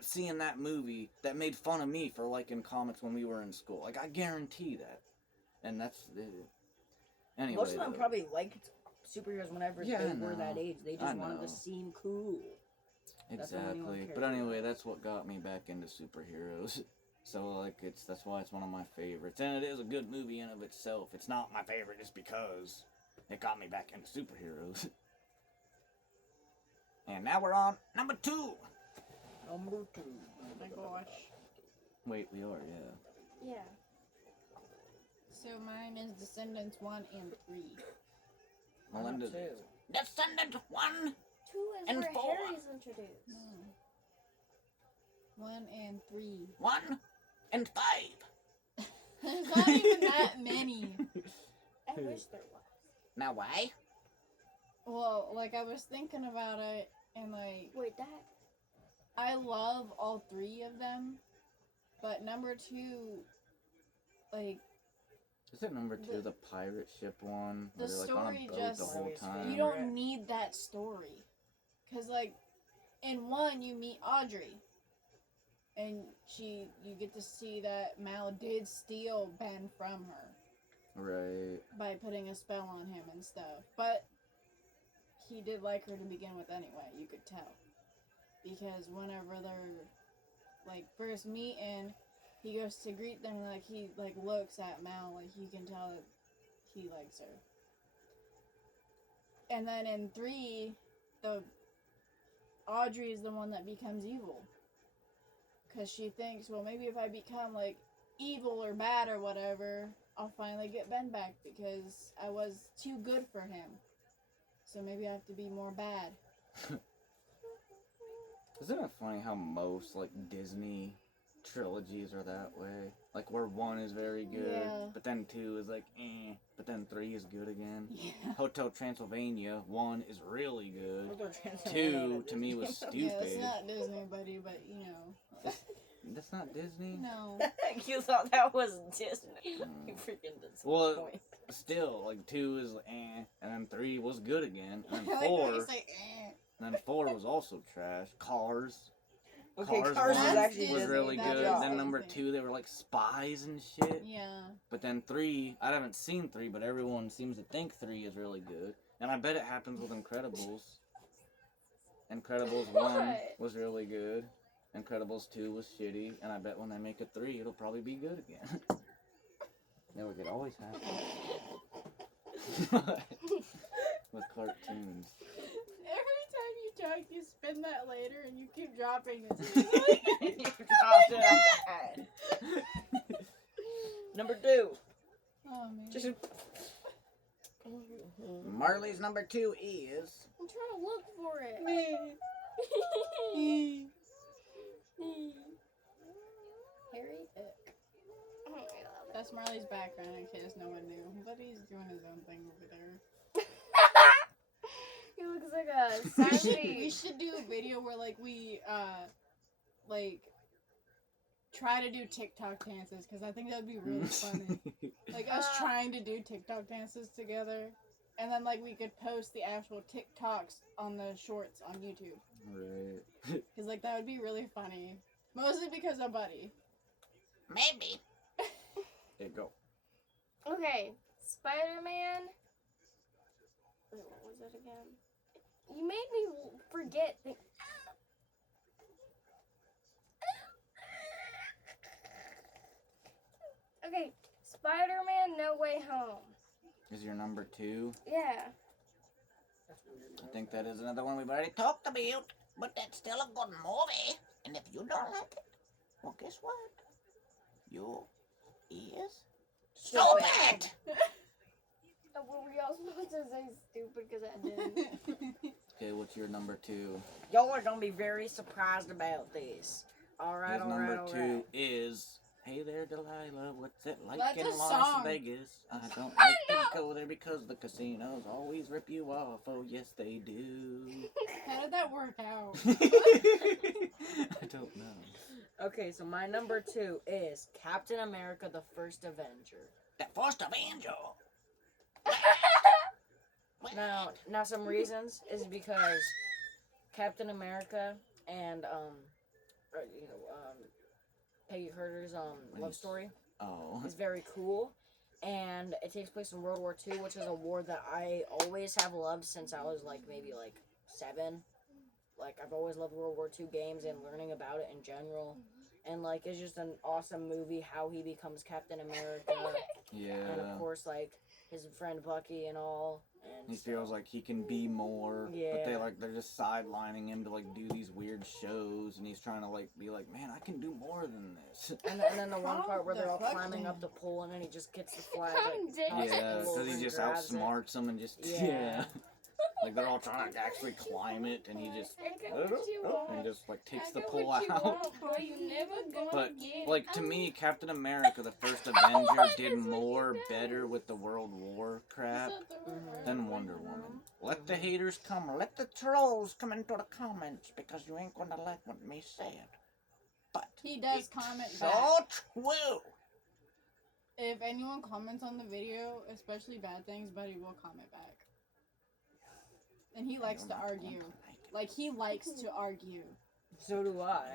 seeing that movie that made fun of me for liking comics when we were in school. Like, I guarantee that. And that's anyway. Most of them probably liked superheroes whenever Yeah, they I were know. that age. They I just wanted know. to seem cool. Exactly. But anyway, that's what got me back into superheroes. So, like, that's why it's one of my favorites. And it is a good movie in of itself. It's not my favorite just because it got me back into superheroes. And now we're on number 2. Number 2. Oh my gosh. Wait, we are, yeah. Yeah. So mine is Descendants 1 and 3. Malinda. 2. Descendant 1! 2 is And where 4. Harry's introduced. No. 1 and 3. 1 and 5. There's not even that many. I wish there was. Now why? Well, like, I was thinking about it, and, like, Wait, that. I love all 3 of them, but number 2, like, Is it number 2, the pirate ship one? the Where they're, like, on a story boat just- the whole time? you don't need that story. Because, like, in 1, you meet Audrey, and you get to see that Mal did steal Ben from her Right. by putting a spell on him and stuff. But he did like her to begin with anyway. You could tell because whenever they're like first meeting, he goes to greet them and like he like looks at Mal like you can tell that he likes her. And then in 3, the Audrey is the one that becomes evil. Because she thinks, well, maybe if I become, like, evil or bad or whatever, I'll finally get Ben back because I was too good for him. So maybe I have to be more bad. Isn't it funny how most, like, Disney trilogies are that way? Like, where 1 is very good, Yeah. but then 2 is like, but then 3 is good again. Yeah. Hotel Transylvania, 1 is really good. Hotel Transylvania 2, ain't a to me, was Disney Yeah, it's stupid. not Disney, buddy, but, you know. That's not Disney? No. You thought that was Disney. Mm. You freaking did Well, point. Still, like, 2 is and then 3 was good again, and I then like when 4, you say, and then 4 was also trash. Cars. Okay, Cars Cars is one actually was Disney, really that's good. job. Then number Disney. 2, they were like spies and shit. Yeah. But then 3, I haven't seen 3, but everyone seems to think 3 is really good. And I bet it happens with Incredibles. Incredibles 1 What? was really good. Incredibles 2 was shitty. And I bet when they make a 3, it'll probably be good again. That could always happen. With cartoons. Every time you talk, you spin that later and you keep dropping it. You dropped it on the head. Number 2. Oh, man. Just Marley's number 2 is... I'm trying to look for it. Harry Ick. Oh my God. That's Marley's background in case no one knew. But he's doing his own thing over there. He looks like a We zombie. should do a video where like we like try to do TikTok dances because I think that would be really funny. Like us trying to do TikTok dances together, and then like we could post the actual TikToks on the shorts on YouTube. Right. Because like that would be really funny, mostly because of Buddy. maybe. There you go. Okay, Spider-Man. Wait, what was it again? You made me forget. Okay, Spider-Man No Way Home. Is your number 2? Yeah. I think that is another one we've already talked about, but that's still a good movie. And if you don't like it, well, guess what? You is stupid. What were y'all supposed to say stupid because I didn't? Okay, what's your number 2? Y'all are gonna be very surprised about this. Alright, His number alright, 2 alright. is Hey There Delilah, what's it like That's in a Las song. Vegas? I don't like to go there because the casinos always rip you off. Oh yes they do. How did that work out? I don't know. Okay, so my number 2 is Captain America: The First Avenger. The first Avenger. Now some reasons is because Captain America and Peggy Carter's love story Oh. is very cool, and it takes place in World War II, which is a war that I always have loved since I was like maybe like 7. Like I've always loved World War II games and learning about it in general, and like it's just an awesome movie how he becomes Captain America, Yeah. and of course like his friend Bucky and all. And He feels like he can be more, but Yeah. they're just sidelining him to like do these weird shows, and he's trying to like be like, man, I can do more than this. And then the one part where they're all climbing up the pole, and then he just gets the flag. I'm dead. knocks the Yeah, pole because over he and just grabs it. outsmarts them and just Yeah. like they're all trying to actually climb it, and he just and just like takes the pole what you out. want, boy, you never gonna But get like to me, Captain America: The First Avenger did more better with the World War crap than Wonder Woman. Let the haters come. Let the trolls come into the comments because you ain't gonna like what me said. But He does it's comment so back. true. If anyone comments on the video, especially bad things, Buddy will comment back. And he likes to argue. Like, he likes to argue. So do I.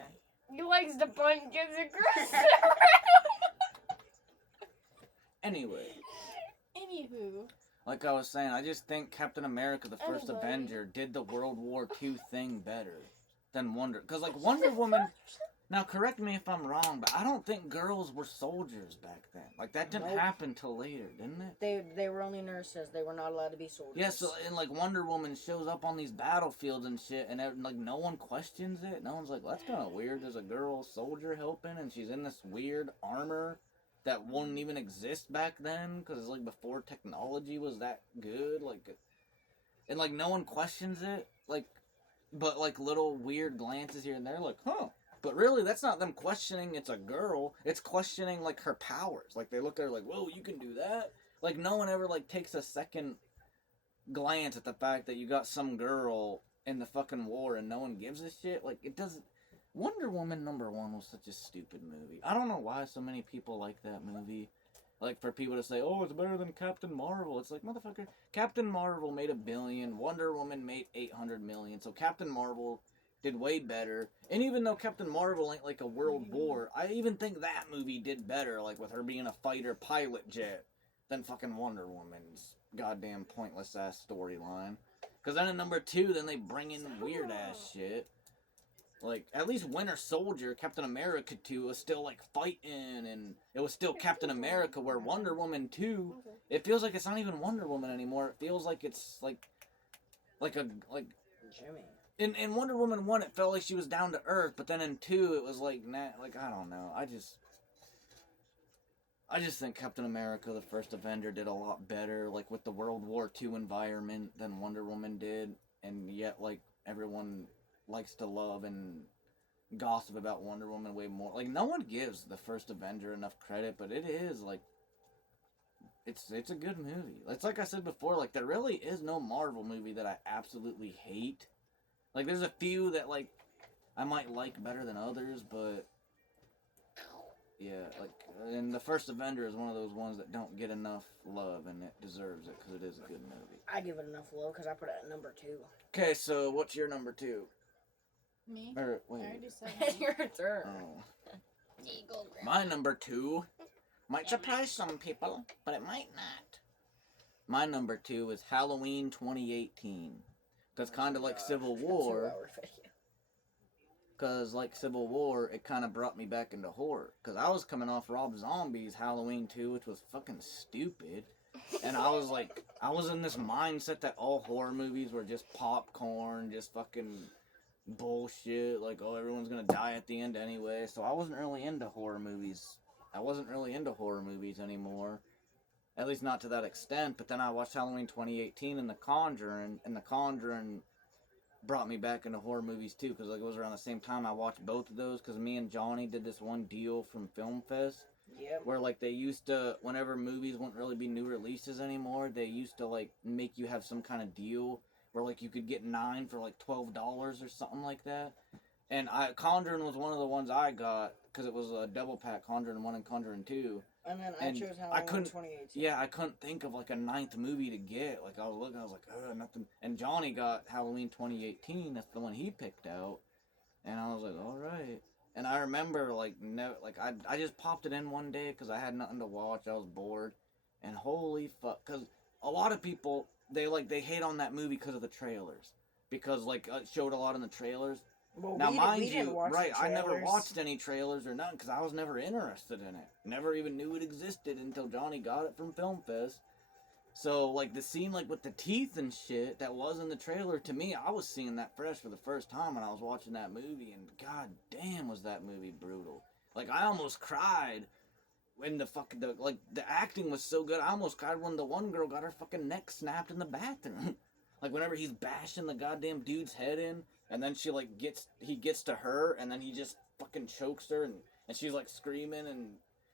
He likes to punch his aggressive. Anyway, Anywho, like I was saying, I just think Captain America, the first Anybody. Avenger, did the World War II thing better than Because, like, Wonder Woman... Now, correct me if I'm wrong, but I don't think girls were soldiers back then. Like, that didn't Nope. happen till later, didn't it? They were only nurses. They were not allowed to be soldiers. Yeah, so, and, like, Wonder Woman shows up on these battlefields and shit, and, like, no one questions it. No one's like, well, that's kind of weird. There's a girl soldier helping, and she's in this weird armor that wouldn't even exist back then, because it's, like, before technology was that good. Like, and, like, no one questions it. Like, but, like, little weird glances here and there, like, huh. But really, that's not them questioning it's a girl. It's questioning, like, her powers. Like, they look at her like, whoa, you can do that? Like, no one ever, like, takes a second glance at the fact that you got some girl in the fucking war and no one gives a shit. Like, it doesn't... Wonder Woman #1 was such a stupid movie. I don't know why so many people like that movie. Like, for people to say, oh, it's better than Captain Marvel. It's like, motherfucker, Captain Marvel made $1 billion. Wonder Woman made $800 million. So Captain Marvel... did way better. And even though Captain Marvel ain't like a world war, I even think that movie did better, like with her being a fighter pilot jet, than fucking Wonder Woman's goddamn pointless ass storyline. Because then in #2, then they bring in weird ass shit. Like, at least Winter Soldier, Captain America 2, was still like fighting, and it was still Captain America, where Wonder Woman 2, it feels like it's not even Wonder Woman anymore. It feels like it's like Jimmy. In Wonder Woman 1, it felt like she was down to earth, but then in 2, it was like, I don't know. I just think Captain America, the first Avenger, did a lot better, like, with the World War II environment than Wonder Woman did, and yet, like, everyone likes to love and gossip about Wonder Woman way more. Like, no one gives the first Avenger enough credit, but it is, like, it's a good movie. It's like I said before, like, there really is no Marvel movie that I absolutely hate. Like, there's a few that, like, I might like better than others, but, yeah, like, and the first Avenger is one of those ones that don't get enough love, and it deserves it, because it is a good movie. I give it enough love, because I put it at #2. Okay, so, what's your #2? Me? Or, I wait. already said It's mine. your turn. Oh. Eagle My #2 might surprise some people, but it might not. My #2 is Halloween 2018. Because kind of like Civil War, because like Civil War, it kind of brought me back into horror. Because I was coming off Rob Zombie's Halloween 2, which was fucking stupid. And I was like, I was in this mindset that all horror movies were just popcorn, just fucking bullshit. Like, oh, everyone's gonna die at the end anyway. So I wasn't really into horror movies. I wasn't really into horror movies anymore. At least not to that extent, but then I watched Halloween 2018 and The Conjuring brought me back into horror movies too, because like, it was around the same time I watched both of those, because me and Jonny did this one deal from Film Fest, Yep. where like they used to, whenever movies wouldn't really be new releases anymore, they used to like make you have some kind of deal, where like you could get 9 for like $12 or something like that, and Conjuring was one of the ones I got, because it was a double pack, Conjuring 1 and Conjuring 2. And then And I chose I Halloween couldn't- 2018. Yeah, I couldn't think of like a 9th movie to get. Like I was looking, I was like, nothing. And Jonny got Halloween 2018. That's the one he picked out. And I was like, all right. And I remember I just popped it in one day because I had nothing to watch. I was bored. And holy fuck, because a lot of people they hate on that movie because of the trailers, because like it showed a lot in the trailers. Well, Now, we mind didn't you, watch right, the I never trailers. watched any trailers or nothing because I was never interested in it. Never even knew it existed until Jonny got it from Film Fest. So, like, the scene, like, with the teeth and shit that was in the trailer, to me, I was seeing that fresh for the first time when I was watching that movie, and god damn was that movie brutal. Like, I almost cried when the acting was so good, I almost cried when the one girl got her fucking neck snapped in the bathroom. Like, whenever he's bashing the goddamn dude's head in, and then she, like, he gets to her, and then he just fucking chokes her, and she's, like, screaming, and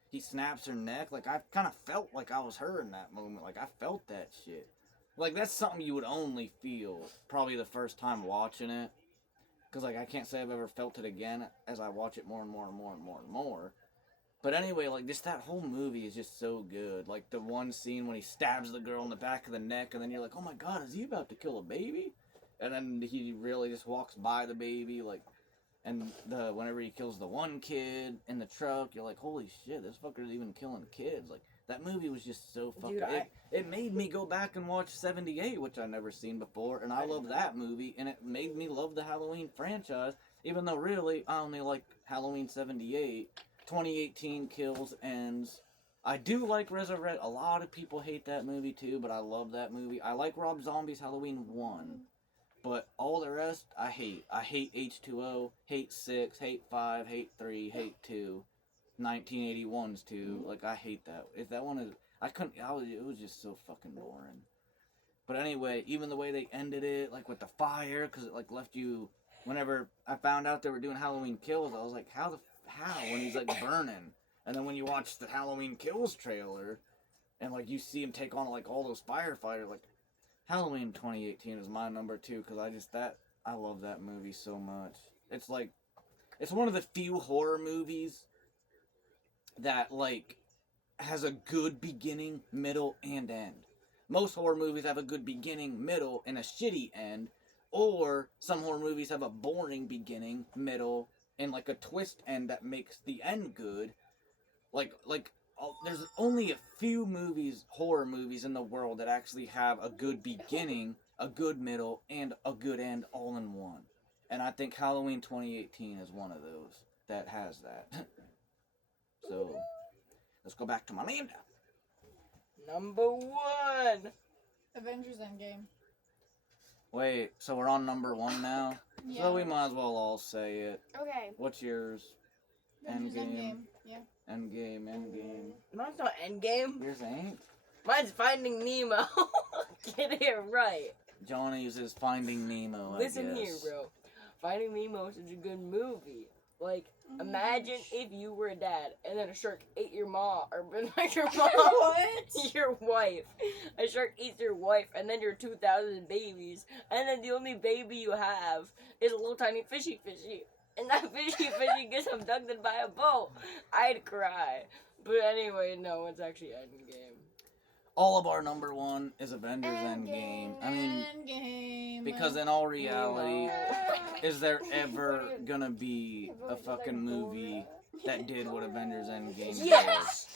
he snaps her neck. Like, I kind of felt like I was her in that moment. Like, I felt that shit. Like, that's something you would only feel probably the first time watching it. Because, like, I can't say I've ever felt it again as I watch it more and more and more and more and more. But anyway, like, just that whole movie is just so good. Like, the one scene when he stabs the girl in the back of the neck, and then you're like, oh my god, is he about to kill a baby? And then he really just walks by the baby, like, And whenever he kills the one kid in the truck, you're like, holy shit, this fucker's even killing kids. Like, that movie was just so fucking... Dude, it made me go back and watch 78, which I'd never seen before, and I love that movie, and it made me love the Halloween franchise, even though really, I only like Halloween 78. 2018 kills, ends. I do like Resurrect. A lot of people hate that movie too, but I love that movie. I like Rob Zombie's Halloween 1. But all the rest, I hate. I hate H2O, hate 6, hate 5, hate 3, hate 2. 1981's 2. Like, I hate that. If that one is... it was just so fucking boring. But anyway, even the way they ended it, like with the fire, because it like left you... Whenever I found out they were doing Halloween Kills, I was like, how? When he's like burning. And then when you watch the Halloween Kills trailer, and like you see him take on like all those firefighters, like Halloween 2018 is my number 2, because I love that movie so much. It's like, it's one of the few horror movies that like has a good beginning, middle, and end. Most horror movies have a good beginning, middle, and a shitty end, or some horror movies have a boring beginning, middle, and like a twist end that makes the end good. There's only a few horror movies in the world that actually have a good beginning, a good middle, and a good end all in one. And I think Halloween 2018 is one of those that has that. So, let's go back to Malinda. Number 1. Avengers Endgame. Wait, so we're on number 1 now? Yeah. So we might as well all say it. Okay. What's yours? Avengers Endgame. Endgame. Yeah. Endgame. Mine's not Endgame. Yours ain't? Mine's Finding Nemo. Get it right. Jonny's is Finding Nemo, I Listen guess. here, bro. Finding Nemo is such a good movie. Like, imagine if you were a dad and then a shark ate your mom, or not your mom, What? your wife. A shark eats your wife, and then your 2,000 babies, and then the only baby you have is a little tiny fishy, and that fishy gets abducted by a boat. I'd cry. But anyway, no, it's actually Endgame. All of our number 1 is Avengers Endgame. I mean, Endgame. because in all reality, Ah. is there ever gonna be a fucking movie that did what Avengers Endgame did? Yes!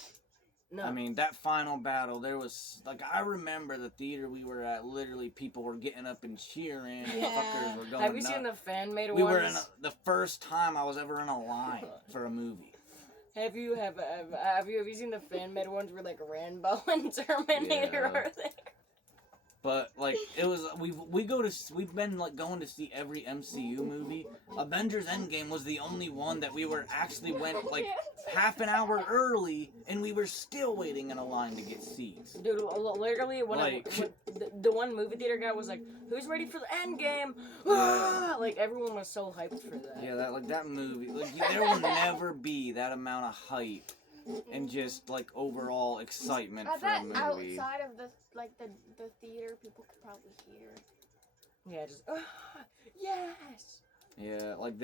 No. I mean, that final battle, there was, like, I remember the theater we were at, literally people were getting up and cheering, and Yeah. fuckers were going have you nuts. seen the fan-made We ones? were in the first time I was ever in a line for a movie. Have you seen the fan-made ones where like Rambo and Terminator Yeah. are there? But like it was, we've been like going to see every MCU movie. Avengers Endgame was the only one that we were actually went like half an hour early, and we were still waiting in a line to get seats. Dude, literally when Like- when the one movie theater guy was like, "Who's ready for the Endgame?" Yeah. Like everyone was so hyped for that. Yeah, that movie, like there will never be that amount of hype and just like overall excitement I for a bet movie. outside of the theater, people could probably hear. Yeah, just yes. Yeah, like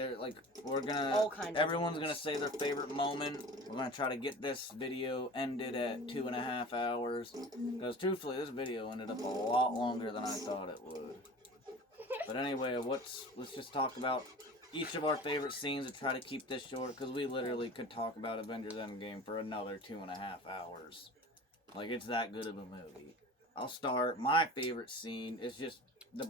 we're All gonna, kinds of everyone's things. gonna say their favorite moment. We're gonna try to get this video ended at 2.5 hours. Because truthfully, this video ended up a lot longer than I thought it would. But anyway, let's just talk about each of our favorite scenes and try to keep this short. Because we literally could talk about Avengers Endgame for another 2.5 hours. Like, it's that good of a movie. I'll start. My favorite scene is just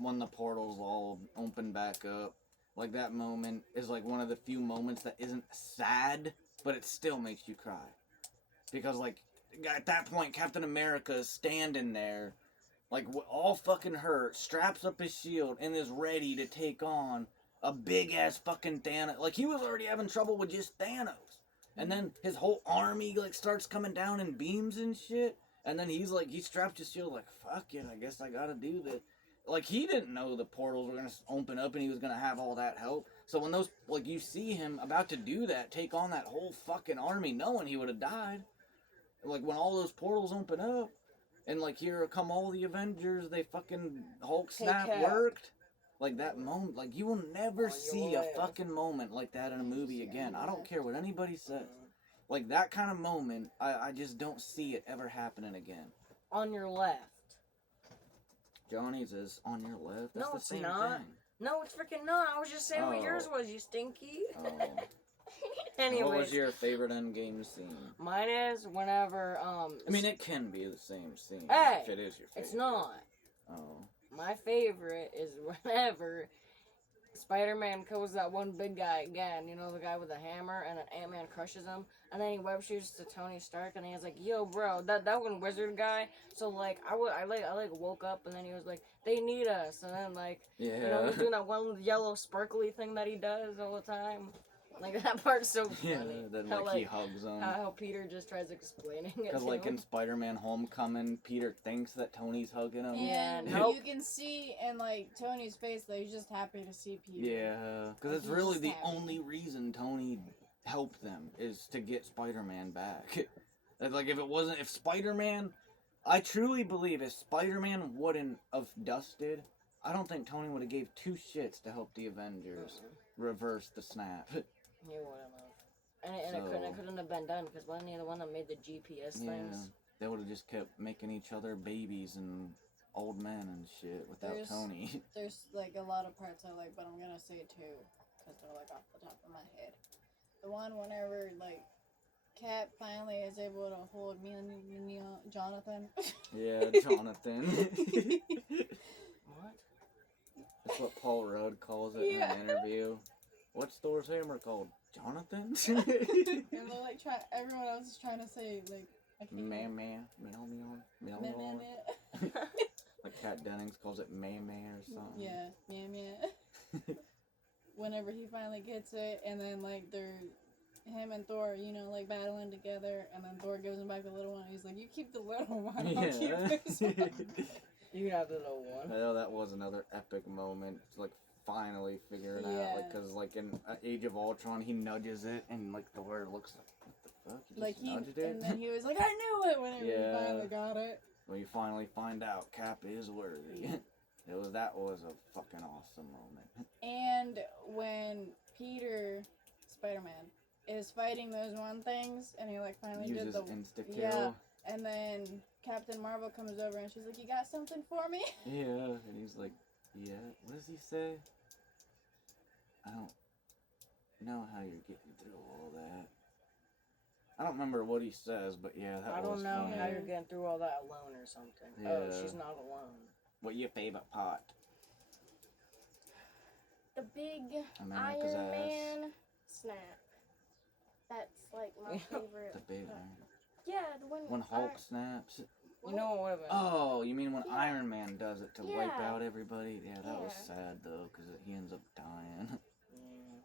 when the portals all open back up. Like, that moment is like one of the few moments that isn't sad, but it still makes you cry. Because, like, at that point, Captain America is standing there, like, all fucking hurt, straps up his shield, and is ready to take on a big-ass fucking Thanos. Like, he was already having trouble with just Thanos. And then his whole army, like, starts coming down in beams and shit. And then he's like, he strapped his shield, like, fuck it, I guess I gotta do this. Like, he didn't know the portals were gonna open up and he was gonna have all that help. So when those, like, you see him about to do that, take on that whole fucking army, knowing he would have died. Like, when all those portals open up, and, like, here come all the Avengers, they fucking, Hulk snap care. worked. Like, that moment, like, you will never On see your a left. fucking moment like that in a movie again. I don't care what anybody says. Like, that kind of moment, I just don't see it ever happening again. On your left. Johnny's is on your left. That's No, the it's same not. thing. No, it's freaking not. I was just saying what yours was, you stinky. Oh. Anyways. What was your favorite endgame scene? Mine is whenever, I mean, it can be the same scene Hey, if it is your favorite. it's not. Oh. My favorite is whenever Spider-Man kills that one big guy again, you know, the guy with the hammer, and then Ant-Man crushes him, and then he web shoots to Tony Stark, and he's like, yo, bro, that one wizard guy, so, like, I woke up, and then he was like, they need us, and then, like, Yeah. you know, he's doing that one yellow sparkly thing that he does all the time. Like, that part's so funny. Yeah, then, How, like, he hugs him. How Peter just tries explaining it Because, to like, him. in Spider-Man Homecoming, Peter thinks that Tony's hugging him. Yeah, And nope. you can see in like Tony's face that he's just happy to see Peter. Yeah, because Like, it's he's really just the happy. only reason Tony helped them is to get Spider-Man back. Like, if Spider-Man, I truly believe if Spider-Man wouldn't have dusted, I don't think Tony would have gave two shits to help the Avengers reverse the snap. He wouldn't have. And it couldn't have been done because wasn't he the one that made the GPS things? They would have just kept making each other babies and old men and shit without There's- Tony. There's like a lot of parts I like, but I'm gonna say two because they're like off the top of my head. The one whenever like Cap finally is able to hold me and Jonathan. Yeah, Jonathan. What? That's what Paul Rudd calls it Yeah. in an interview. What's Thor's hammer called? Jonathan? And they're like everyone else is trying to say like I can't. Meh, meow, meow, meow, meow, Meh, meow. meh, meh. Like Kat Dennings calls it meh, meh or something. Yeah, yeah. Whenever he finally gets it, and then like him and Thor, you know, like battling together, and then Thor gives him back the little one. He's like, "You keep the little one, I'll keep this one." You can have the little one. I know that was another epic moment to like finally figure it out. Yeah. Like, cause like in Age of Ultron, he nudges it, and like Thor looks like, what the fuck? You Like just nudged it? and then he was like, "I knew it!" Whenever Yeah. he finally got it. When you finally find out Cap is worthy. That was a fucking awesome moment. And when Peter, Spider-Man, is fighting those one things, and he like finally Uses did the insta kill. yeah. And then Captain Marvel comes over and she's like, "You got something for me?" Yeah, and he's like, yeah, what does he say? I don't know how you're getting through all that. I don't remember what he says, but yeah, that was I don't know funny. how you're getting through all that alone or something. Yeah. Oh, she's not alone. What your favorite part? The big America's Iron ass. Man snap. That's like my Yeah. favorite. The big part. Iron. Yeah, the one. When Hulk snaps. You know what would have been? Oh, you mean when Yeah. Iron Man does it to wipe Yeah. out everybody? Yeah, that was Yeah. sad though, because he ends up dying. Yeah.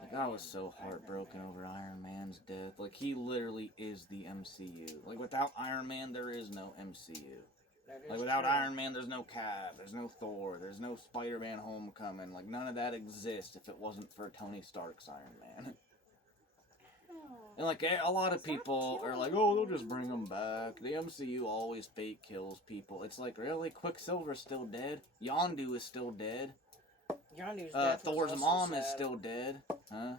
Like, I was so heartbroken over Iron Man's death. Like, he literally is the MCU. Like, without Iron Man, there is no MCU. That is Like, without true. Iron Man, there's no Cap, there's no Thor, there's no Spider-Man Homecoming. Like, none of that exists if it wasn't for Tony Stark's Iron Man. Oh. And, like, a lot of Stop people are killing like, oh, they'll just bring them back. The MCU always fake kills people. It's like, really? Quicksilver's still dead? Yondu is still dead? Yondu's death was Thor's also mom sad. is still dead? Huh?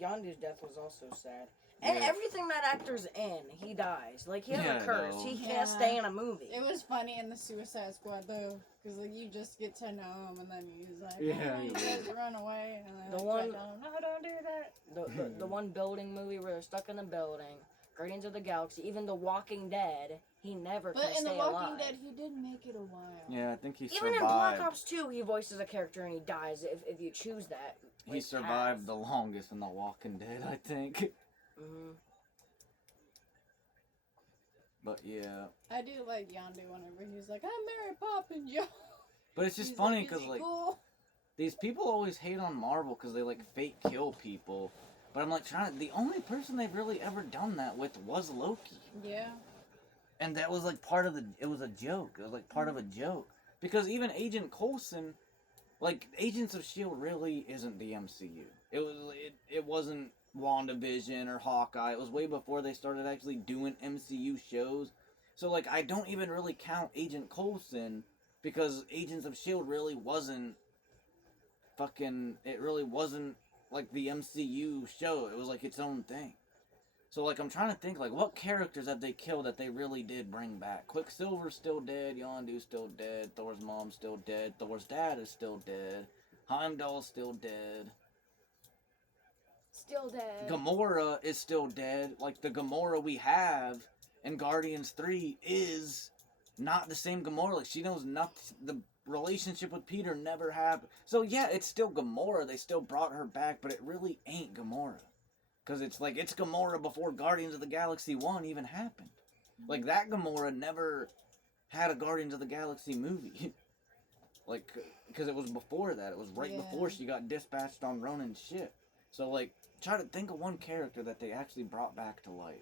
Yondu's death was also sad. Yeah. And everything that actor's in, he dies. Like, he has Yeah, a curse. no. He Yeah. can't stay in a movie. It was funny in the Suicide Squad though, because like you just get to know him, and then he's like, Yeah, "Oh, he you guys run away," and then The like, one- tell him, "No, don't do that." The one building movie where they're stuck in the building, Guardians of the Galaxy, even The Walking Dead, he never But can in stay The Walking alive. Dead, he did make it a while. Yeah, I think he Even survived. in Black Ops 2, he voices a character and he dies if you choose that. He survived the longest in The Walking Dead, I think. Hmm. But yeah. I do like Yondu whenever he's like, "I'm Mary Poppins, yo." But it's just He's funny like, "Is because, he like, cool?" these people always hate on Marvel because they, like, fake kill people. But I'm, like, the only person they've really ever done that with was Loki. Yeah. And that was, like, it was a joke. It was, like, part of a joke. Because even Agent Coulson, like, Agents of S.H.I.E.L.D. really isn't the MCU. It wasn't WandaVision or Hawkeye. It was way before they started actually doing MCU shows. So, like, I don't even really count Agent Coulson because Agents of S.H.I.E.L.D. really wasn't it really wasn't, like, the MCU show. It was, like, its own thing. So, like, I'm trying to think, like, what characters have they killed that they really did bring back? Quicksilver's still dead, Yondu's still dead, Thor's mom's still dead, Thor's dad is still dead. Heimdall's still dead. Still dead. Gamora is still dead. Like, the Gamora we have in Guardians 3 is not the same Gamora. Like, she knows nothing. The relationship with Peter never happened. So, yeah, it's still Gamora. They still brought her back, but it really ain't Gamora. Because it's like, it's Gamora before Guardians of the Galaxy 1 even happened. Like, that Gamora never had a Guardians of the Galaxy movie. Like, because it was before that. It was right before she got dispatched on Ronan's ship. So, like, try to think of one character that they actually brought back to life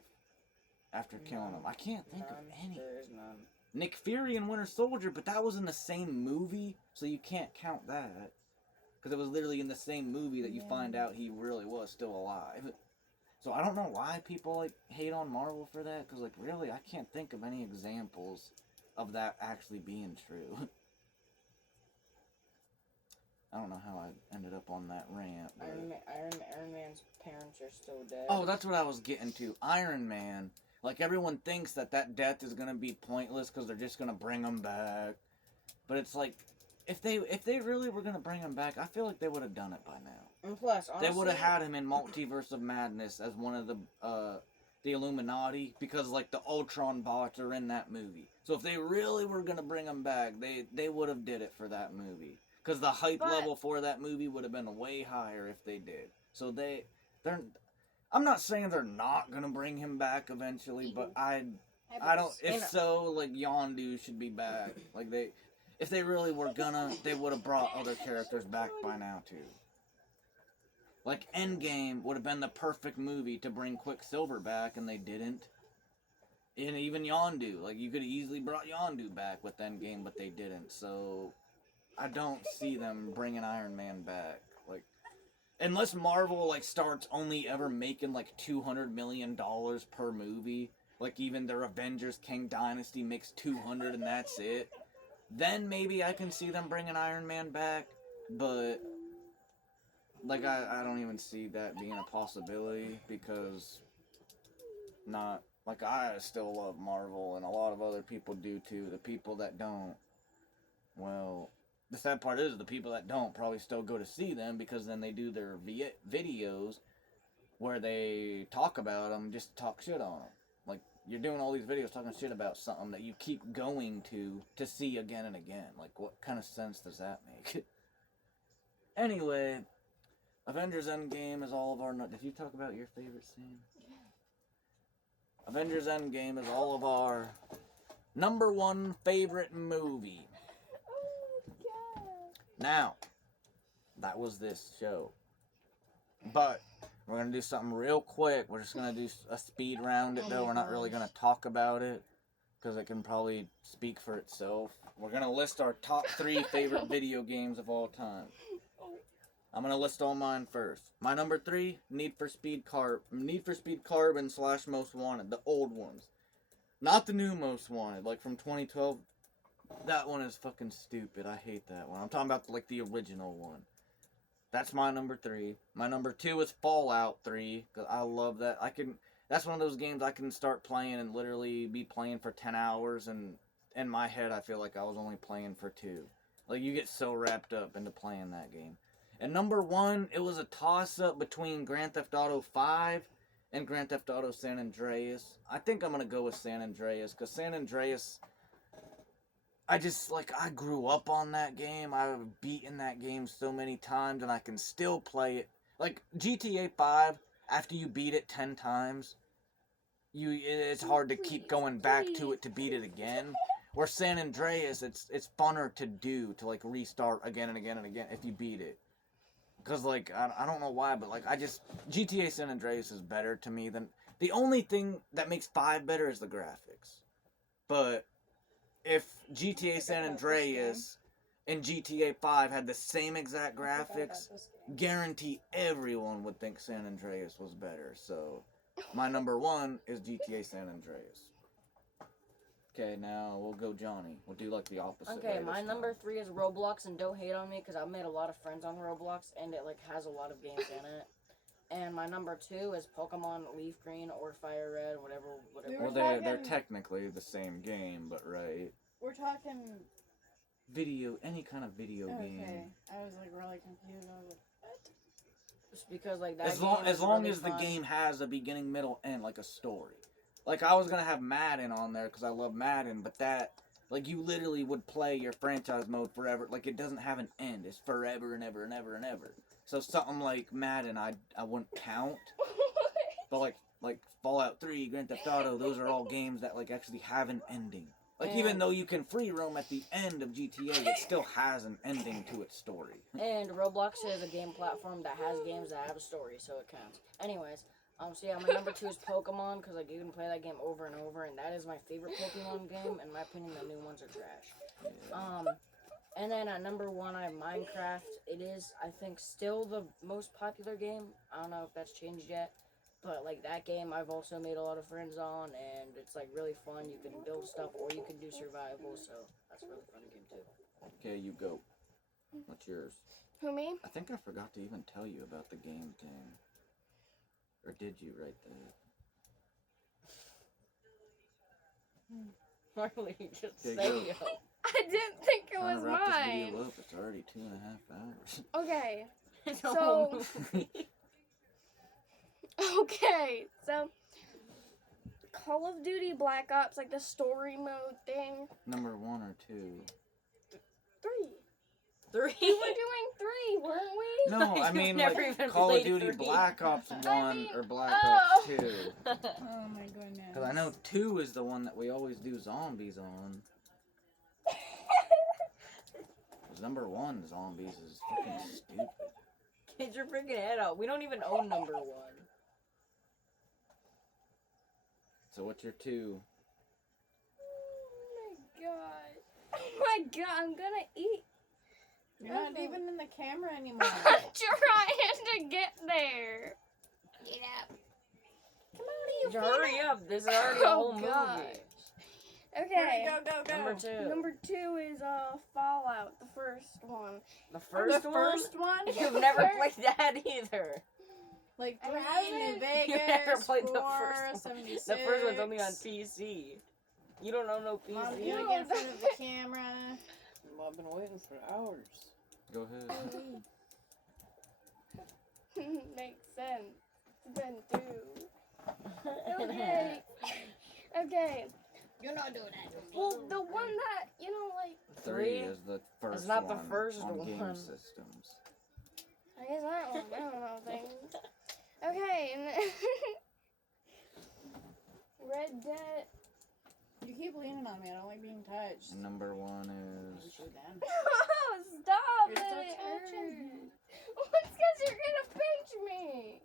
after killing him. I can't think of any. There's none. Nick Fury and Winter Soldier, but that was in the same movie, so you can't count that. Because it was literally in the same movie that you find out he really was still alive. So I don't know why people, like, hate on Marvel for that, because, like, really, I can't think of any examples of that actually being true. I don't know how I ended up on that rant. But... Iron Man's parents are still dead. Oh, that's what I was getting to. Iron Man. Like, everyone thinks that death is going to be pointless because they're just going to bring him back. But it's like, if they really were going to bring him back, I feel like they would have done it by now. And plus, honestly, they would have had him in Multiverse of Madness as one of the Illuminati, because, like, the Ultron bots are in that movie. So if they really were going to bring him back, they would have did it for that movie. Because the hype level for that movie would have been way higher if they did. So they're... I'm not saying they're not going to bring him back eventually, but I don't... If so, like, Yondu should be back. Like, if they really were gonna, they would have brought other characters back by now, too. Like, Endgame would have been the perfect movie to bring Quicksilver back, and they didn't. And even Yondu. Like, you could have easily brought Yondu back with Endgame, but they didn't. So, I don't see them bringing Iron Man back. Like, unless Marvel, like, starts only ever making, like, $200 million per movie. Like, even their Avengers King Dynasty makes 200 and that's it. Then maybe I can see them bringing Iron Man back. But... like, I don't even see that being a possibility, because like, I still love Marvel, and a lot of other people do too. The people that don't, well, the sad part is the people that don't probably still go to see them, because then they do their videos where they talk about them, just talk shit on them. Like, you're doing all these videos talking shit about something that you keep going to see again and again. Like, what kind of sense does that make? Anyway... Avengers Endgame is all of our... Did you talk about your favorite scene? Yeah. Avengers Endgame is all of our #1 favorite movie. Oh my god. Now, that was this show. But, we're going to do something real quick. We're just going to do a speed round it, though. We're not really going to talk about it, because it can probably speak for itself. We're going to list our top 3 favorite video games of all time. I'm going to list all mine first. My number 3, Need for Speed Carbon / Most Wanted. The old ones. Not the new Most Wanted, like from 2012. That one is fucking stupid. I hate that one. I'm talking about, like, the original one. That's my number 3. My number 2 is Fallout 3, because I love that. That's one of those games I can start playing and literally be playing for 10 hours, and in my head I feel like I was only playing for 2. Like, you get so wrapped up into playing that game. And number 1, it was a toss-up between Grand Theft Auto 5 and Grand Theft Auto San Andreas. I think I'm going to go with San Andreas, because San Andreas, I grew up on that game. I've beaten that game so many times, and I can still play it. Like, GTA 5, after you beat it 10 times, it's hard to keep going back to it to beat it again. Where San Andreas, it's funner to do, to, like, restart again and again and again if you beat it. Because, like, I don't know why, but, like, GTA San Andreas is better to me than... The only thing that makes 5 better is the graphics. But if GTA San Andreas and GTA 5 had the same exact graphics, guarantee everyone would think San Andreas was better. So, my number 1 is GTA San Andreas. Okay, now we'll go Jonny. We'll do, like, the opposite. Okay, my number 3 is Roblox, and don't hate on me, because I've made a lot of friends on Roblox, and it, like, has a lot of games in it. And my number 2 is Pokemon Leaf Green or Fire Red, whatever. Well, they're technically the same game, but right. We're talking any kind of video game. Okay. I was like really confused. I was like, what? Just because like that. As game long is really as the fun. game has a beginning, middle, end, like a story. Like I was gonna have Madden on there because I love Madden, but that like you literally would play your franchise mode forever. Like it doesn't have an end. It's forever and ever and ever and ever. So something like Madden, I wouldn't count. But like Fallout 3, Grand Theft Auto, those are all games that like actually have an ending. Like even though you can free roam at the end of GTA, it still has an ending to its story. And Roblox is a game platform that has games that have a story, so it counts. Anyways, so yeah, my number 2 is Pokemon, because like you can play that game over and over, and that is my favorite Pokemon game. In my opinion, the new ones are trash. And then at number 1, I have Minecraft. It is, I think, still the most popular game. I don't know if that's changed yet. But, like, that game I've also made a lot of friends on, and it's, like, really fun. You can build stuff, or you can do survival, so that's a really fun game, too. Okay, you go. What's yours? Who, me? I think I forgot to even tell you about the game thing. Or did you right there? Marley, just Okay, say go. yo. I didn't think it Trying was to wrap this mine. video up. It's already 2.5 hours. Okay. It's a So- whole movie. Okay. So, Call of Duty Black Ops, like the story mode thing. Number 1 or 2? 3. 3. We were doing 3, weren't we? No, I You've mean never like even Call of played Duty 3. Black Ops 1 I mean, or Black oh. Ops 2. Oh my goodness. Because I know 2 is the one that we always do zombies on. Because number 1, zombies, is fucking stupid. Get your freaking head out. We don't even own number 1. So what's your 2? Oh my god. Oh my god, I'm gonna eat. You're not even in the camera anymore. I'm trying to get there. Get up. Come on, you Hurry up. This is already a whole Oh, God. movie. Okay. Go. Number 2. Number 2 is Fallout, the first one. The first the one? first one? You've never played that either. Like I 3, New haven't. Vegas, You never played the 4, first one. 76. The first one's only on PC. You don't own no PC. Mom, Yeah. you get in front of the camera. I've been waiting for hours. Go ahead. Makes sense. Then 2. Okay. Okay. You're not doing that. Well, the one that, like... 3 3? is the first It's not the one first on one. game systems. I guess that one. I don't know things. Okay, and then... Red Dead... You keep leaning on me. I don't like being touched. Number 1 is... Slow down. Stop You're still it! touching me. Well, it's because you're gonna pinch me.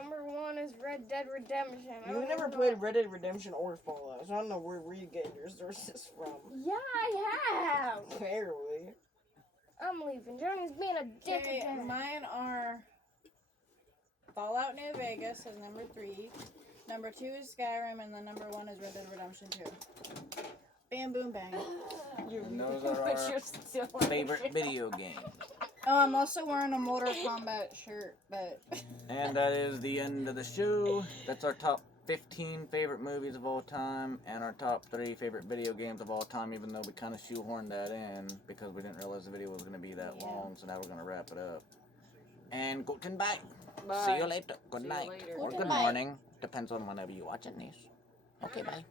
Number 1 is Red Dead Redemption. I You've don't never know. played Red Dead Redemption or Fallout, so I don't know where you get your sources from. Yeah, I have. Apparently. I'm leaving. Johnny's being a dick Okay, again. mine are Fallout New Vegas is number 3. Number 2 is Skyrim, and then number 1 is Red Dead Redemption 2. Bam, boom, bang. And those are But our you're still favorite video game. Oh, I'm also wearing a Mortal Kombat shirt, but And that is the end of the show. That's our top 15 favorite movies of all time and our top 3 favorite video games of all time, even though we kind of shoehorned that in because we didn't realize the video was going to be that long, so now we're going to wrap it up. And guten bye. Bye. See you later. Good See you night. later. Or Guten good bye. morning. Depends on whenever you're watching this. Okay, bye.